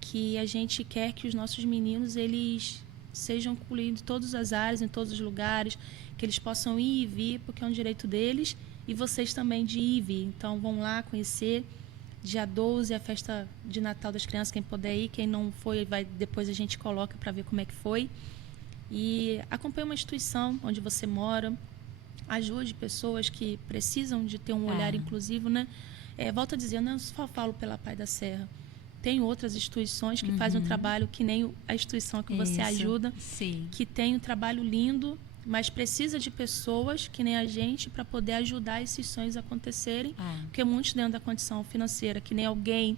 que a gente quer que os nossos meninos, eles sejam incluídos em todas as áreas, em todos os lugares, que eles possam ir e vir, porque é um direito deles, e vocês também de ir e vir. Então, vão lá conhecer. Dia 12 é a festa de Natal das crianças, quem puder ir, quem não foi, depois a gente coloca para ver como é que foi. E acompanhe uma instituição onde você mora, ajude pessoas que precisam de ter um olhar inclusivo, né? Volto a dizer, não só falo pela Pai da Serra. Tem outras instituições que fazem um trabalho que nem a instituição que você Isso. ajuda, Sim. que tem um trabalho lindo, mas precisa de pessoas que nem a gente para poder ajudar esses sonhos a acontecerem. Porque muitos dentro da condição financeira, que nem alguém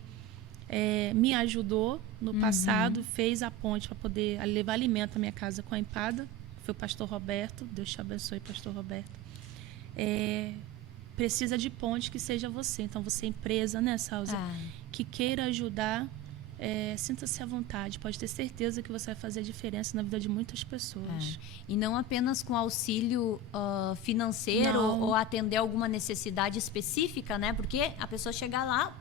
me ajudou no passado, fez a ponte para poder levar alimento à minha casa com a empada. Foi o pastor Roberto. Deus te abençoe, pastor Roberto. Precisa de ponte que seja você. Então, você é empresa, né, Salsa? Que queira ajudar, sinta-se à vontade. Pode ter certeza que você vai fazer a diferença na vida de muitas pessoas. E não apenas com auxílio financeiro Não. ou atender alguma necessidade específica, né? Porque a pessoa chega lá,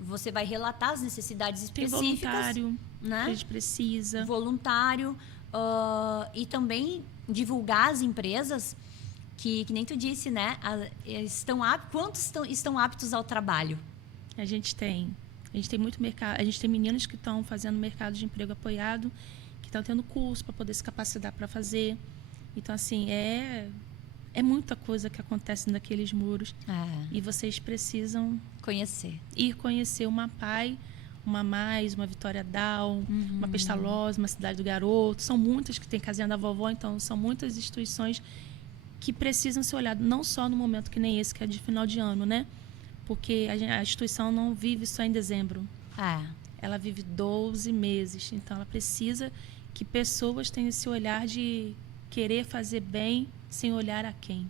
você vai relatar as necessidades Tem específicas. voluntário, né? que a gente precisa. Voluntário. E também divulgar as empresas que nem tu disse, né? Quantos estão aptos ao trabalho? A gente tem muito mercado, a gente tem meninos que estão fazendo mercado de emprego apoiado, que estão tendo curso para poder se capacitar para fazer. Então, assim, é muita coisa que acontece naqueles muros. E vocês precisam Conhecer. ir conhecer uma Pai, uma Mais, uma Vitória Down, uma Pestalozzi, uma Cidade do Garoto. São muitas que tem Casinha da Vovó, então são muitas instituições que precisam ser olhadas, não só no momento que nem esse, que é de final de ano, né? Porque a instituição não vive só em dezembro. Ela vive 12 meses. Então, ela precisa que pessoas tenham esse olhar de querer fazer bem sem olhar a quem.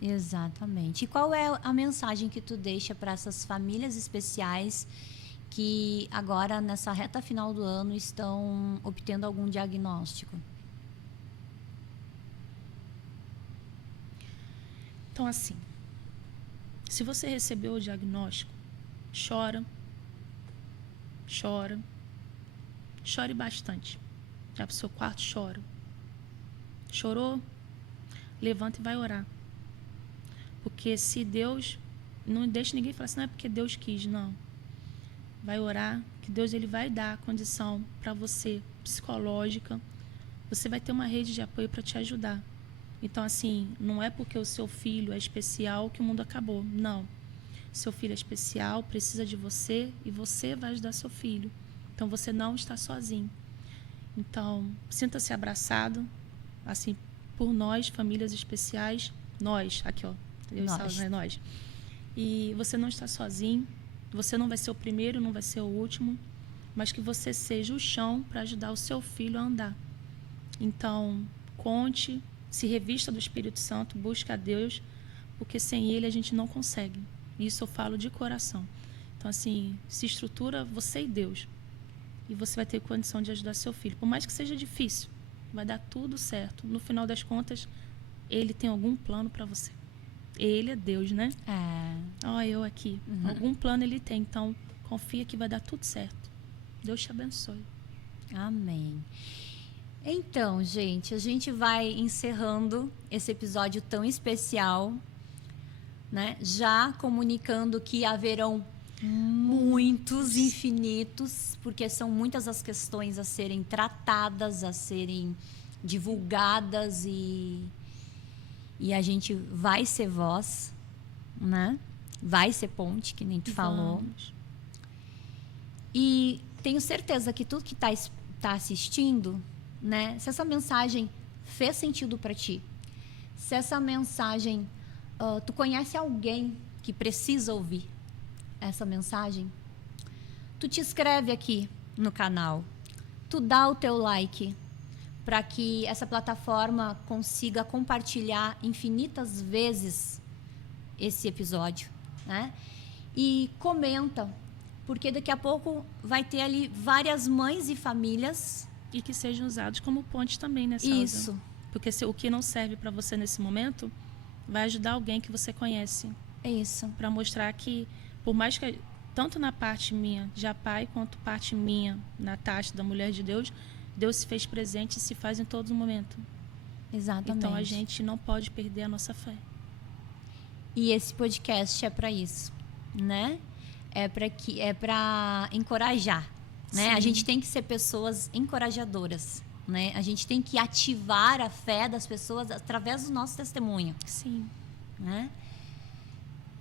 Exatamente. E qual é a mensagem que tu deixa para essas famílias especiais que agora, nessa reta final do ano, estão obtendo algum diagnóstico? Então, assim, se você recebeu o diagnóstico, chora. Chore bastante. Vai pro seu quarto, chora. Chorou? Levanta e vai orar. Porque se Deus... Não deixa ninguém falar assim, não é porque Deus quis, não. Vai orar, que Deus ele vai dar a condição para você, psicológica. Você vai ter uma rede de apoio para te ajudar. Então, assim, não é porque o seu filho é especial que o mundo acabou. Não. Seu filho é especial, precisa de você e você vai ajudar seu filho. Então, você não está sozinho. Então, sinta-se abraçado, assim, por nós, famílias especiais. Nós, aqui, ó. Nós. E você não está sozinho. Você não vai ser o primeiro, não vai ser o último. Mas que você seja o chão para ajudar o seu filho a andar. Então, conte... Se revista do Espírito Santo, busca a Deus, porque sem Ele a gente não consegue. Isso eu falo de coração. Então, assim, se estrutura você e Deus. E você vai ter condição de ajudar seu filho. Por mais que seja difícil, vai dar tudo certo. No final das contas, Ele tem algum plano para você. Ele é Deus, né? Eu aqui. Algum plano Ele tem. Então, confia que vai dar tudo certo. Deus te abençoe. Amém. Então, gente, a gente vai encerrando esse episódio tão especial, né? Já comunicando que haverão muitos, infinitos, porque são muitas as questões a serem tratadas, a serem divulgadas e a gente vai ser voz, né? Vai ser ponte, que nem tu falou. E tenho certeza que tu que tá assistindo, né? Se essa mensagem fez sentido para ti, se essa mensagem, tu conhece alguém que precisa ouvir essa mensagem, tu te inscreve aqui no canal, tu dá o teu like para que essa plataforma consiga compartilhar infinitas vezes esse episódio, né? E comenta, porque daqui a pouco vai ter ali várias mães e famílias. E que sejam usados como ponte também, né, Salza? Isso. Porque o que não serve para você nesse momento vai ajudar alguém que você conhece. É isso. Para mostrar que, por mais que, tanto na parte minha de pai, quanto parte minha, Natasha, da Mulher de Deus, Deus se fez presente e se faz em todo momento. Exatamente. Então, a gente não pode perder a nossa fé. E esse podcast é para isso, né? É para encorajar. Né? A gente tem que ser pessoas encorajadoras, né? A gente tem que ativar a fé das pessoas através do nosso testemunho. Sim. Né?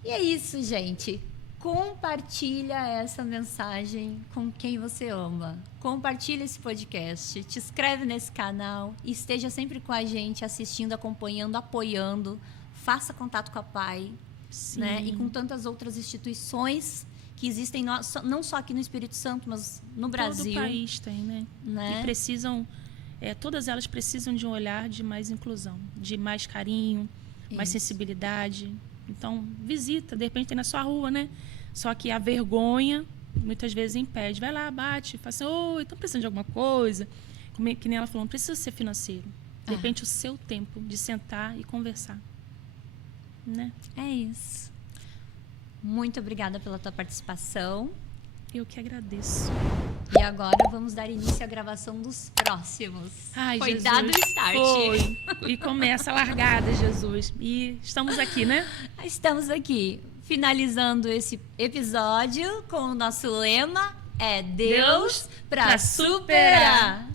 E é isso, gente. Compartilha essa mensagem com quem você ama. Compartilha esse podcast. Te inscreve nesse canal. E esteja sempre com a gente, assistindo, acompanhando, apoiando. Faça contato com a PAI. Sim. Né? E com tantas outras instituições que existem não só aqui no Espírito Santo, mas no Brasil. Todo o país tem, né? E precisam, todas elas precisam de um olhar de mais inclusão, de mais carinho, mais sensibilidade. Então, visita, de repente tem na sua rua, né? Só que a vergonha muitas vezes impede. Vai lá, bate, fala assim, oi, estão precisando de alguma coisa? Que nem ela falou, não precisa ser financeiro. De repente, o seu tempo de sentar e conversar. Né? É isso. Muito obrigada pela tua participação. Eu que agradeço. E agora vamos dar início à gravação dos próximos. Ai, Foi Jesus, dado o start. Foi. E começa a largada, Jesus. E estamos aqui, né? Estamos aqui, finalizando esse episódio com o nosso lema, Deus pra superar.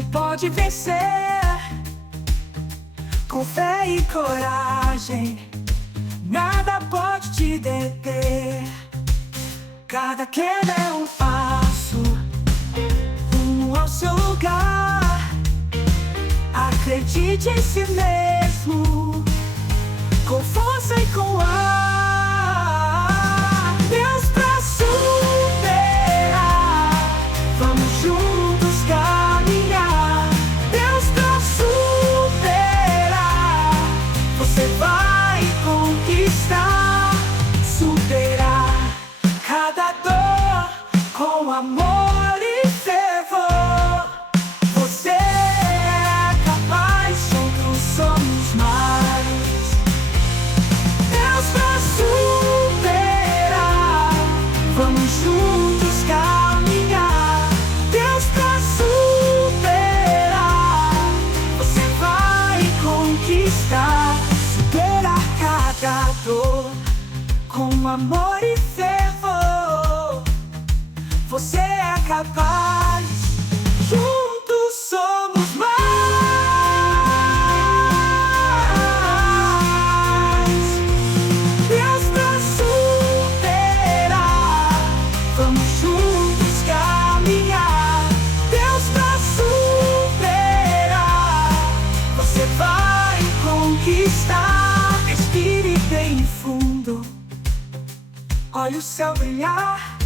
você pode vencer. Com fé e coragem, nada pode te deter. Cada queda é um passo rumo ao seu lugar. Acredite em si mesmo, com força e com ar. Deus pra superar, vamos juntos caminhar. Deus pra superar, você vai conquistar. Superar cada dor com amor e fervor. Você é capaz, juntos somos mais. Deus pra superar, vamos juntos caminhar. Deus pra superar, você vai conquistar. Superar cada dor com amor e fervor. Você é capaz, juntos somos mais. Deus pra superar, vamos juntos caminhar. Deus pra superar, você vai conquistar. Respire bem fundo, olhe o céu brilhar.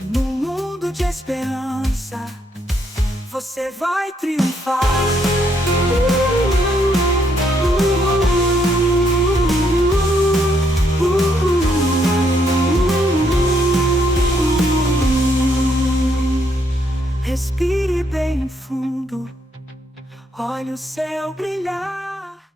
No mundo de esperança, você vai triunfar. Respire bem fundo, olhe o céu brilhar.